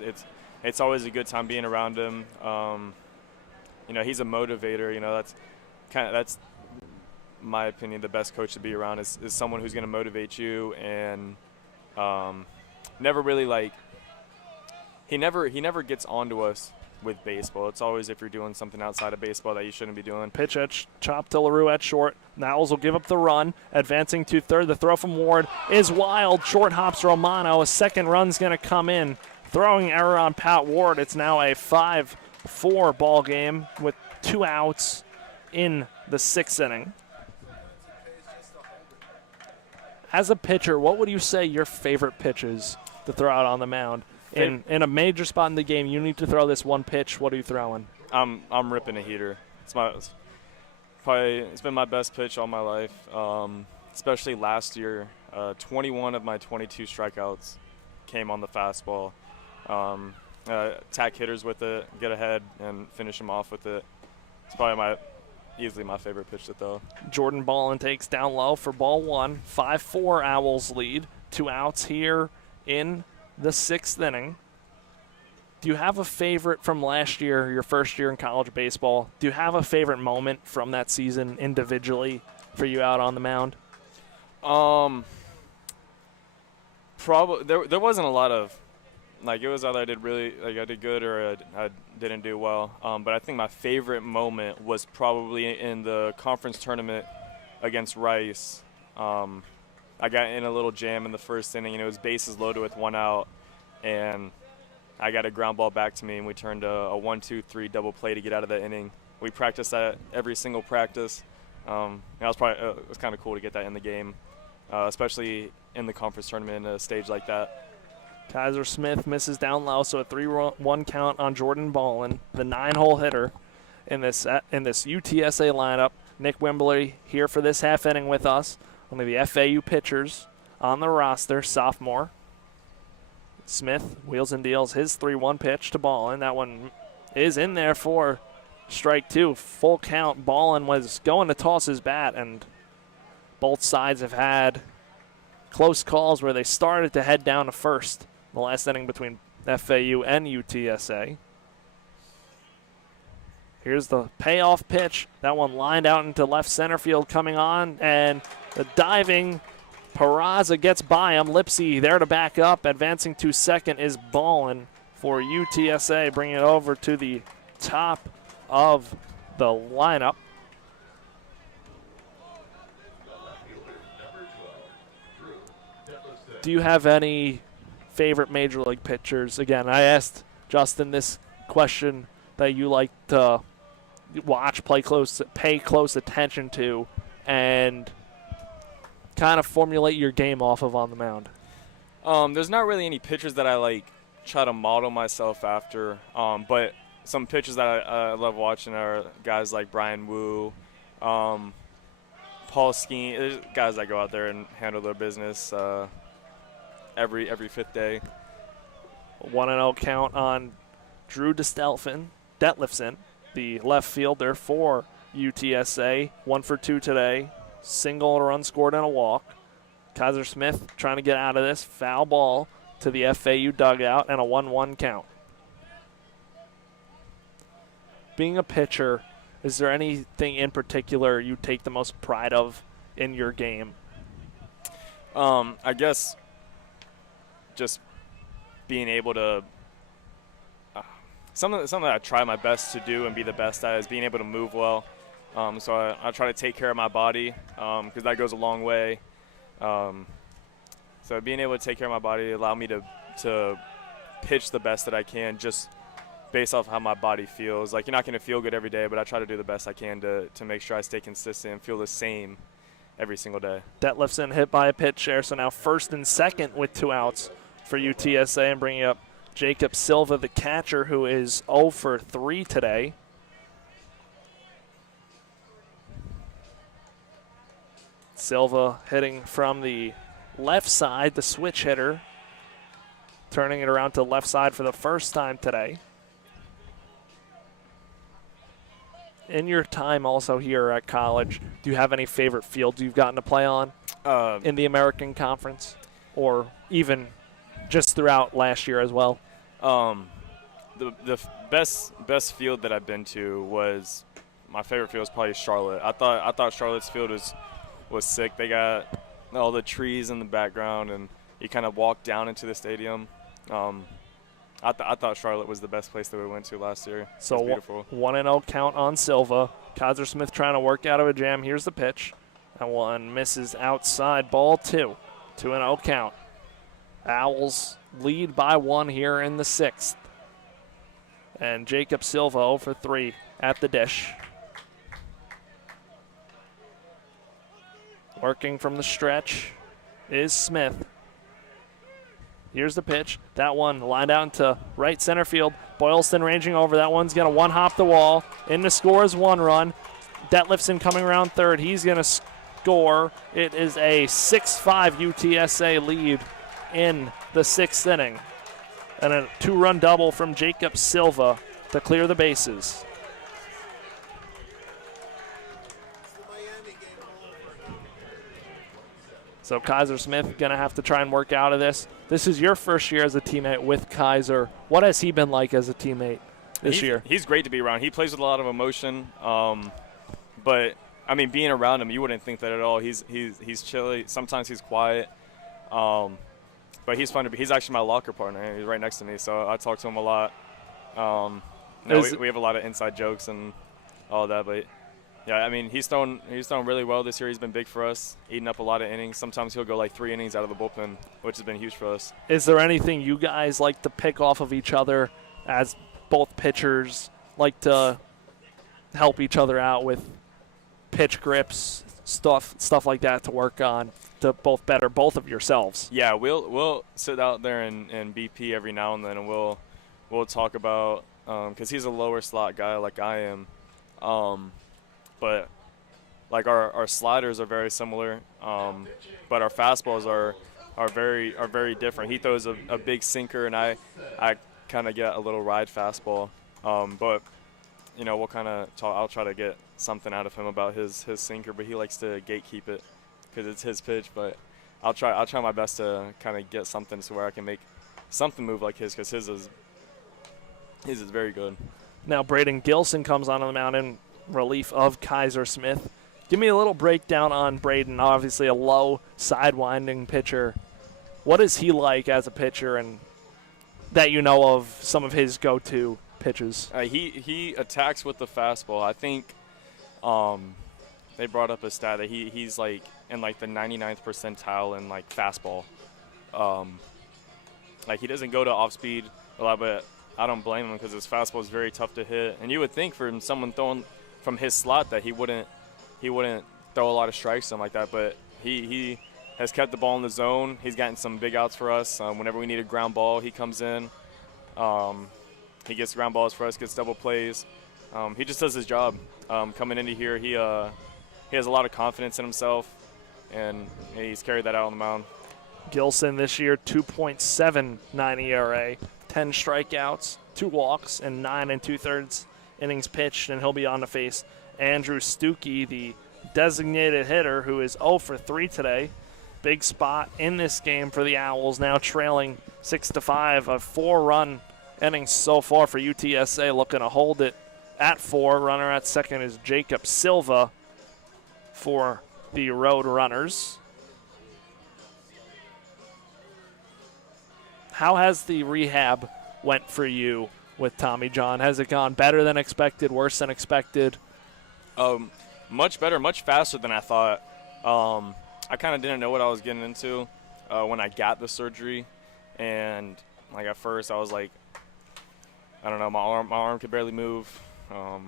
it's always a good time being around him. You know, he's a motivator. You know, that's my opinion, the best coach to be around is someone who's going to motivate you, and never really like he never gets onto us with baseball. It's always if you're doing something outside of baseball that you shouldn't be doing. Pitch at chop to LaRue at short. Owls will give up the run. Advancing to third. The throw from Ward is wild. Short hops Romano. A second run's going to come in. Throwing error on Pat Ward. It's now a 5-4 ball game with 2 outs in the 6th inning. As a pitcher, what would you say your favorite pitch is to throw out on the mound? In a major spot in the game, you need to throw this one pitch. What are you throwing? I'm ripping a heater. It's been my best pitch all my life, especially last year. 21 of my 22 strikeouts came on the fastball. Attack hitters with it, get ahead, and finish them off with it. It's probably easily my favorite pitch to throw. Jordan Ballin takes down low for ball 1. 5-4 Owls lead. 2 outs here in the 6th inning. Do you have a favorite from last year, your first year in college baseball? Do you have a favorite moment from that season individually for you out on the mound? Probably there wasn't a lot of, like, it was either I did good or I didn't do well. But I think my favorite moment was probably in the conference tournament against Rice. I got in a little jam in the first inning, and it was bases loaded with 1 out, and I got a ground ball back to me, and we turned a 1-2-3 double play to get out of the inning. We practiced that every single practice. It was kind of cool to get that in the game, especially in the conference tournament in a stage like that. Kaiser Smith misses down low, so a 3-1 count on Jordan Ballin, the 9-hole hitter in this UTSA lineup. Nick Wimbley here for this half inning with us. One of the FAU pitchers on the roster, sophomore. Smith wheels and deals his 3-1 pitch to Ballin. That one is in there for strike 2. Full count. Ballin was going to toss his bat, and both sides have had close calls where they started to head down to first. The last inning between FAU and UTSA. Here's the payoff pitch. That one lined out into left center field coming on, and the diving Peraza gets by him. Lipsy there to back up. Advancing to second is Ballin for UTSA, bringing it over to the top of the lineup. Do you have any favorite major league pitchers? Again, I asked Justin this question that you like to watch, pay close attention to, and kind of formulate your game off of on the mound. There's not really any pitchers that I try to model myself after, but some pitchers that I love watching are guys like Brian Wu, Paul Skeen. There's guys that go out there and handle their business every 5th day. 1-0 count on Drew Detlefsen, the left fielder for UTSA. 1 for 2 today. Single run scored and a walk. Kaiser Smith trying to get out of this. Foul ball to the FAU dugout and a 1-1 count. being a pitcher, is there anything in particular you take the most pride of in your game? I guess just being able to something that I try my best to do and be the best at is being able to move well. So I try to take care of my body because that goes a long way. So being able to take care of my body allow me to pitch the best that I can just based off how my body feels. Like, you're not going to feel good every day, but I try to do the best I can to make sure I stay consistent and feel the same every single day. Detlefson hit by a pitch there, so now first and second with 2 outs for UTSA, and bringing up Jacob Silva, the catcher, who is 0 for 3 today. Silva hitting from the left side, the switch hitter, turning it around to left side for the first time today. In your time also here at college, do you have any favorite fields you've gotten to play on in the American Conference, or even just throughout last year as well? The best field that I've been to was, my favorite field was probably Charlotte. I thought Charlotte's field was sick. They got all the trees in the background, and you kind of walk down into the stadium. I thought Charlotte was the best place that we went to last year. So it was beautiful. 1-0 count on Silva. Kaiser Smith trying to work out of a jam. Here's the pitch. That one misses outside, ball 2. 2-0 count. Owls lead by 1 here in the 6th. And Jacob Silva 0 for 3 at the dish. Working from the stretch is Smith. Here's the pitch. That one lined out into right center field. Boylston ranging over. That one's going to one-hop the wall. In to score is 1 run. Detlefson coming around third. He's going to score. It is a 6-5 UTSA lead in the 6th inning. And a 2-run double from Jacob Silva to clear the bases. So Kaiser Smith going to have to try and work out of this. This is your first year as a teammate with Kaiser. What has he been like as a teammate this year? He's great to be around. He plays with a lot of emotion. But, I mean, being around him, you wouldn't think that at all. He's chilly. Sometimes he's quiet. But he's fun to be. He's actually my locker partner. He's right next to me, so I talk to him a lot. We have a lot of inside jokes and all that, but – yeah, I mean, he's thrown really well this year. He's been big for us, eating up a lot of innings. Sometimes he'll go like 3 innings out of the bullpen, which has been huge for us. Is there anything you guys like to pick off of each other as both pitchers, like to help each other out with pitch grips, stuff like that to work on to both better both of yourselves? Yeah, we'll sit out there and BP every now and then, and we'll talk about because he's a lower slot guy like I am. But like our sliders are very similar, but our fastballs are very different. He throws a big sinker, and I kind of get a little ride fastball. But you know, we'll kind of talk. I'll try to get something out of him about his sinker, but he likes to gatekeep it because it's his pitch. But I'll try my best to kind of get something to where I can make something move like his, because his is very good. Now Braden Gilson comes onto the mound in relief of Kaiser Smith. Give me a little breakdown on Braden. Obviously a low sidewinding pitcher. What is he like as a pitcher, and that you know of some of his go-to pitches? He attacks with the fastball. I think they brought up a stat that he's like in like the 99th percentile in like fastball. Like he doesn't go to off speed a lot, but I don't blame him because his fastball is very tough to hit. And you would think from someone throwing from his slot that he wouldn't throw a lot of strikes, something like that. But he has kept the ball in the zone. He's gotten some big outs for us. Whenever we need a ground ball, he comes in. He gets ground balls for us, gets double plays. He just does his job. Coming into here, he has a lot of confidence in himself, and he's carried that out on the mound. Gilson this year, 2.79 ERA, 10 strikeouts, 2 walks, and 9 2/3 innings pitched, and he'll be on to face Andrew Stuckey, the designated hitter, who is 0 for 3 today. Big spot in this game for the Owls, now trailing 6-5, a 4-run inning so far for UTSA, looking to hold it at 4. Runner at second is Jacob Silva for the Roadrunners. How has the rehab went for you with Tommy John? Has it gone better than expected, worse than expected? Much better, much faster than I thought. I kind of didn't know what I was getting into when I got the surgery, and like at first I was like, I don't know, my arm could barely move. No,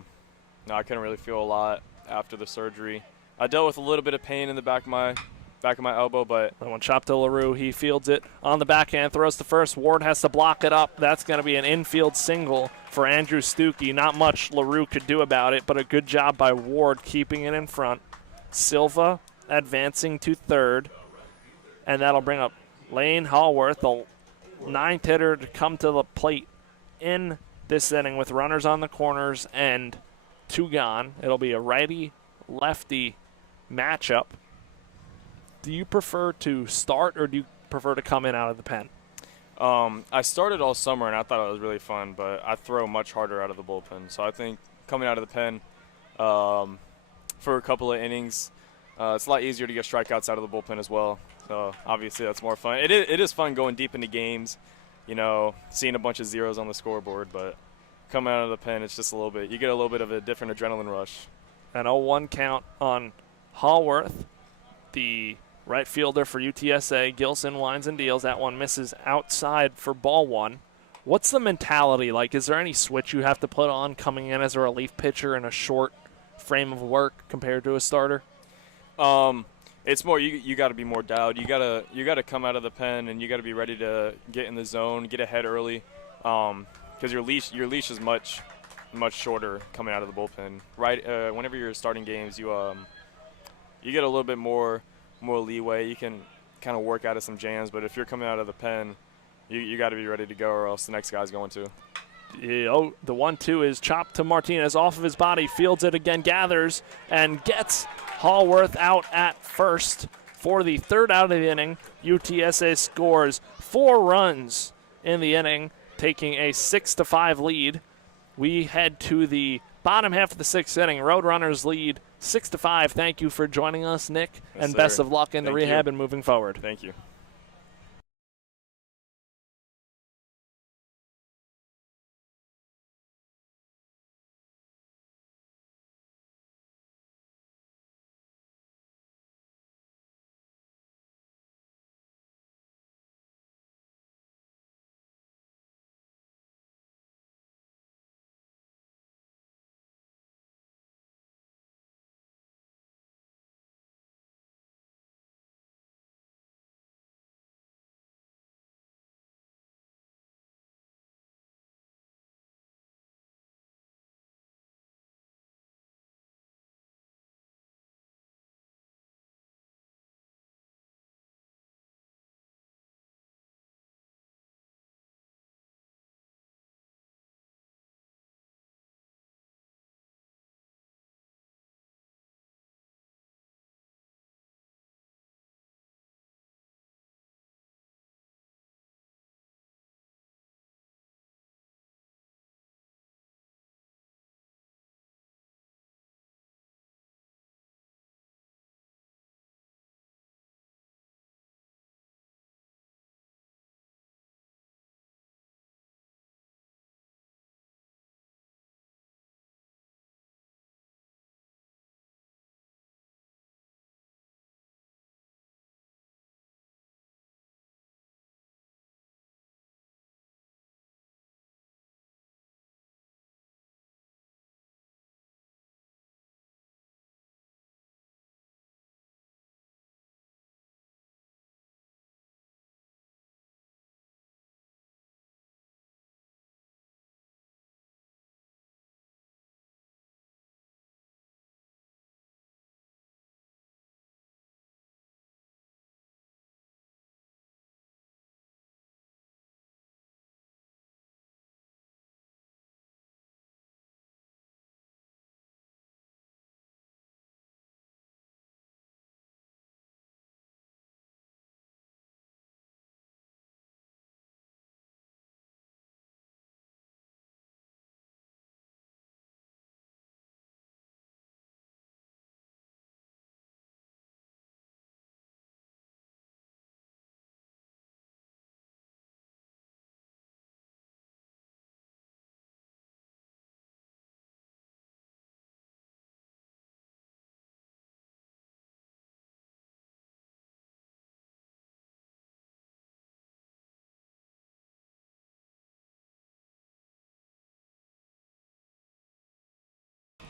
I couldn't really feel a lot after the surgery. I dealt with a little bit of pain in the back of my elbow, but That one chopped to LaRue. He fields it on the backhand, throws to first. Ward has to block it up. That's going to be an infield single for Andrew Stuckey. Not much LaRue could do about it, but a good job by Ward keeping it in front. Silva advancing to third, and that'll bring up Lane Hallworth, the ninth hitter to come to the plate in this inning with runners on the corners and 2 gone. It'll be a righty-lefty matchup. Do you prefer to start or do you prefer to come in out of the pen? I started all summer and I thought it was really fun, but I throw much harder out of the bullpen. So I think coming out of the pen for a couple of innings, it's a lot easier to get strikeouts out of the bullpen as well. So obviously that's more fun. It is fun going deep into games, you know, seeing a bunch of zeros on the scoreboard, but coming out of the pen, it's just a little bit, you get a little bit of a different adrenaline rush. An 0-1 count on Hallworth, the right fielder for UTSA. Gilson winds and deals. That one misses outside for ball 1. What's the mentality like? Is there any switch you have to put on coming in as a relief pitcher in a short frame of work compared to a starter? It's more you got to be more dialed. You gotta come out of the pen and you got to be ready to get in the zone, get ahead early, because your leash is much shorter coming out of the bullpen. Right, whenever you're starting games, you get a little bit more leeway. You can kind of work out of some jams, but if you're coming out of the pen, you got to be ready to go, or else the next guy's going to. The 1-2 is chopped to Martinez off of his body, fields it again, gathers, and gets Hallworth out at first for the third out of the inning. UTSA scores 4 runs in the inning, taking a 6-5 lead. We head to the bottom half of the 6th inning. Roadrunners lead 6-5. Thank you for joining us, Nick, Yes, and sir. best of luck in the Thank rehab you. and moving forward. Thank you.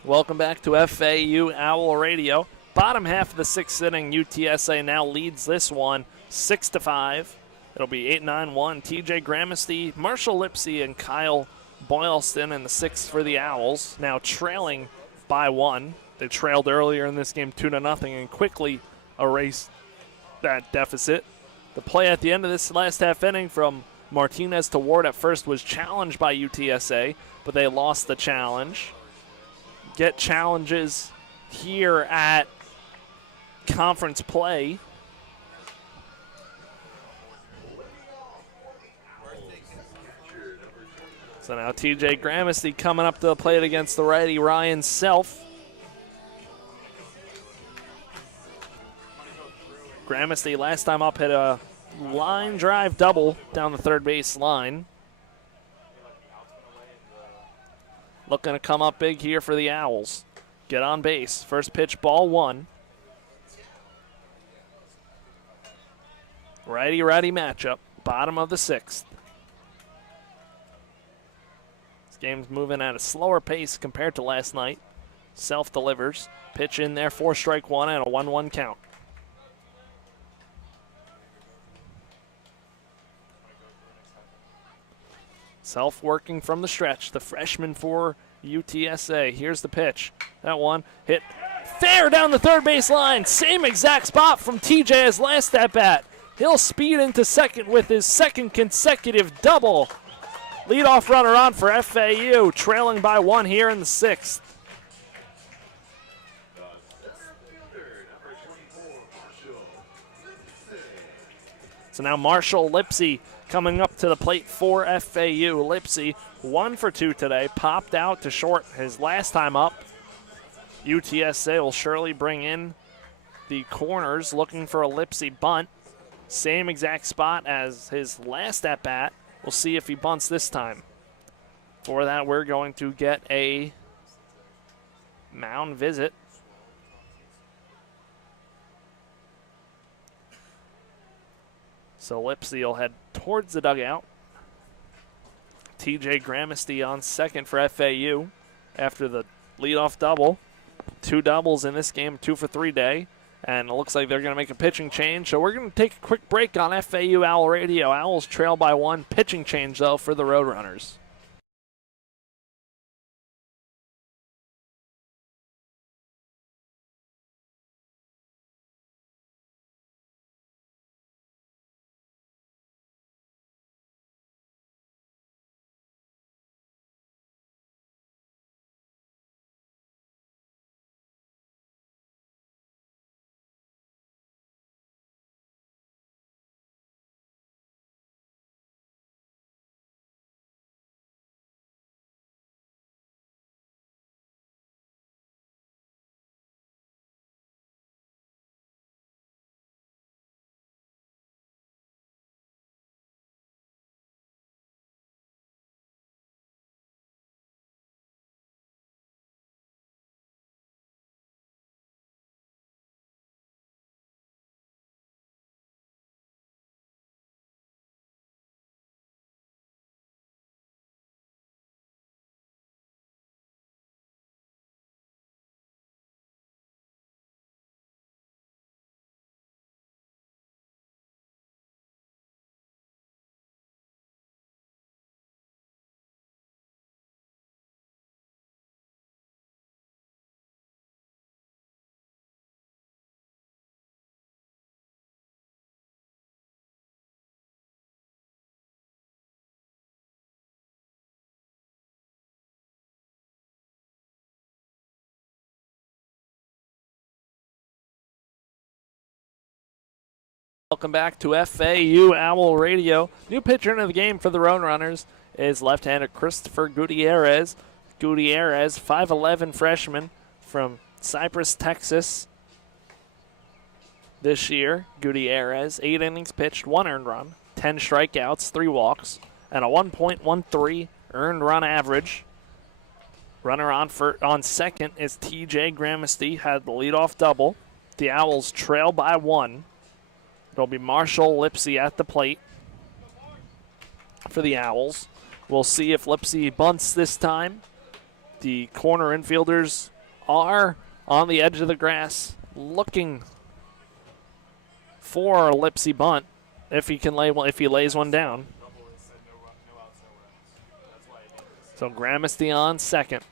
Welcome back to FAU Owl Radio. Bottom half of the sixth inning, UTSA now leads this one 6-5. It'll be 8-9-1. TJ Gramesty, Marshall Lipsy, and Kyle Boylston in the sixth for the Owls, now trailing by 1. They trailed earlier in this game 2-0 and quickly erased that deficit. The play at the end of this last half inning from Martinez to Ward at first was challenged by UTSA, but they lost the challenge. Get challenges here at conference play. So now TJ Gramesty coming up to the plate against the righty Ryan Self. Gramesty last time up hit a line drive double down the third base line. Looking to come up big here for the Owls. Get on base. First pitch, ball 1. Righty-righty matchup. Bottom of the sixth. This game's moving at a slower pace compared to last night. Self delivers. Pitch in there, 4-strike-1 and a 1-1 count. Self working from the stretch, the freshman for UTSA. Here's the pitch. That one hit fair down the third base line. Same exact spot from TJ as last at bat. He'll speed into second with his second consecutive double. Leadoff runner on for FAU, trailing by 1 here in the sixth. So now Marshall Lipsy coming up to the plate for FAU. Lipsy 1 for 2 today, popped out to short his last time up. UTSA will surely bring in the corners looking for a Lipsy bunt. Same exact spot as his last at bat. We'll see if he bunts this time. For that, we're going to get a mound visit. So Lipsy will head towards the dugout. TJ Gramesty on second for FAU after the leadoff double. 2 doubles in this game, 2 for 3 day. And it looks like they're going to make a pitching change. So we're going to take a quick break on FAU Owl Radio. Owls trail by 1. Pitching change, though, for the Roadrunners. Welcome back to FAU Owl Radio. New pitcher into the game for the Roadrunners is left-hander Christopher Gutierrez. Gutierrez, 5'11 freshman from Cypress, Texas. This year, Gutierrez, 8 innings pitched, 1 earned run, 10 strikeouts, 3 walks, and a 1.13 earned run average. Runner on second is TJ Gramesty, had the leadoff double. The Owls trail by 1. It'll be Marshall Lipsy at the plate for the Owls. We'll see if Lipsy bunts this time. The corner infielders are on the edge of the grass looking for a Lipsy bunt if he can if he lays one down. So Gramesty on second.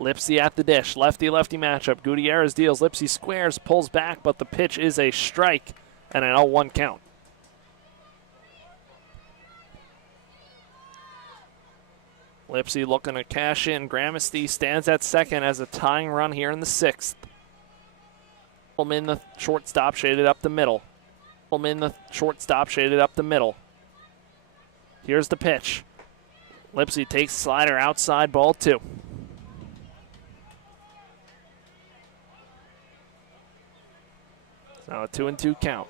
Lipsy at the dish. Lefty-lefty matchup. Gutierrez deals. Lipsy squares, pulls back, but the pitch is a strike and an 0-1 count. Lipsy looking to cash in. Gramesty stands at second as a tying run here in the 6th. In the shortstop shaded up the middle. In the shortstop shaded up the middle. Here's the pitch. Lipsy takes slider outside, ball 2. Now a 2-2 count.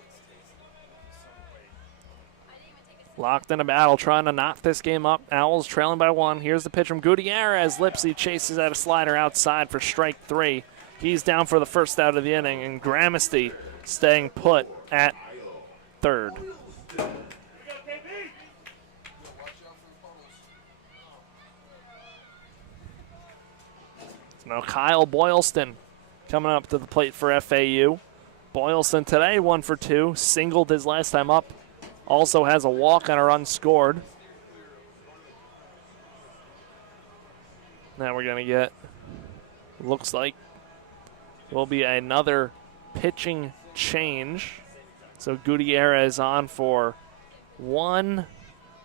Locked in a battle, trying to knock this game up. Owls trailing by 1. Here's the pitch from Gutierrez. Lipsy chases at a slider outside for strike 3. He's down for the first out of the inning, and Gramesty staying put at third. So now Kyle Boylston coming up to the plate for FAU. Boylston today 1 for 2, singled his last time up. Also has a walk and a run scored. Now we're going to get, looks like, will be another pitching change. So Gutierrez on for 1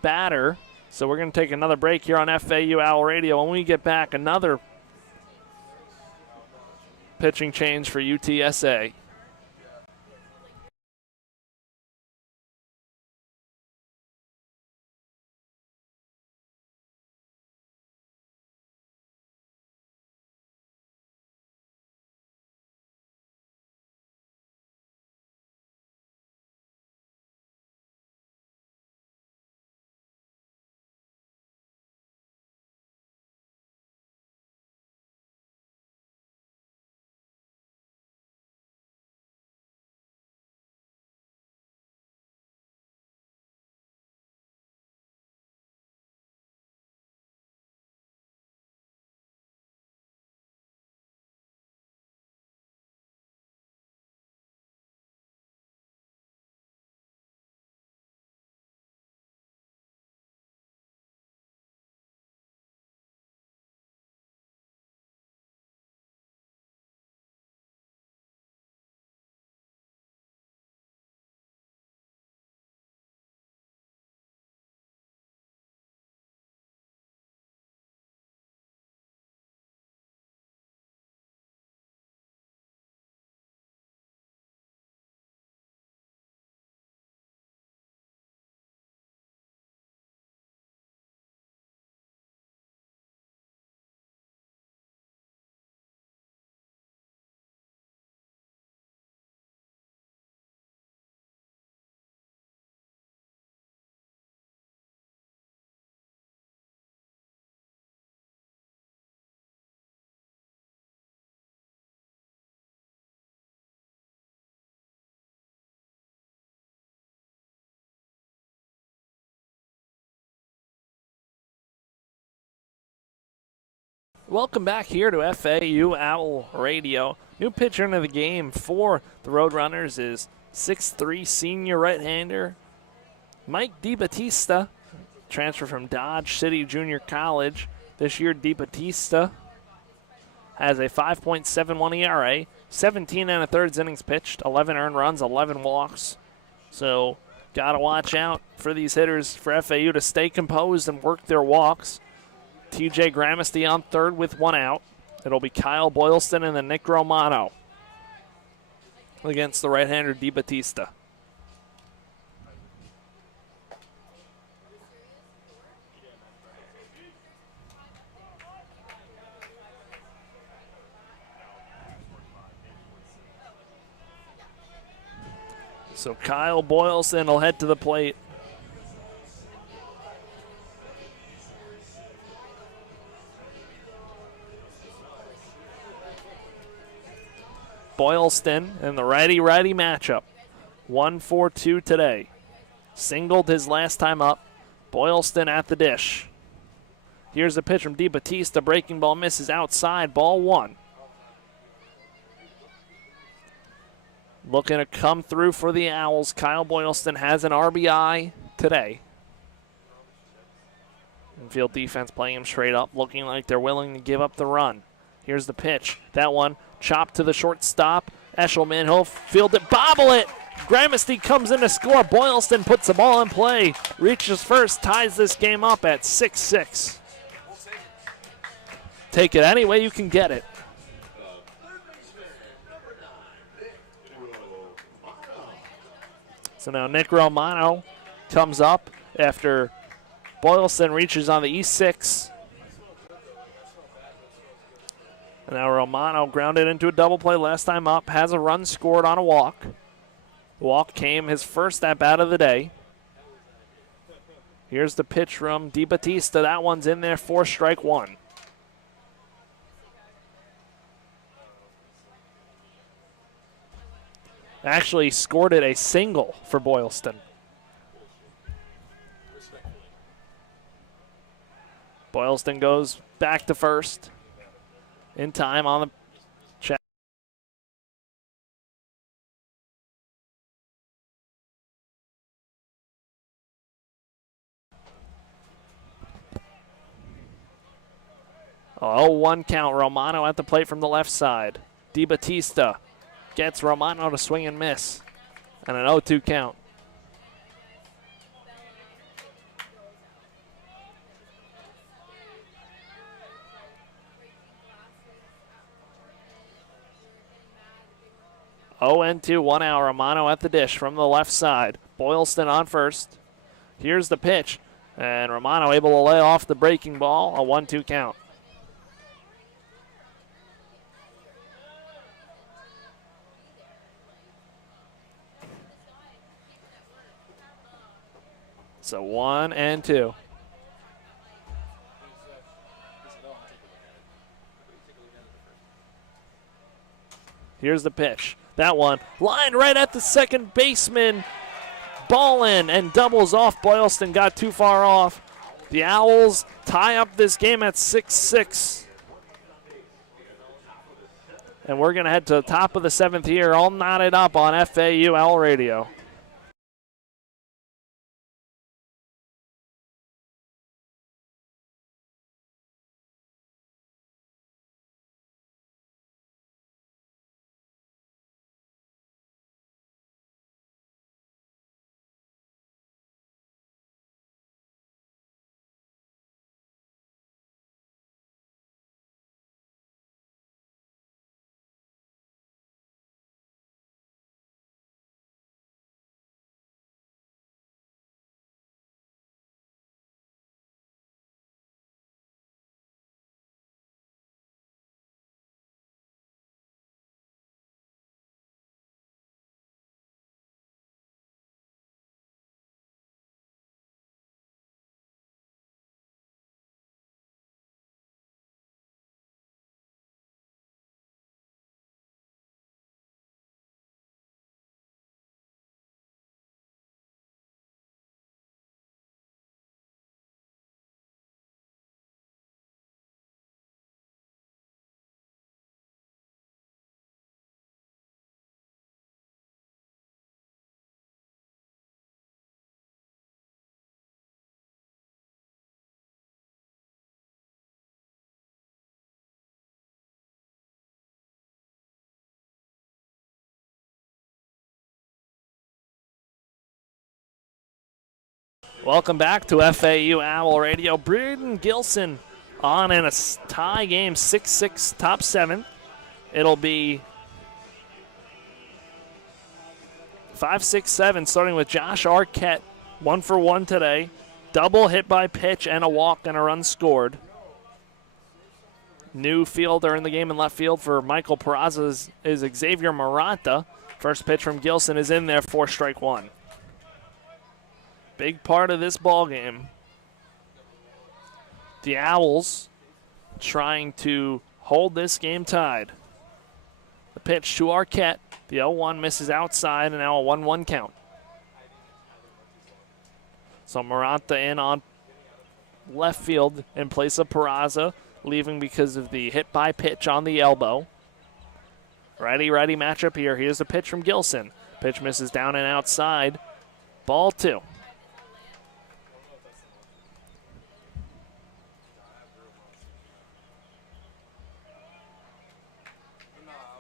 batter. So we're going to take another break here on FAU Owl Radio. When we get back, another pitching change for UTSA. Welcome back here to FAU Owl Radio. New pitcher into the game for the Roadrunners is 6'3" senior right-hander Mike DiBattista, transfer from Dodge City Junior College. This year, DiBattista has a 5.71 ERA, 17 1/3 innings pitched, 11 earned runs, 11 walks. So, got to watch out for these hitters for FAU to stay composed and work their walks. TJ Gramesty on third with 1 out. It'll be Kyle Boylston and then Nick Romano against the right-hander DiBattista. So Kyle Boylston will head to the plate. Boylston in the righty-righty matchup. 1-4-2 today. Singled his last time up. Boylston at the dish. Here's the pitch from DeBattista. Breaking ball misses outside. Ball 1. Looking to come through for the Owls. Kyle Boylston has an RBI today. Infield defense playing him straight up, looking like they're willing to give up the run. Here's the pitch. That one chopped to the shortstop. Eshelman, he'll field it, bobble it. Gramesty comes in to score. Boylston puts the ball in play, reaches first, ties this game up at 6-6. Take it any way you can get it. So now Nick Romano comes up after Boylston reaches on the E6. And now Romano grounded into a double play last time up, has a run scored on a walk. The walk came his first at-bat of the day. Here's the pitch from DeBattista. That one's in there for strike 1. Actually scored it a single for Boylston. Boylston goes back to first. In time on the check. Oh, 1 count. Romano at the plate from the left side. DeBattista gets Romano to swing and miss. And an 0-2 count. Oh, and 2, 1 out. Romano at the dish from the left side. Boylston on first. Here's the pitch. And Romano able to lay off the breaking ball. A 1-2 count. So 1 and 2. Here's the pitch. That one lined right at the second baseman. Ball in and doubles off. Boylston got too far off. The Owls tie up this game at 6-6. And we're going to head to the top of the 7th here, all knotted up on FAU Owl Radio. Welcome back to FAU Owl Radio. Braden Gilson on in a tie game, 6-6, top 7. It'll be 5-6-7, starting with Josh Arquette, 1 for 1 today. Double hit by pitch and a walk and a run scored. New fielder in the game in left field for Michael Peraza is Xavier Maranta. First pitch from Gilson is in there for strike 1. Big part of this ball game. The Owls trying to hold this game tied. The pitch to Arquette. The 0-1 misses outside, and now a 1-1 count. So Maranta in on left field in place of Peraza, leaving because of the hit by pitch on the elbow. Righty-righty matchup here. Here's the pitch from Gilson. Pitch misses down and outside. Ball 2.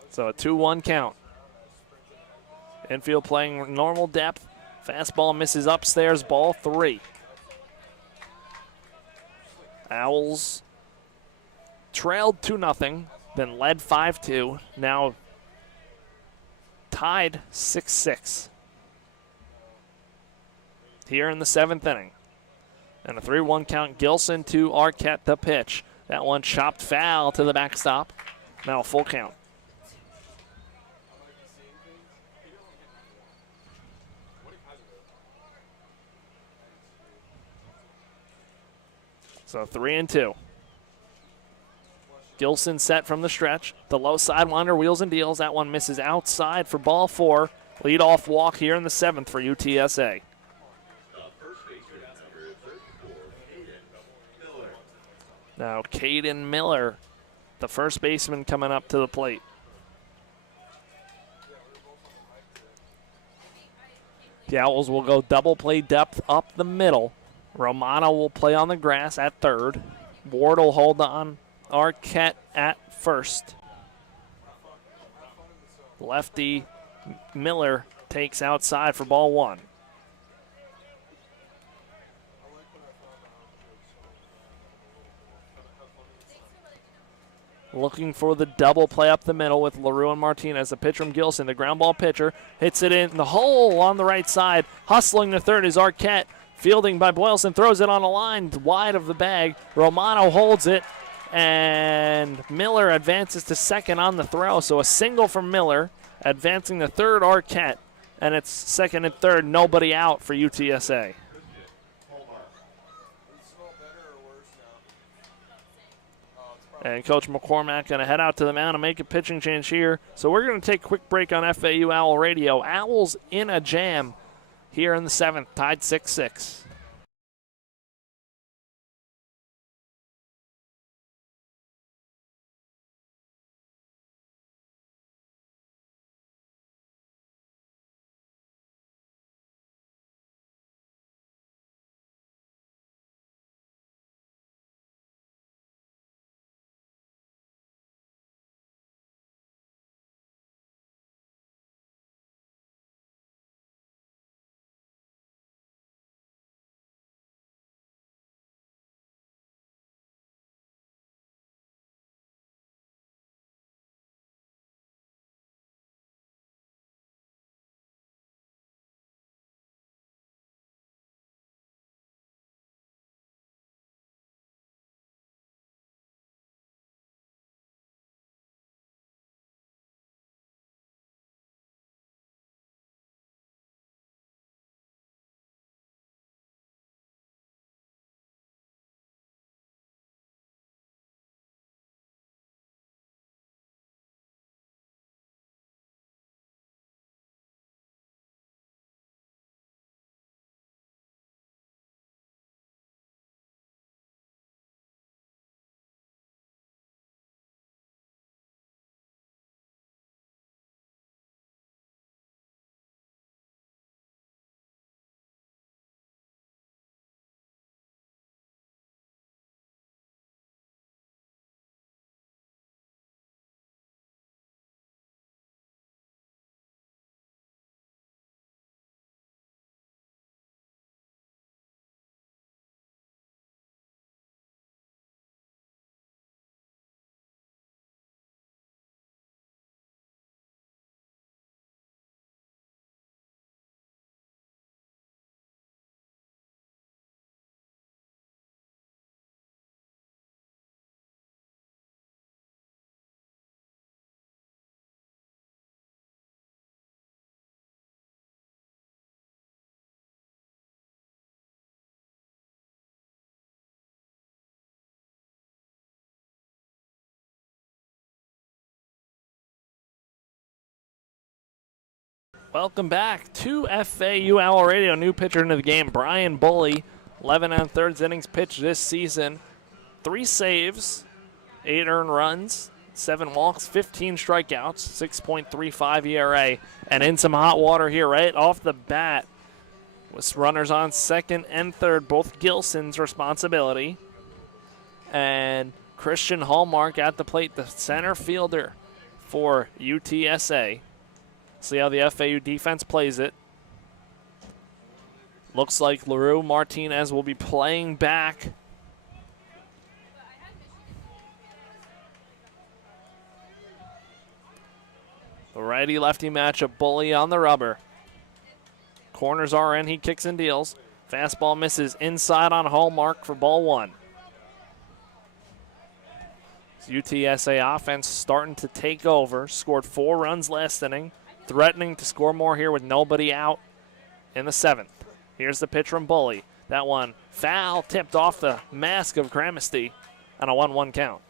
So a 2-1 count. Infield playing normal depth. Fastball misses upstairs. Ball 3. Owls trailed 2-0, then led 5-2. Now tied 6-6 here in the 7th inning. And a 3-1 count. Gilson to Arquette, the pitch. That one chopped foul to the backstop. Now a full count. So 3-2. Gilson set from the stretch. The low sidewinder wheels and deals. That one misses outside for ball 4. Leadoff walk here in the 7th for UTSA. Now Caden Miller, the first baseman, coming up to the plate. The Owls will go double play depth up the middle. Romano will play on the grass at third. Ward will hold on. Arquette at first. Lefty Miller takes outside for ball 1. Looking for the double play up the middle with LaRue and Martinez. The pitch from Gilson, the ground ball pitcher, hits it in the hole on the right side. Hustling to third is Arquette. Fielding by Boylston, throws it on a line wide of the bag. Romano holds it, and Miller advances to second on the throw. So a single from Miller, advancing to third Arquette, and it's second and third, nobody out for UTSA. And Coach McCormack going to head out to the mound and make a pitching change here. So we're going to take a quick break on FAU Owl Radio. Owls in a jam here in the 7th, tied 6-6. Welcome back to FAU Owl Radio. New pitcher into the game, Brian Bully, 11 1/3 innings pitched this season. 3 saves, 8 earned runs, 7 walks, 15 strikeouts, 6.35 ERA. And in some hot water here right off the bat with runners on second and third, both Gilson's responsibility. And Christian Hallmark at the plate, the center fielder for UTSA. See how the FAU defense plays it. Looks like LaRue Martinez will be playing back. The righty-lefty matchup, Bully on the rubber. Corners are in, he kicks and deals. Fastball misses inside on Hallmark for ball 1. UTSA offense starting to take over. Scored 4 runs last inning. Threatening to score more here with nobody out in the 7th. Here's the pitch from Bully. That one foul, tipped off the mask of Gramesty, and a 1-1 count.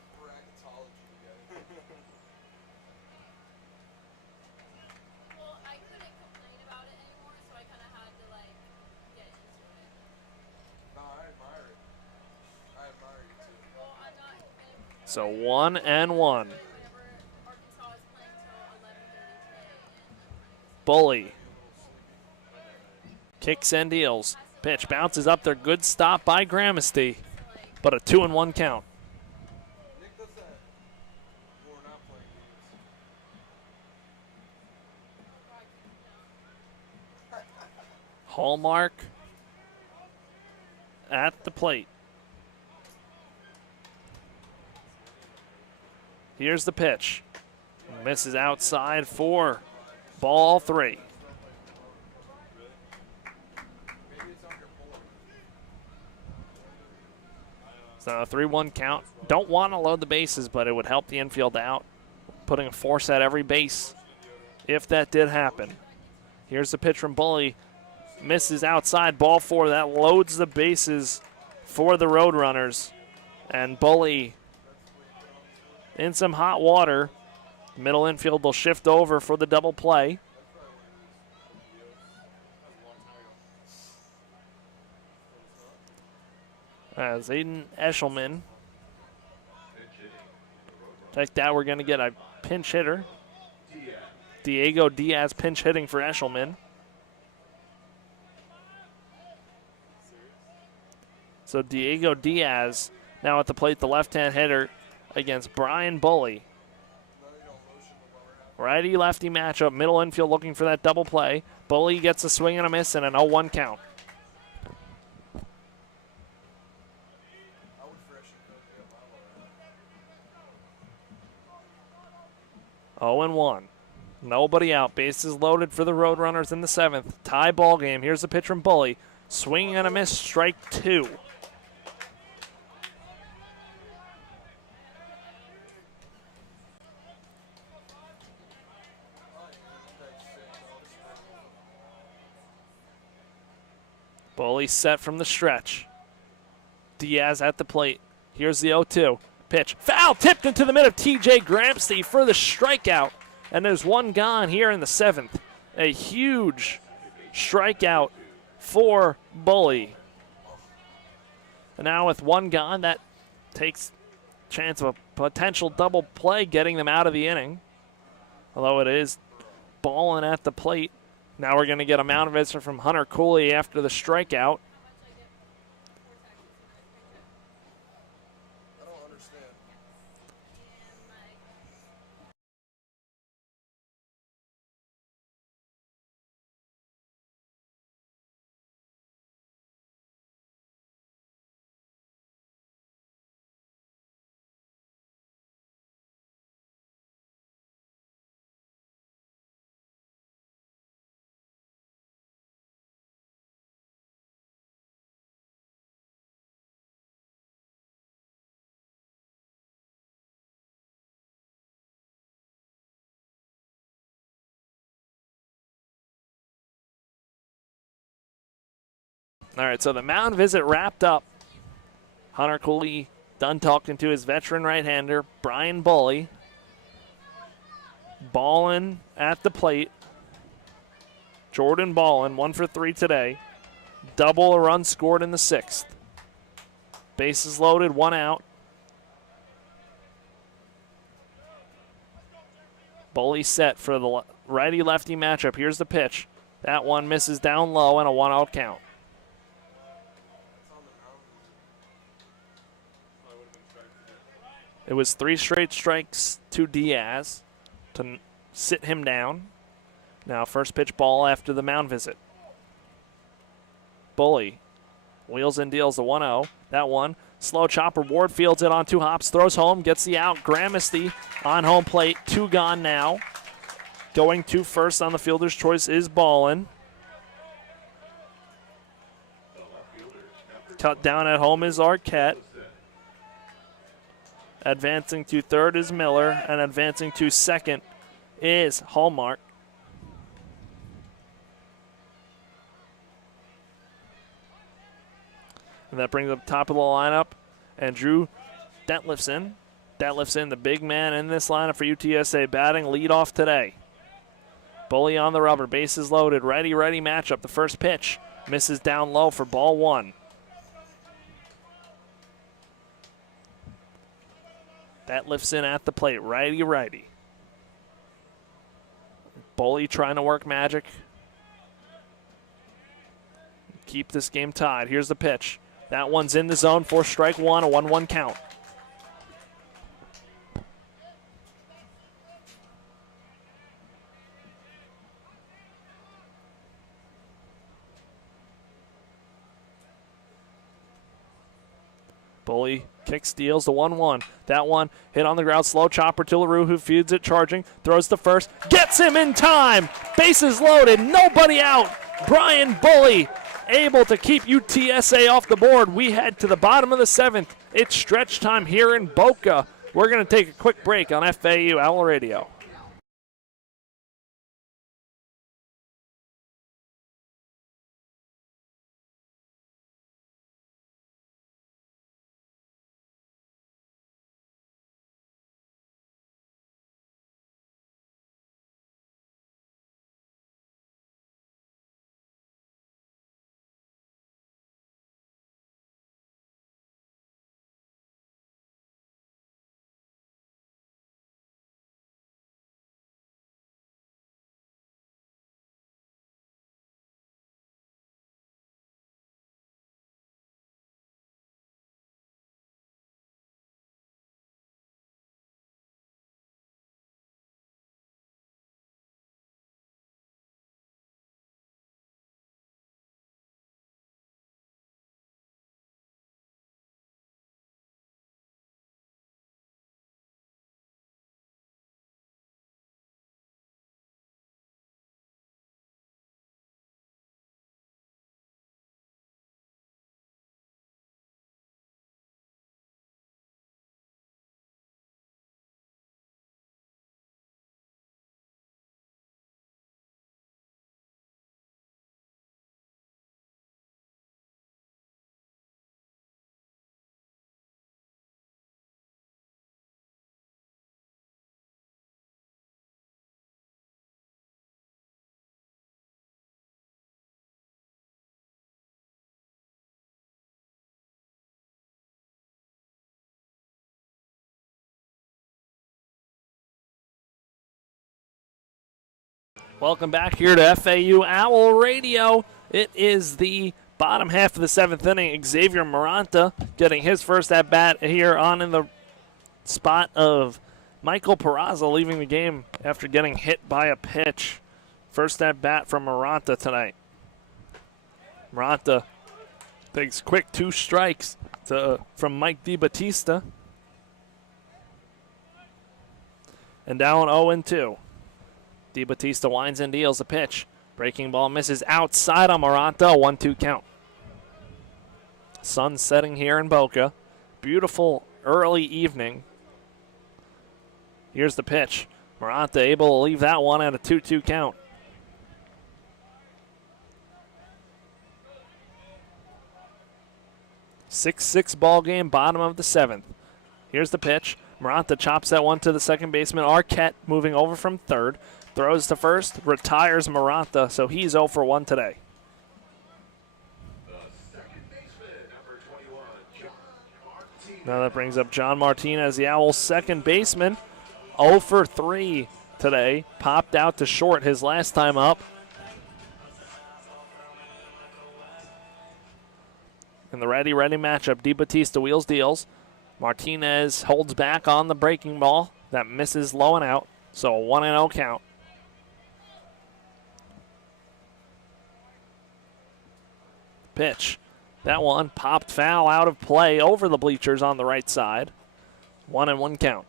So 1-1. Bully kicks and deals. Pitch bounces up there. Good stop by Gramesty, but a 2-1 count. Hallmark at the plate. Here's the pitch. Misses outside for ball 3. So a 3-1 count. Don't want to load the bases, but it would help the infield out. Putting a force at every base if that did happen. Here's the pitch from Bully. Misses outside, ball 4. That loads the bases for the Roadrunners. And Bully in some hot water. Middle infield will shift over for the double play. As Aiden Eshelman. Take that, we're going to get a pinch hitter. Diego Diaz pinch hitting for Eshelman. So Diego Diaz now at the plate, the left-hand hitter against Brian Bully. Righty-lefty matchup, middle infield looking for that double play. Bully gets a swing and a miss and an 0-1 count. Oh and 1. Nobody out. Bases loaded for the Roadrunners in the 7th. Tie ball game. Here's the pitch from Bully. Swing and a miss, strike 2. Bully set from the stretch. Diaz at the plate. Here's the 0-2. Pitch. Foul tipped into the mid of TJ Gramsty for the strikeout. And there's one gone here in the 7th. A huge strikeout for Bully. And now with one gone, that takes chance of a potential double play getting them out of the inning. Although it is balling at the plate. Now we're going to get a mound visit from Hunter Cooley after the strikeout. All right, so the mound visit wrapped up. Hunter Cooley done talking to his veteran right-hander, Brian Bully. Ballin at the plate. Jordan Ballin, 1 for 3 today. double a run scored in the 6th. Bases loaded, 1 out. Bully set for the righty-lefty matchup. Here's the pitch. That one misses down low and a 1-out count. It was 3 straight strikes to Diaz to sit him down. Now first pitch ball after the mound visit. Bully wheels and deals the 1-0. That one, slow chopper. Ward fields it on 2 hops, throws home, gets the out. Gramasty on home plate, 2 gone now. Going to first on the fielder's choice is Ballin. Cut down at home is Arquette. Advancing to third is Miller, and advancing to second is Hallmark. And that brings up top of the lineup, and Drew Detlefson. Detlefson, the big man in this lineup for UTSA, batting leadoff today. Bully on the rubber, bases loaded, ready matchup. The first pitch misses down low for ball 1. Detlefson at the plate, righty. Bully trying to work magic. Keep this game tied. Here's the pitch. That one's in the zone for strike 1, a 1-1 count. Bully kick steals the 1-1. That one hit on the ground. Slow chopper to LaRue, who feeds it charging. Throws to first. Gets him in time. Bases loaded. Nobody out. Brian Bully able to keep UTSA off the board. We head to the bottom of the 7th. It's stretch time here in Boca. We're going to take a quick break on FAU Owl Radio. Welcome back here to FAU Owl Radio. It is the bottom half of the 7th inning. Xavier Maranta getting his first at-bat here on in the spot of Michael Peraza, leaving the game after getting hit by a pitch. First at-bat from Maranta tonight. Maranta takes quick 2 strikes from Mike DiBattista. And down 0-2. DiBattista winds and deals a pitch. Breaking ball misses outside on Maranta, 1-2 count. Sun setting here in Boca. Beautiful early evening. Here's the pitch. Maranta able to leave that one at a 2-2 count. Six ball game, bottom of the 7th. Here's the pitch. Maranta chops that one to the second baseman. Arquette moving over from third. Throws to first, retires Maranta, so he's 0 for 1 today. Now that brings up John Martinez, the Owls' second baseman. 0 for 3 today. Popped out to short his last time up. In the ready matchup, DeBattista wheels deals. Martinez holds back on the breaking ball. That misses low and out, so a 1-0 count. Pitch. That one popped foul out of play over the bleachers on the right side. 1-1 count.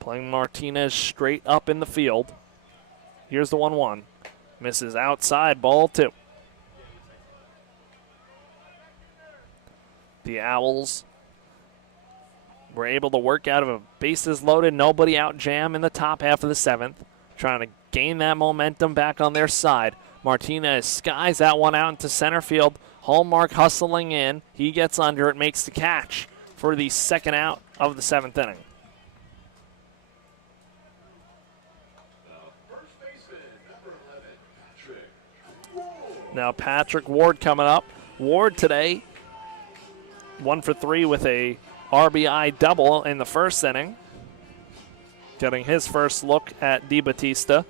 Playing Martinez straight up in the field. Here's the 1-1. Misses outside, ball 2. The Owls were able to work out of a bases loaded, nobody out jam in the top half of the 7th, trying to gain that momentum back on their side. Martinez skies that one out into center field. Hallmark hustling in. He gets under it, makes the catch for the second out of the 7th inning. Now Patrick Ward coming up. Ward today 1 for 3 with a RBI double in the first inning. Getting his first look at DeBattista.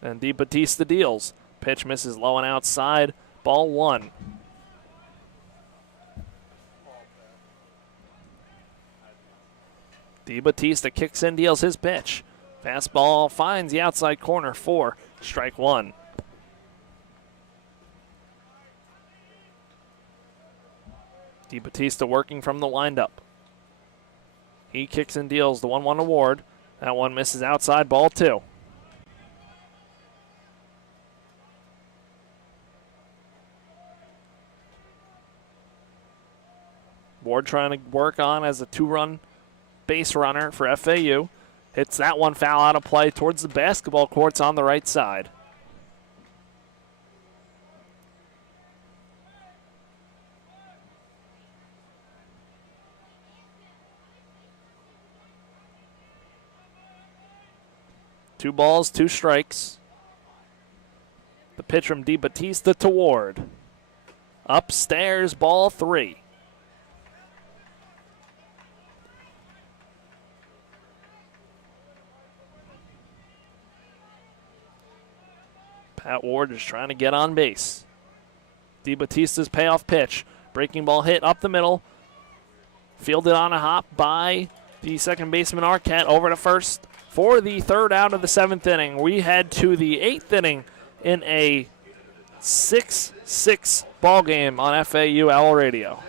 And DeBattista deals. Pitch misses low and outside. Ball 1. DeBattista kicks in, deals his pitch. Fastball finds the outside corner for strike 1. DeBattista working from the windup. He kicks and deals the 1-1 award. That one misses outside, ball 2. Ward trying to work on as a 2-run base runner for FAU. Hits that one foul out of play towards the basketball courts on the right side. Two balls, 2 strikes. The pitch from DeBattista to Ward. Upstairs, ball 3. Pat Ward is trying to get on base. DeBattista's payoff pitch. Breaking ball hit up the middle. Fielded on a hop by the second baseman Arquette over to first for the third out of the 7th inning. We head to the 8th inning in a 6-6 ball game on FAU Owl Radio.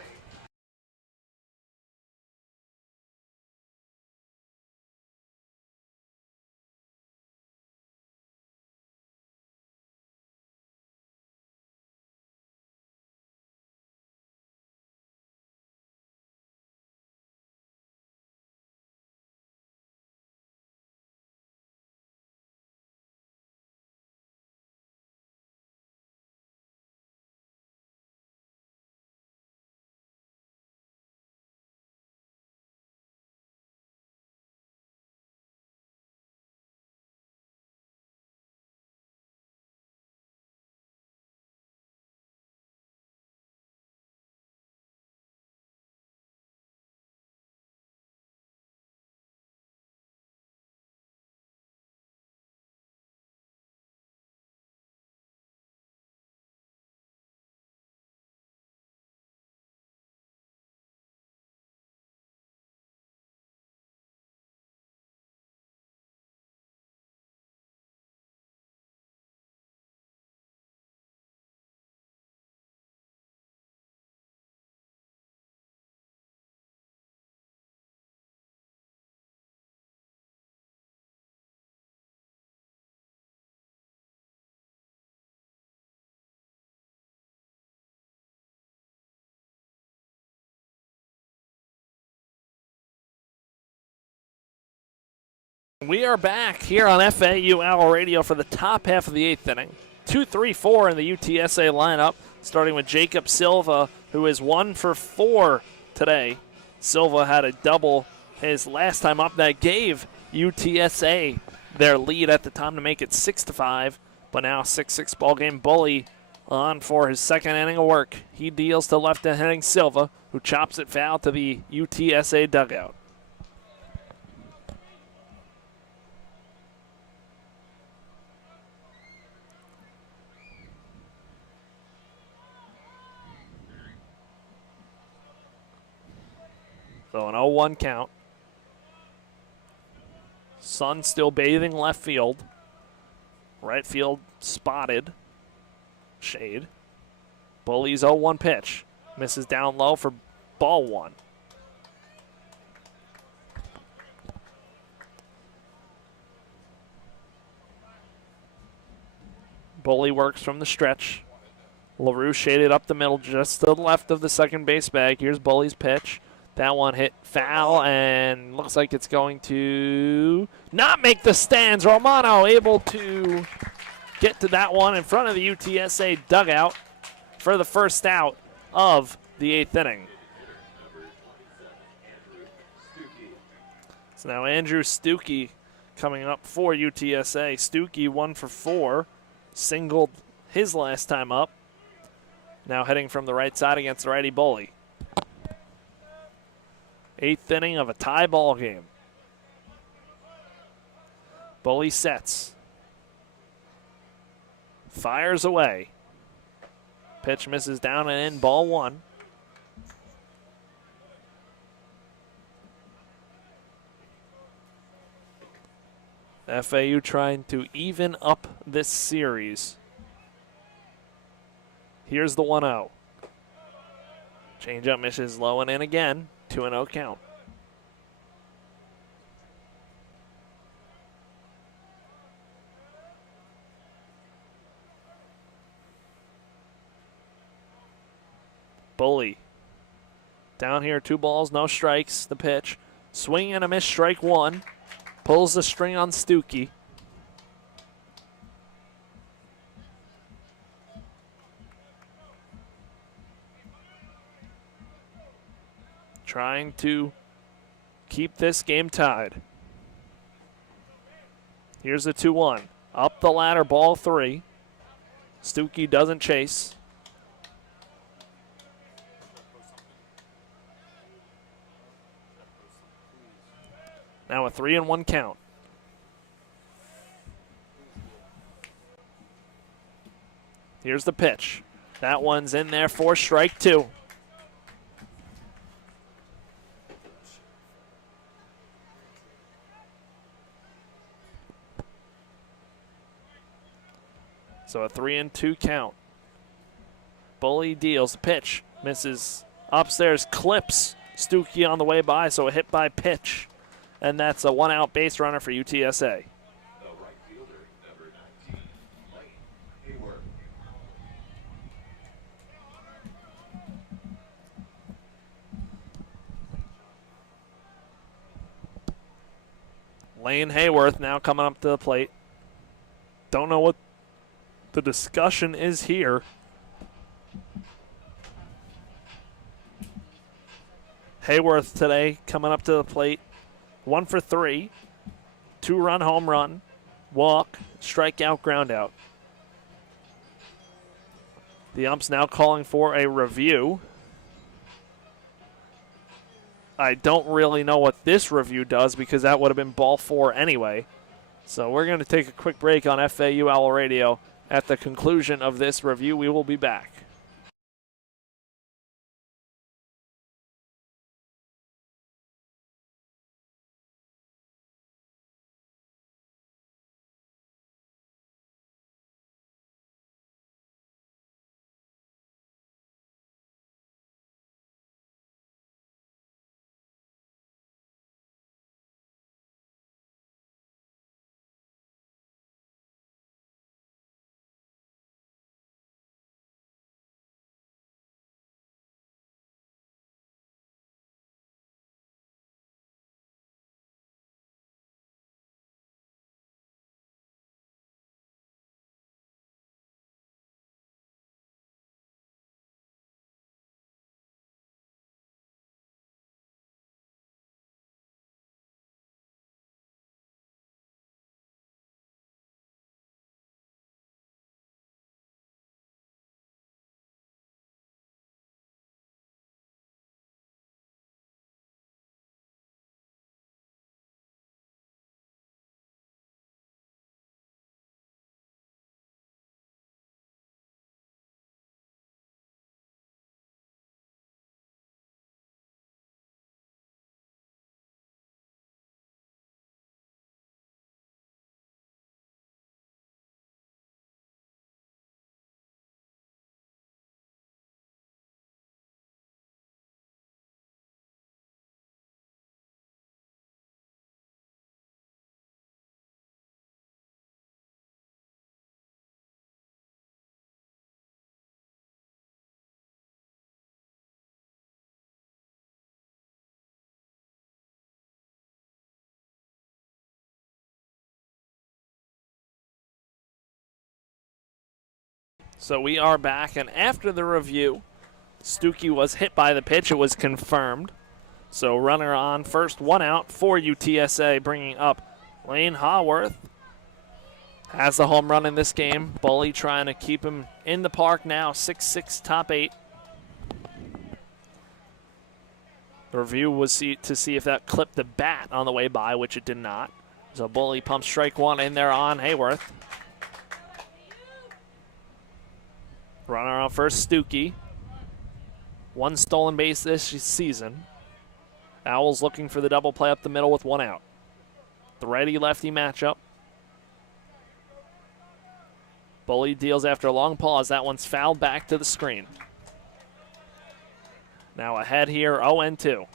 We are back here on FAU Owl Radio for the top half of the 8th inning. 2-3-4 in the UTSA lineup, starting with Jacob Silva, who is 1 for 4 today. Silva had a double his last time up that gave UTSA their lead at the time to make it 6-5, but now 6-6 ball game. Bully on for his second inning of work. He deals to left-hand hitting Silva, who chops it foul to the UTSA dugout. So an 0-1 count. Sun still bathing left field. Right field spotted. Shade. Bully's 0-1 pitch. Misses down low for ball one. Bully works from the stretch. LaRue shaded up the middle just to the left of the second base bag. Here's Bully's pitch. That one hit foul and looks like it's going to not make the stands. Romano able to get to that one in front of the UTSA dugout for the first out of the 8th inning. So now Andrew Stuckey coming up for UTSA. Stuckey 1 for 4, singled his last time up. Now heading from the right side against righty Bully. 8th inning of a tie ball game. Bully sets. Fires away. Pitch misses down and in, ball one. FAU trying to even up this series. Here's the 1-0. Changeup misses low and in again. 2-0 count. Bully. Down here, 2 balls, no strikes. The pitch. Swing and a miss, strike 1. Pulls the string on Stuckey. Trying to keep this game tied. Here's the 2-1. Up the ladder, ball 3. Stuckey doesn't chase. Now a 3-1 count. Here's the pitch. That one's in there for strike 2. So a 3-2 count. Bully deals the pitch. Misses upstairs, clips Stuckey on the way by, so a hit by pitch. And that's a 1-out base runner for UTSA. Lane Hayworth now coming up to the plate. Don't know what the discussion is here. Hayworth today coming up to the plate. 1 for 3. 2-run home run. Walk. Strikeout, ground out. The ump's now calling for a review. I don't really know what this review does because that would have been ball 4 anyway. So we're going to take a quick break on FAU Owl Radio. At the conclusion of this review, we will be back. So we are back, and after the review, Stuckey was hit by the pitch. It was confirmed. So runner on first, 1 out for UTSA, bringing up Lane Haworth. Has the home run in this game. Bully trying to keep him in the park now, 6-6, top 8. The review was to see if that clipped the bat on the way by, which it did not. So Bully pumps strike 1 in there on Hayworth. Runner on first, Stuckey. 1 stolen base this season. Owls looking for the double play up the middle with 1 out. The righty-lefty matchup. Bully deals after a long pause. That one's fouled back to the screen. Now ahead here, 0-2.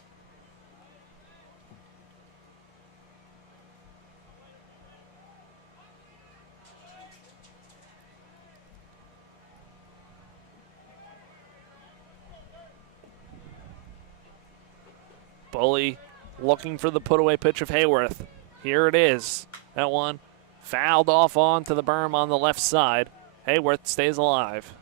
Bully looking for the put-away pitch of Hayworth. Here it is. That one fouled off onto the berm on the left side. Hayworth stays alive.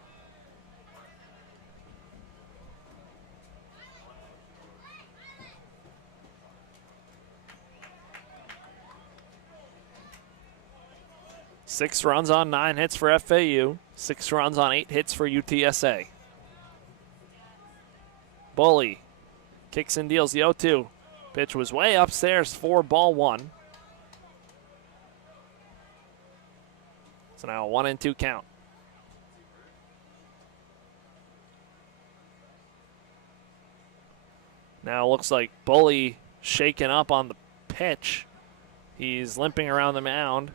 Six runs on 9 hits for FAU. 6 runs on 8 hits for UTSA. Bully kicks and deals the 0-2. Pitch was way upstairs for ball 1. So now a 1-2 count. Now it looks like Bully shaken up on the pitch. He's limping around the mound.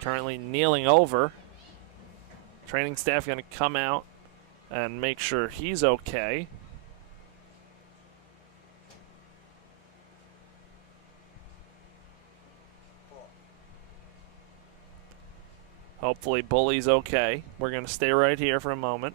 Currently kneeling over. Training staff going to come out and make sure he's okay. Hopefully Bully's okay. We're going to stay right here for a moment.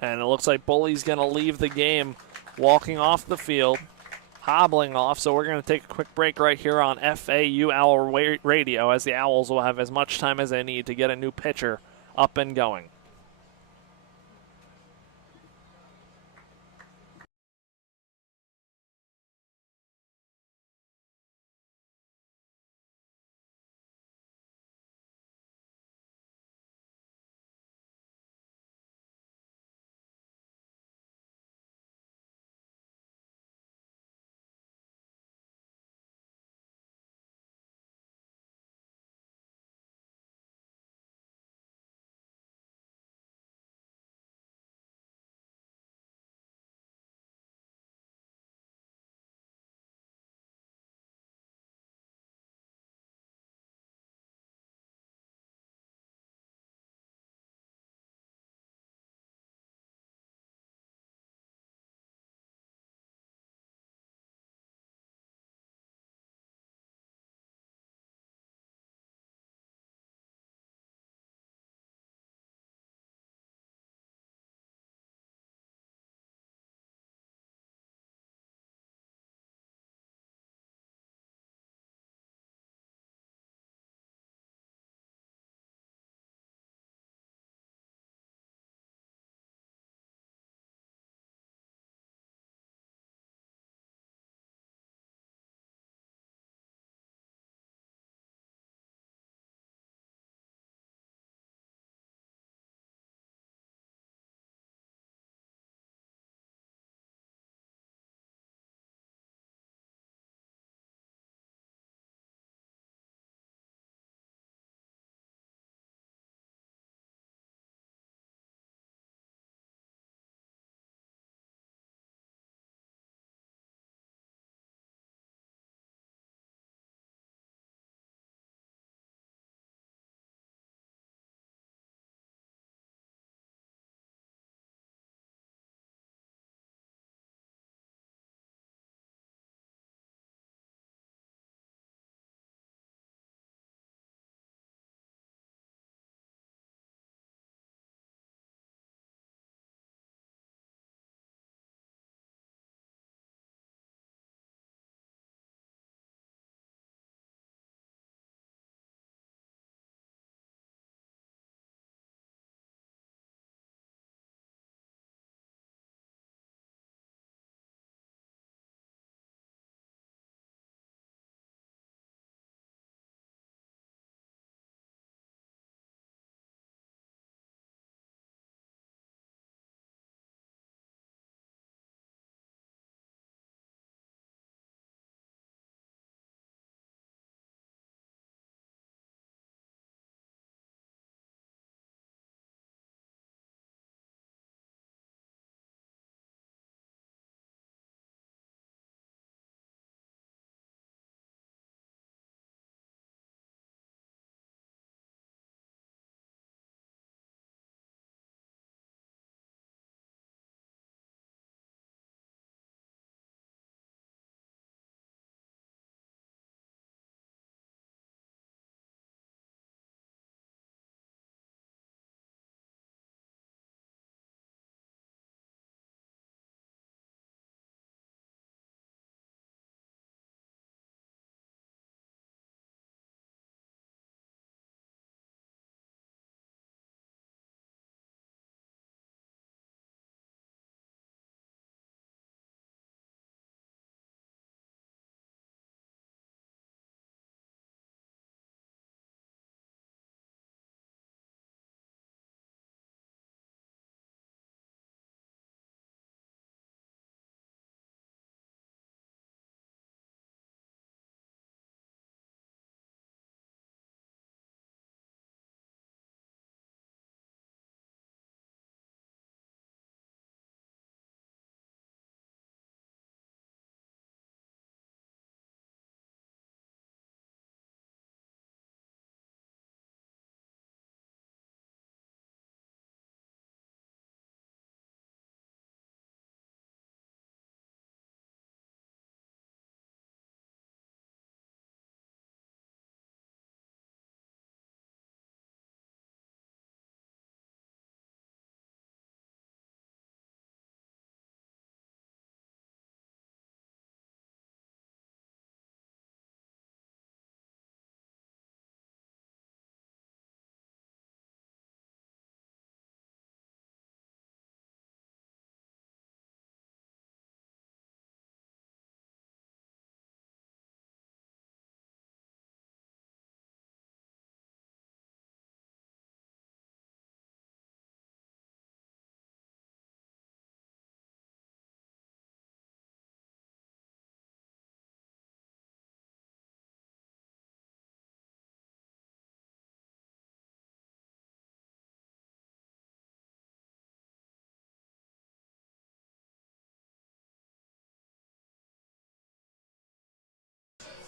And it looks like Bully's going to leave the game walking off the field, hobbling off. So we're going to take a quick break right here on FAU Owl Radio, as the Owls will have as much time as they need to get a new pitcher up and going.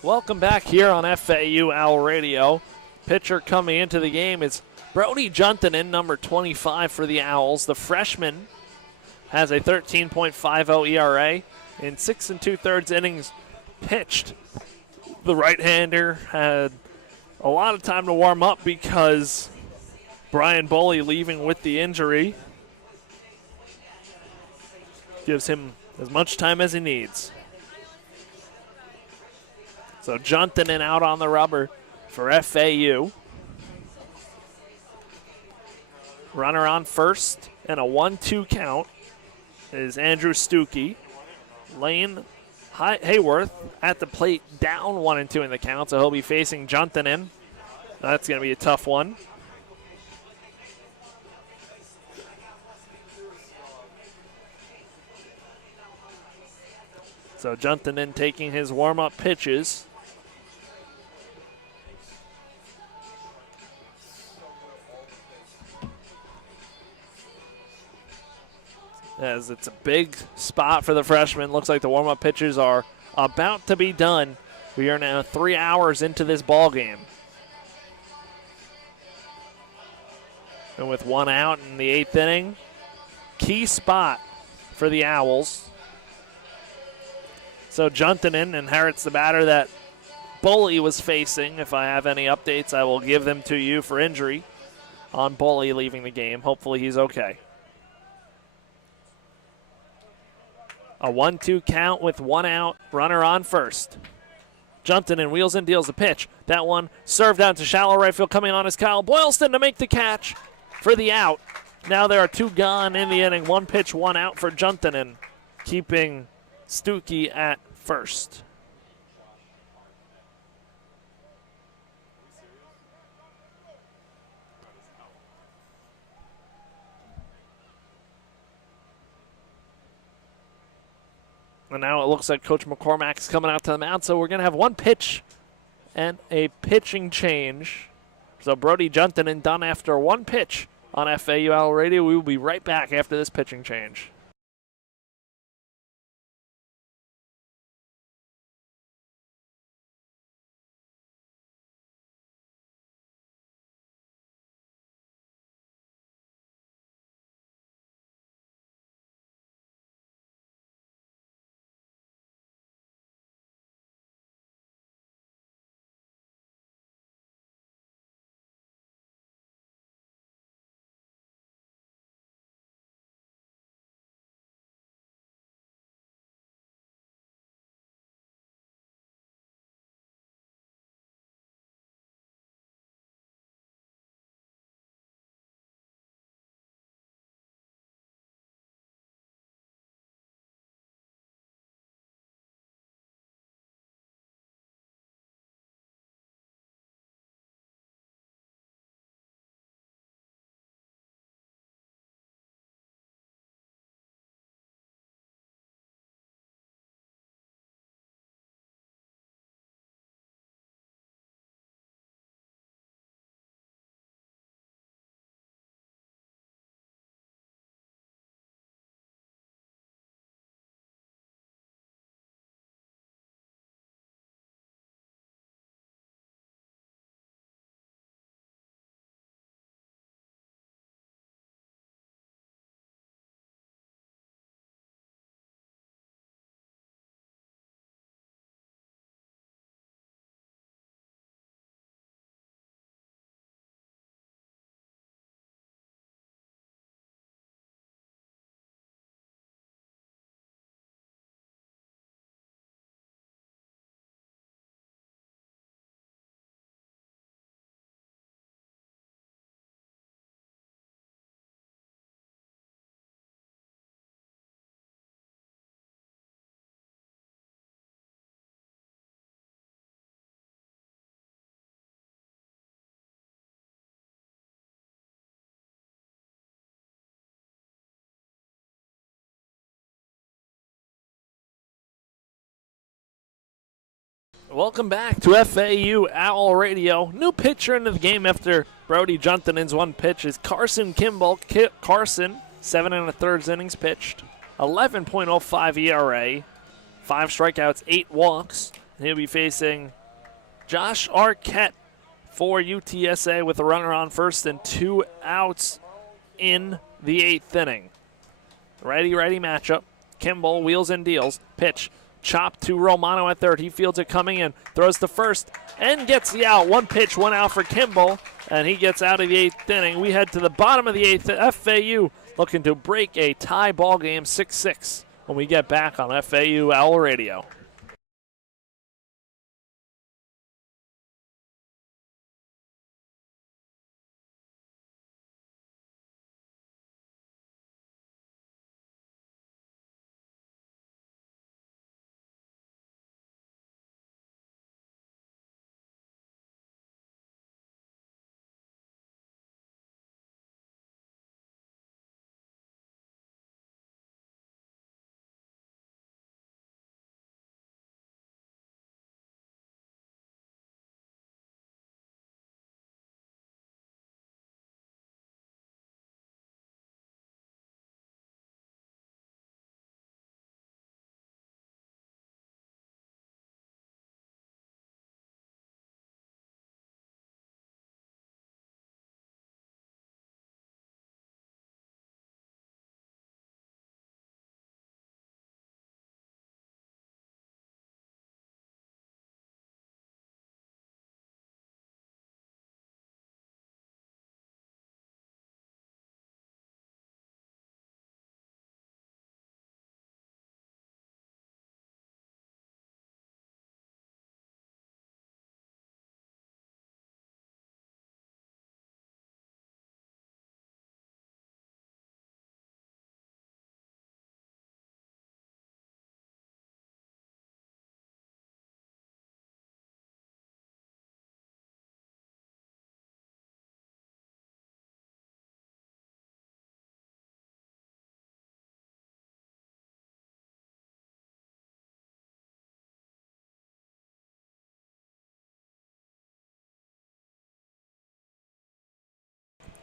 Welcome back here on FAU Owl Radio. Pitcher coming into the game is Brody Juntanen, number 25 for the Owls. The freshman has a 13.50 ERA in 6 2/3 innings pitched. The right-hander had a lot of time to warm up because Brian Bully leaving with the injury gives him as much time as he needs. So Juntanen out on the rubber for FAU. Runner on first and a 1-2 count is Andrew Stuckey. Lane Hayworth at the plate, down 1-2 in the count, so he'll be facing Juntanen. That's going to be a tough one. So Juntanen taking his warm-up pitches. As it's a big spot for the freshman. Looks like the warm-up pitches are about to be done. We are now 3 hours into this ball game. And with one out in the 8th inning, key spot for the Owls. So Juntanen inherits the batter that Bully was facing. If I have any updates, I will give them to you for injury on Bully leaving the game. Hopefully he's okay. A 1-2 count with one out, runner on first. Juntanen wheels and deals the pitch. That one served out to shallow right field. Coming on is Kyle Boylston to make the catch for the out. Now there are two gone in the inning. One pitch, one out for Juntanen, keeping Stuckey at first. And now it looks like Coach McCormack's coming out to the mound, so we're going to have one pitch and a pitching change. So Brody Juntanen done after one pitch on FAU Owl Radio. We will be right back after this pitching change. Welcome back to FAU Owl Radio. New pitcher into the game after Brody Juntanen's one pitch is Carson Kimball. Carson, 7 1/3 innings pitched, 11.05 ERA, 5 strikeouts, 8 walks, He'll be facing Josh Arquette for UTSA with a runner on first and 2 outs in the 8th inning. Righty-righty matchup. Kimball wheels and deals. Pitch chopped to Romano at third. He fields it coming in. Throws to first and gets the out. 1 pitch, 1 out for Kimball, and he gets out of the 8th inning. We head to the bottom of the 8th. FAU looking to break a tie ball game 6-6 when we get back on FAU Owl Radio.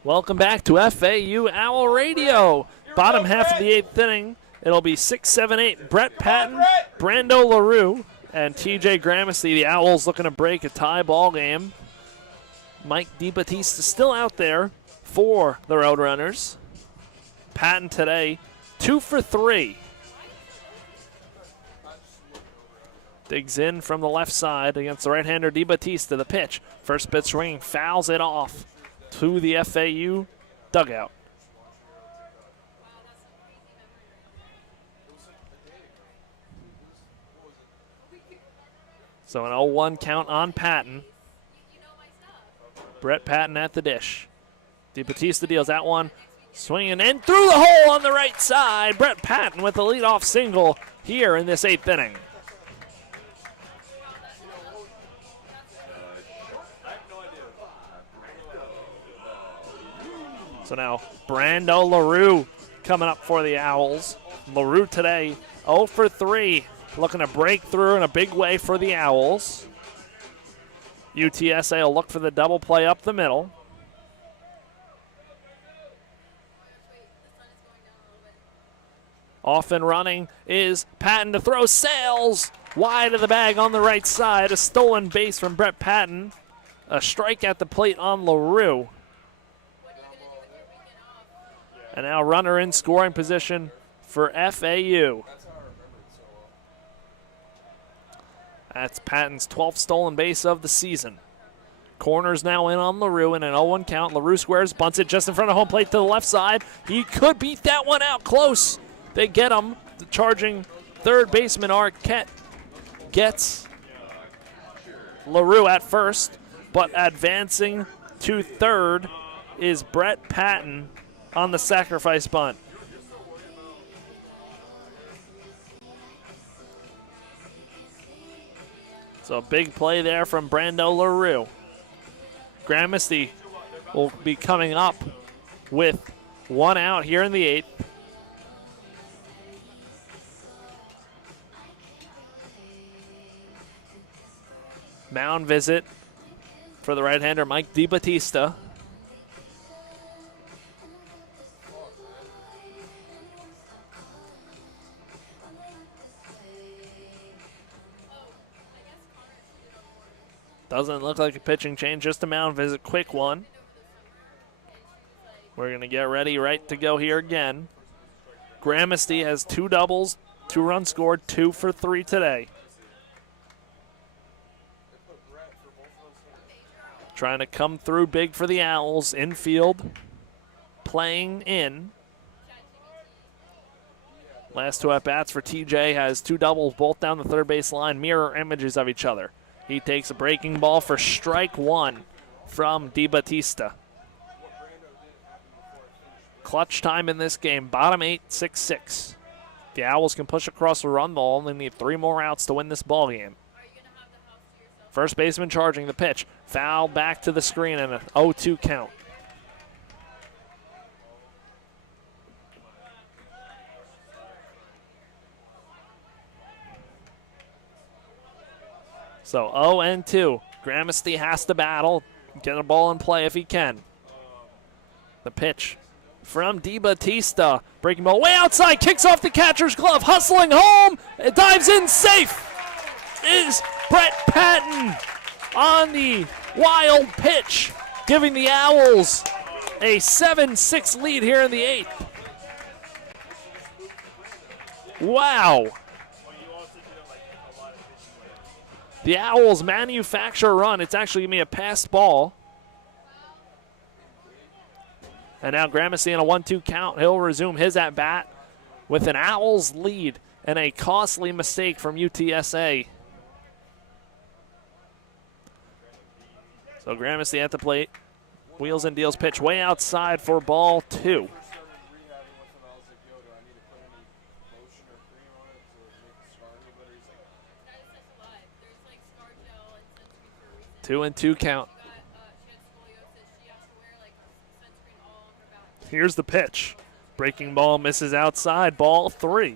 Welcome back to FAU Owl Radio. Bottom half of the 8th inning. It'll be 6, 7, 8. Brett Patton, Brando LaRue, and TJ Gramercy. The Owls looking to break a tie ball game. Mike DeBattista still out there for the Roadrunners. Patton today, 2 for 3. Digs in from the left side against the right-hander DeBattista. The pitch. First pitch swinging, fouls it off to the FAU dugout. So an 0-1 count on Patton. Brett Patton at the dish. DeBattista deals that one. Swinging and through the hole on the right side. Brett Patton with the leadoff single here in this 8th inning. So now Brando LaRue coming up for the Owls. LaRue today 0 for 3, looking to break through in a big way for the Owls. UTSA will look for the double play up the middle. Off and running is Patton to throw. Sails wide of the bag on the right side. A stolen base from Brett Patton. A strike at the plate on LaRue. And now runner in scoring position for FAU. That's Patton's 12th stolen base of the season. Corners now in on LaRue in an 0-1 count. LaRue squares, bunts it just in front of home plate to the left side. He could beat that one out close. They get him. The charging third baseman Arquette gets LaRue at first, but advancing to third is Brett Patton on the sacrifice bunt. So a big play there from Brando LaRue. Gramercy will be coming up with 1 out here in the 8th. Mound visit for the right-hander Mike DeBattista. Doesn't look like a pitching change, just a mound visit, quick one. We're going to get ready right to go here again. Gramasty has 2 doubles, 2 runs scored, 2 for 3 today. Trying to come through big for the Owls. Infield, playing in. Last 2 at-bats for TJ has 2 doubles, both down the third base line, mirror images of each other. He takes a breaking ball for strike 1 from DiBattista. Clutch time in this game, bottom 8, 6-6. The Owls can push across the run. They'll only need 3 more outs to win this ball game. First baseman charging the pitch. Foul back to the screen and an 0-2 count. So 0-2. Gramasty has to battle, get a ball in play if he can. The pitch from DiBattista. Breaking ball way outside, kicks off the catcher's glove, hustling home. It dives in, safe is Brett Patton on the wild pitch, giving the Owls a 7-6 lead here in the 8th. Wow. The Owls manufacture a run. It's actually going to be a passed ball. And now Gramasty in a 1-2 count. He'll resume his at-bat with an Owls lead and a costly mistake from UTSA. So Gramasty at the plate. Wheels and deals pitch way outside for ball 2. Two and 2 count. Here's the pitch. Breaking ball misses outside, ball 3.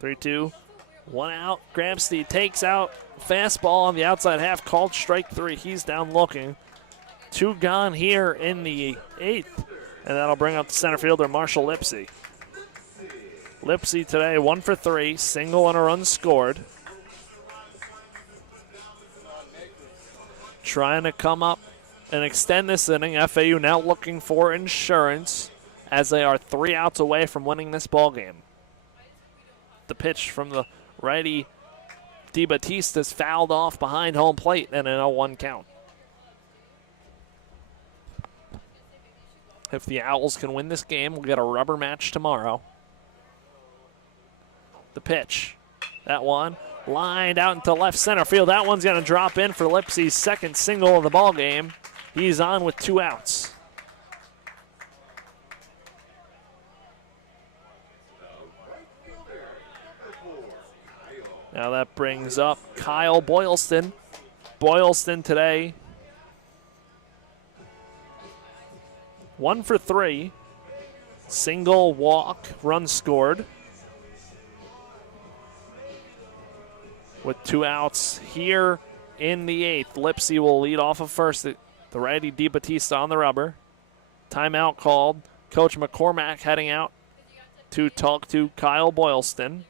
Three, 2, 1 out. Gramasty takes out fastball on the outside half, called strike 3. He's down looking. 2 gone here in the 8th, and that'll bring up the center fielder, Marshall Lipsy. Lipsy today 1 for 3, single and a run scored. Trying to come up and extend this inning. FAU now looking for insurance as they are 3 outs away from winning this ball game. The pitch from the righty DiBattista's fouled off behind home plate and an 0-1 count. If the Owls can win this game, we'll get a rubber match tomorrow. The pitch. That one lined out into left center field. That one's going to drop in for Lipsy's 2nd single of the ball game. He's on with 2 outs. Now that brings up Kyle Boylston. Boylston today 1 for 3. Single, walk, run scored. With 2 outs here in the 8th. Lipsy will lead off of first. The righty DiBattista on the rubber. Timeout called. Coach McCormack heading out to talk to Kyle Boylston.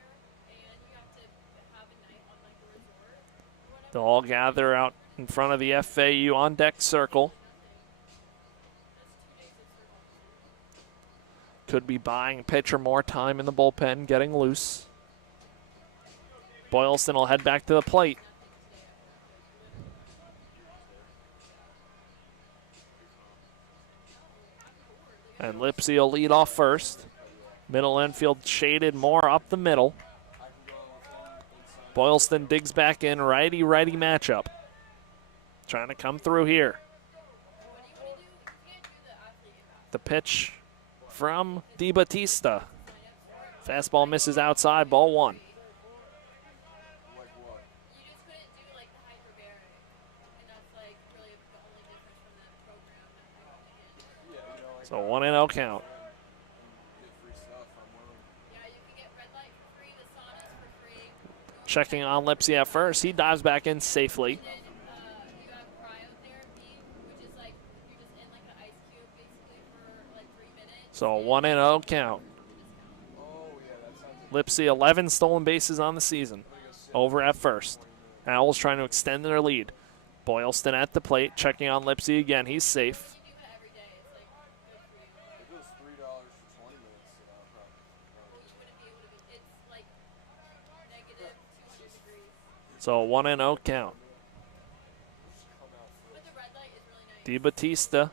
They'll all gather out in front of the FAU on deck circle. Could be buying pitcher more time in the bullpen, getting loose. Boylston will head back to the plate. And Lipsy will lead off first. Middle infield shaded more up the middle. Boylston digs back in, righty-righty matchup. Trying to come through here. The pitch from DiBattista. Fastball misses outside, ball 1. So 1-0 count. Checking on Lipsy at first. He dives back in safely. So 1-0 count. Lipsy 11 stolen bases on the season. Over at first. Owls trying to extend their lead. Boylston at the plate, checking on Lipsy again. He's safe. So 1-0 count. DeBattista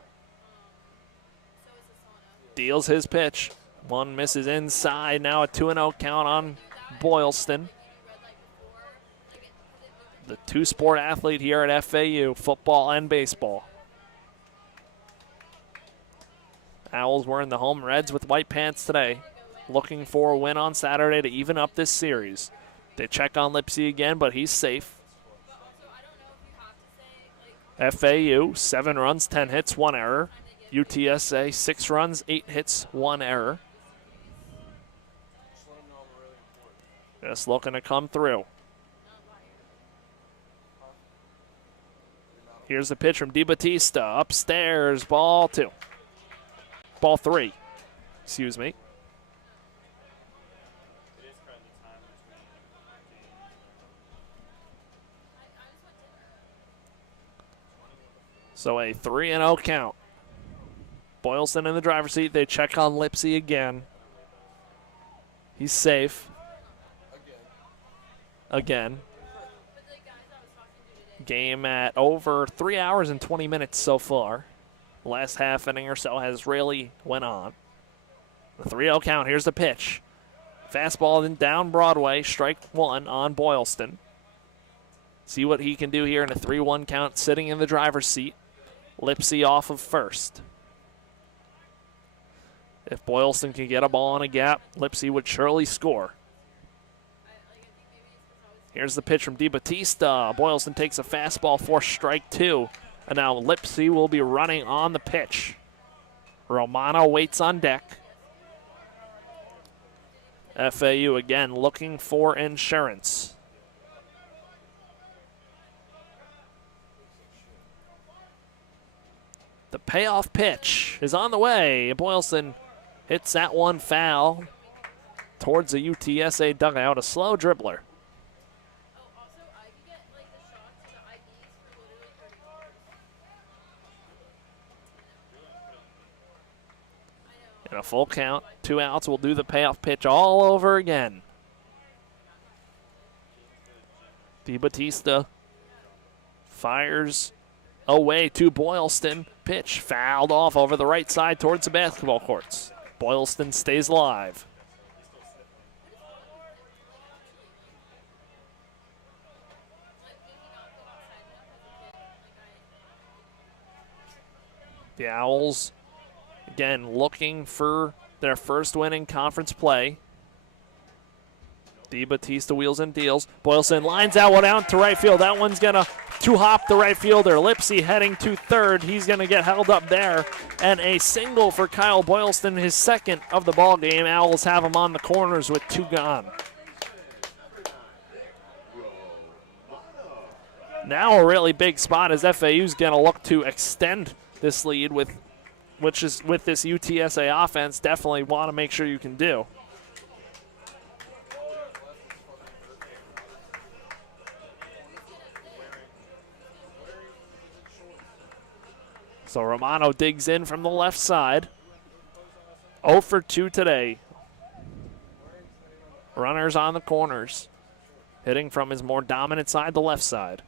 deals his pitch. One misses inside. Now a 2-0 count on Boylston. The two-sport athlete here at FAU, football and baseball. Owls wearing the home reds with white pants today, looking for a win on Saturday to even up this series. They check on Lipsy again, but he's safe. FAU, 7 runs, 10 hits, 1 error. UTSA, 6 runs, 8 hits, 1 error. Just looking to come through. Here's the pitch from DeBattista. Upstairs, ball 2. Ball 3, excuse me. So a 3-0 count. Boylston in the driver's seat. They check on Lipsy again. He's safe. Again. Game at over 3 hours and 20 minutes so far. The last half inning or so has really went on. The 3-0 count. Here's the pitch. Fastball then down Broadway. Strike 1 on Boylston. See what he can do here in a 3-1 count, sitting in the driver's seat. Lipsy off of first. If Boylston can get a ball in a gap, Lipsy would surely score. Here's the pitch from DeBattista. Boylston takes a fastball for strike 2. And now Lipsy will be running on the pitch. Romano waits on deck. FAU again looking for insurance. The payoff pitch is on the way. Boylston hits that one foul towards the UTSA dugout. A slow dribbler. And a full count, 2 outs. We'll do the payoff pitch all over again. DeBattista fires away to Boylston. Pitch fouled off over the right side towards the basketball courts. Boylston stays alive. The Owls, again, looking for their first win in conference play. DeBattista wheels and deals. Boylston lines that one out to right field. That one's going to two-hop the right fielder. Lipsy heading to third. He's going to get held up there. And a single for Kyle Boylston, his second of the ball game. Owls have him on the corners with 2 gone. Now a really big spot as FAU's going to look to extend this lead with this UTSA offense. Definitely want to make sure you can do. So Romano digs in from the left side. 0 for 2 today. Runners on the corners. Hitting from his more dominant side, the left side.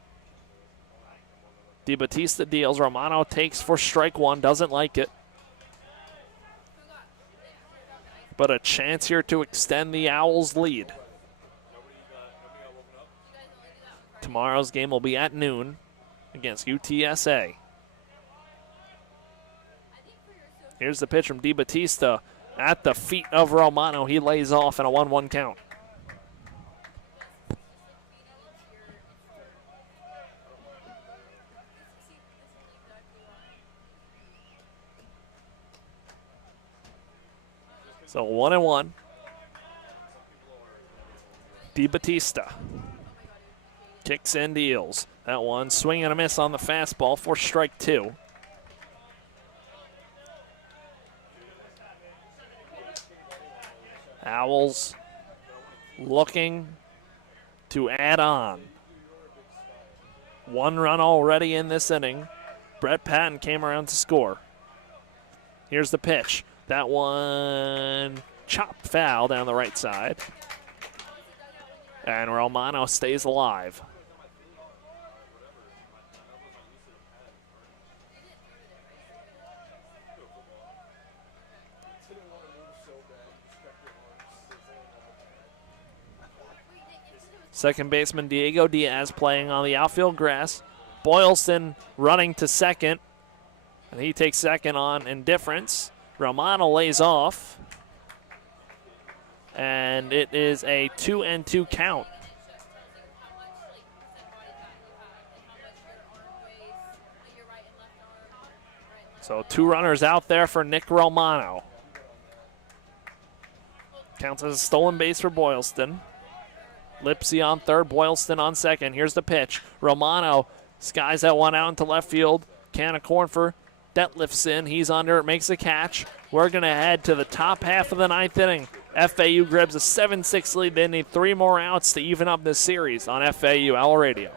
DeBattista deals. Romano takes for strike 1. Doesn't like it. But a chance here to extend the Owls' lead. Tomorrow's game will be at noon against UTSA. Here's the pitch from DeBattista at the feet of Romano. He lays off in a 1-1 count. So 1-1. DeBattista kicks and deals. That one swing and a miss on the fastball for strike 2. Owls looking to add on. 1 run already in this inning. Brett Patton came around to score. Here's the pitch. That one chopped foul down the right side. And Romano stays alive. Second baseman Diego Diaz playing on the outfield grass. Boylston running to second. And he takes second on indifference. Romano lays off. And it is a 2-2 count. So 2 runners out there for Nick Romano. Counts as a stolen base for Boylston. Lipsy on third, Boylston on second. Here's the pitch. Romano skies that one out into left field. Can of corn for Detlefs in. He's under it, makes a catch. We're going to head to the top half of the 9th inning. FAU grabs a 7-6 lead. They need 3 more outs to even up this series on FAU Owl Radio.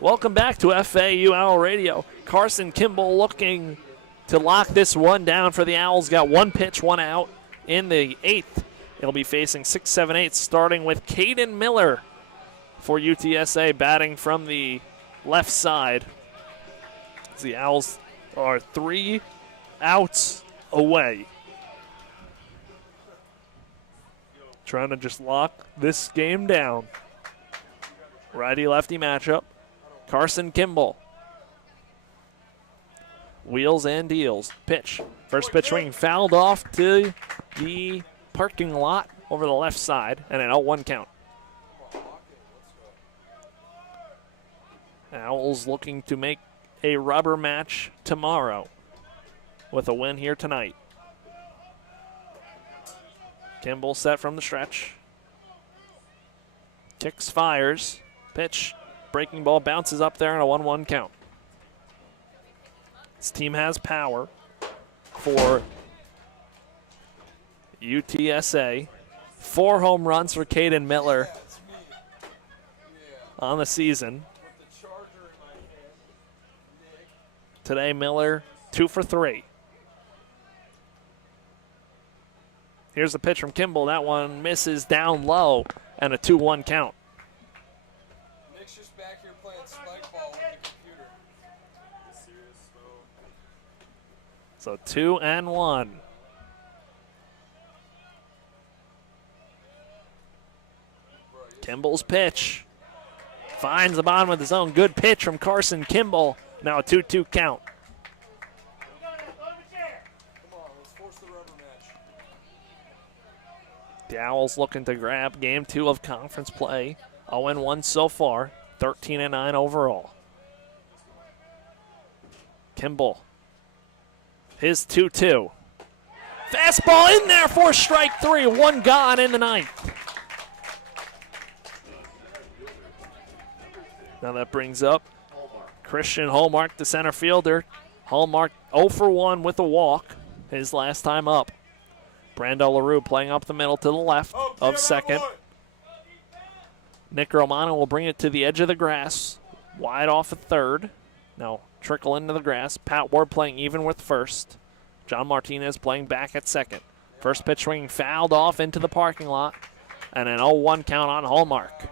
Welcome back to FAU Owl Radio. Carson Kimball looking to lock this one down for the Owls. Got 1 pitch, 1 out in the 8th. He'll be facing 6, 7, 8, starting with Caden Miller for UTSA, batting from the left side. The Owls are 3 outs away. Trying to just lock this game down. Righty-lefty matchup. Carson Kimball. Wheels and deals. Pitch. First pitch swing fouled off to the parking lot over the left side, and an 0-1 count. Owls looking to make a rubber match tomorrow with a win here tonight. Kimball set from the stretch. Kicks, fires. Pitch. Breaking ball bounces up there and a 1-1 count. This team has power for UTSA. 4 home runs for Caden Miller on the season. Today, Miller 2 for 3. Here's the pitch from Kimball. That one misses down low and a 2-1 count. So 2-1. Kimball's pitch. Finds the bottom with his own. Good pitch from Carson Kimball. Now a 2-2 count. The Owls looking to grab game 2 of conference play. 0-1 so far. 13-9 overall. Kimball. His 2-2. Fastball in there for strike 3. 1 gone in the 9th. Now that brings up Christian Hallmark, the center fielder. Hallmark 0 for 1 with a walk, his last time up. Brando LaRue playing up the middle to the left of second. Nick Romano will bring it to the edge of the grass, wide off at third. Now trickle into the grass. Pat Ward playing even with first. John Martinez playing back at second. First pitch swing fouled off into the parking lot, and an 0-1 count on Hallmark.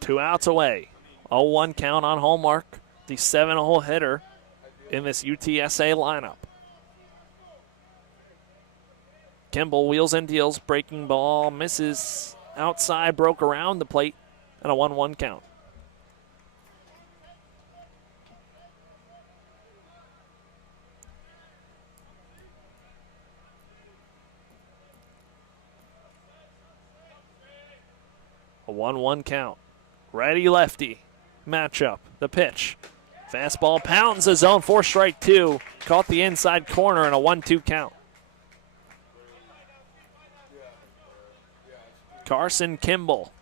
Two outs away. 0-1 count on Hallmark, the 7-hole hitter in this UTSA lineup. Kimball wheels and deals, breaking ball, misses outside, broke around the plate, and a 1-1 count. A 1-1 count. Righty-lefty matchup. The pitch. Fastball pounds the zone for strike two. Caught the inside corner and a 1-2 count. Carson Kimball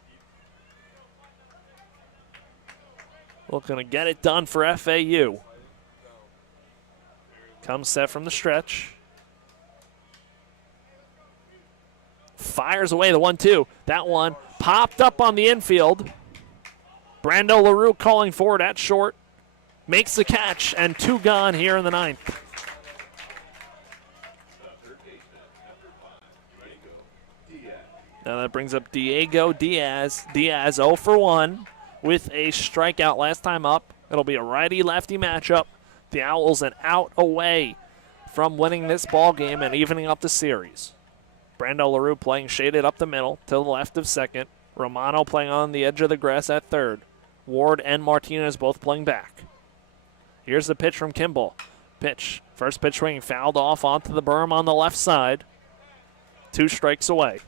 looking to get it done for FAU. Comes set from the stretch. Fires away the 1-2. That one popped up on the infield. Brando LaRue calling for it at short. Makes the catch, and two gone here in the ninth. Now that brings up Diego Diaz. Diaz 0 for 1 with a strikeout last time up. It'll be a righty-lefty matchup. The Owls an out away from winning this ball game and evening up the series. Brando LaRue playing shaded up the middle to the left of second. Romano playing on the edge of the grass at third. Ward and Martinez both playing back. Here's the pitch from Kimball. Pitch. First pitch swing fouled off onto the berm on the left side. 2 strikes away.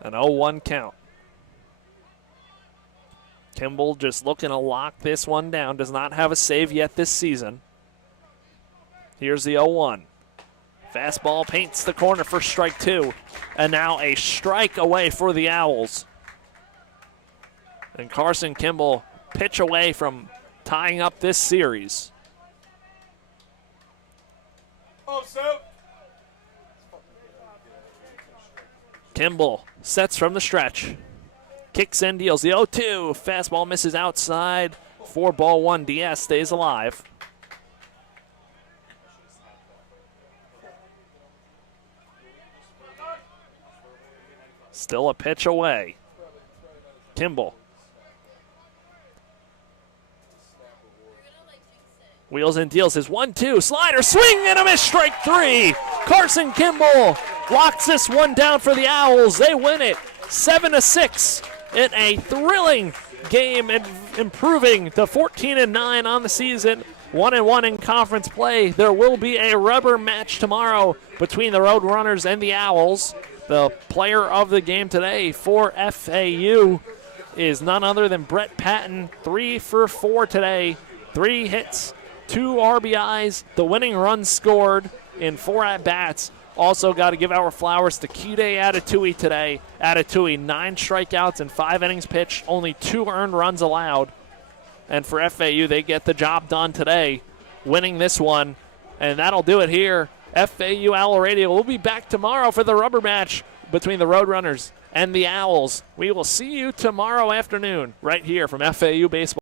An 0-1 count. Kimball just looking to lock this one down. Does not have a save yet this season. Here's the 0-1. Fastball paints the corner for strike two. And now a strike away for the Owls. And Carson Kimball pitch away from tying up this series. Kimball sets from the stretch. Kicks in, deals the 0-2. Fastball misses outside. 4-1. Diaz stays alive. Still a pitch away. Kimball. Wheels and deals his 1-2. Slider, swing and a miss, strike three. Carson Kimball locks this one down for the Owls. They win it 7-6 in a thrilling game and improving to 14-9 on the season. 1-1 in conference play. There will be a rubber match tomorrow between the Roadrunners and the Owls. The player of the game today for FAU is none other than Brett Patton. 3 for 4 today. 3 hits, 2 RBIs. The winning run scored in 4 at-bats. Also got to give our flowers to Kide Atatui today. Atatui, 9 strikeouts and 5 innings pitched. Only 2 earned runs allowed. And for FAU, they get the job done today, winning this one. And that'll do it here. FAU Owl Radio will be back tomorrow for the rubber match between the Roadrunners and the Owls. We will see you tomorrow afternoon right here from FAU Baseball.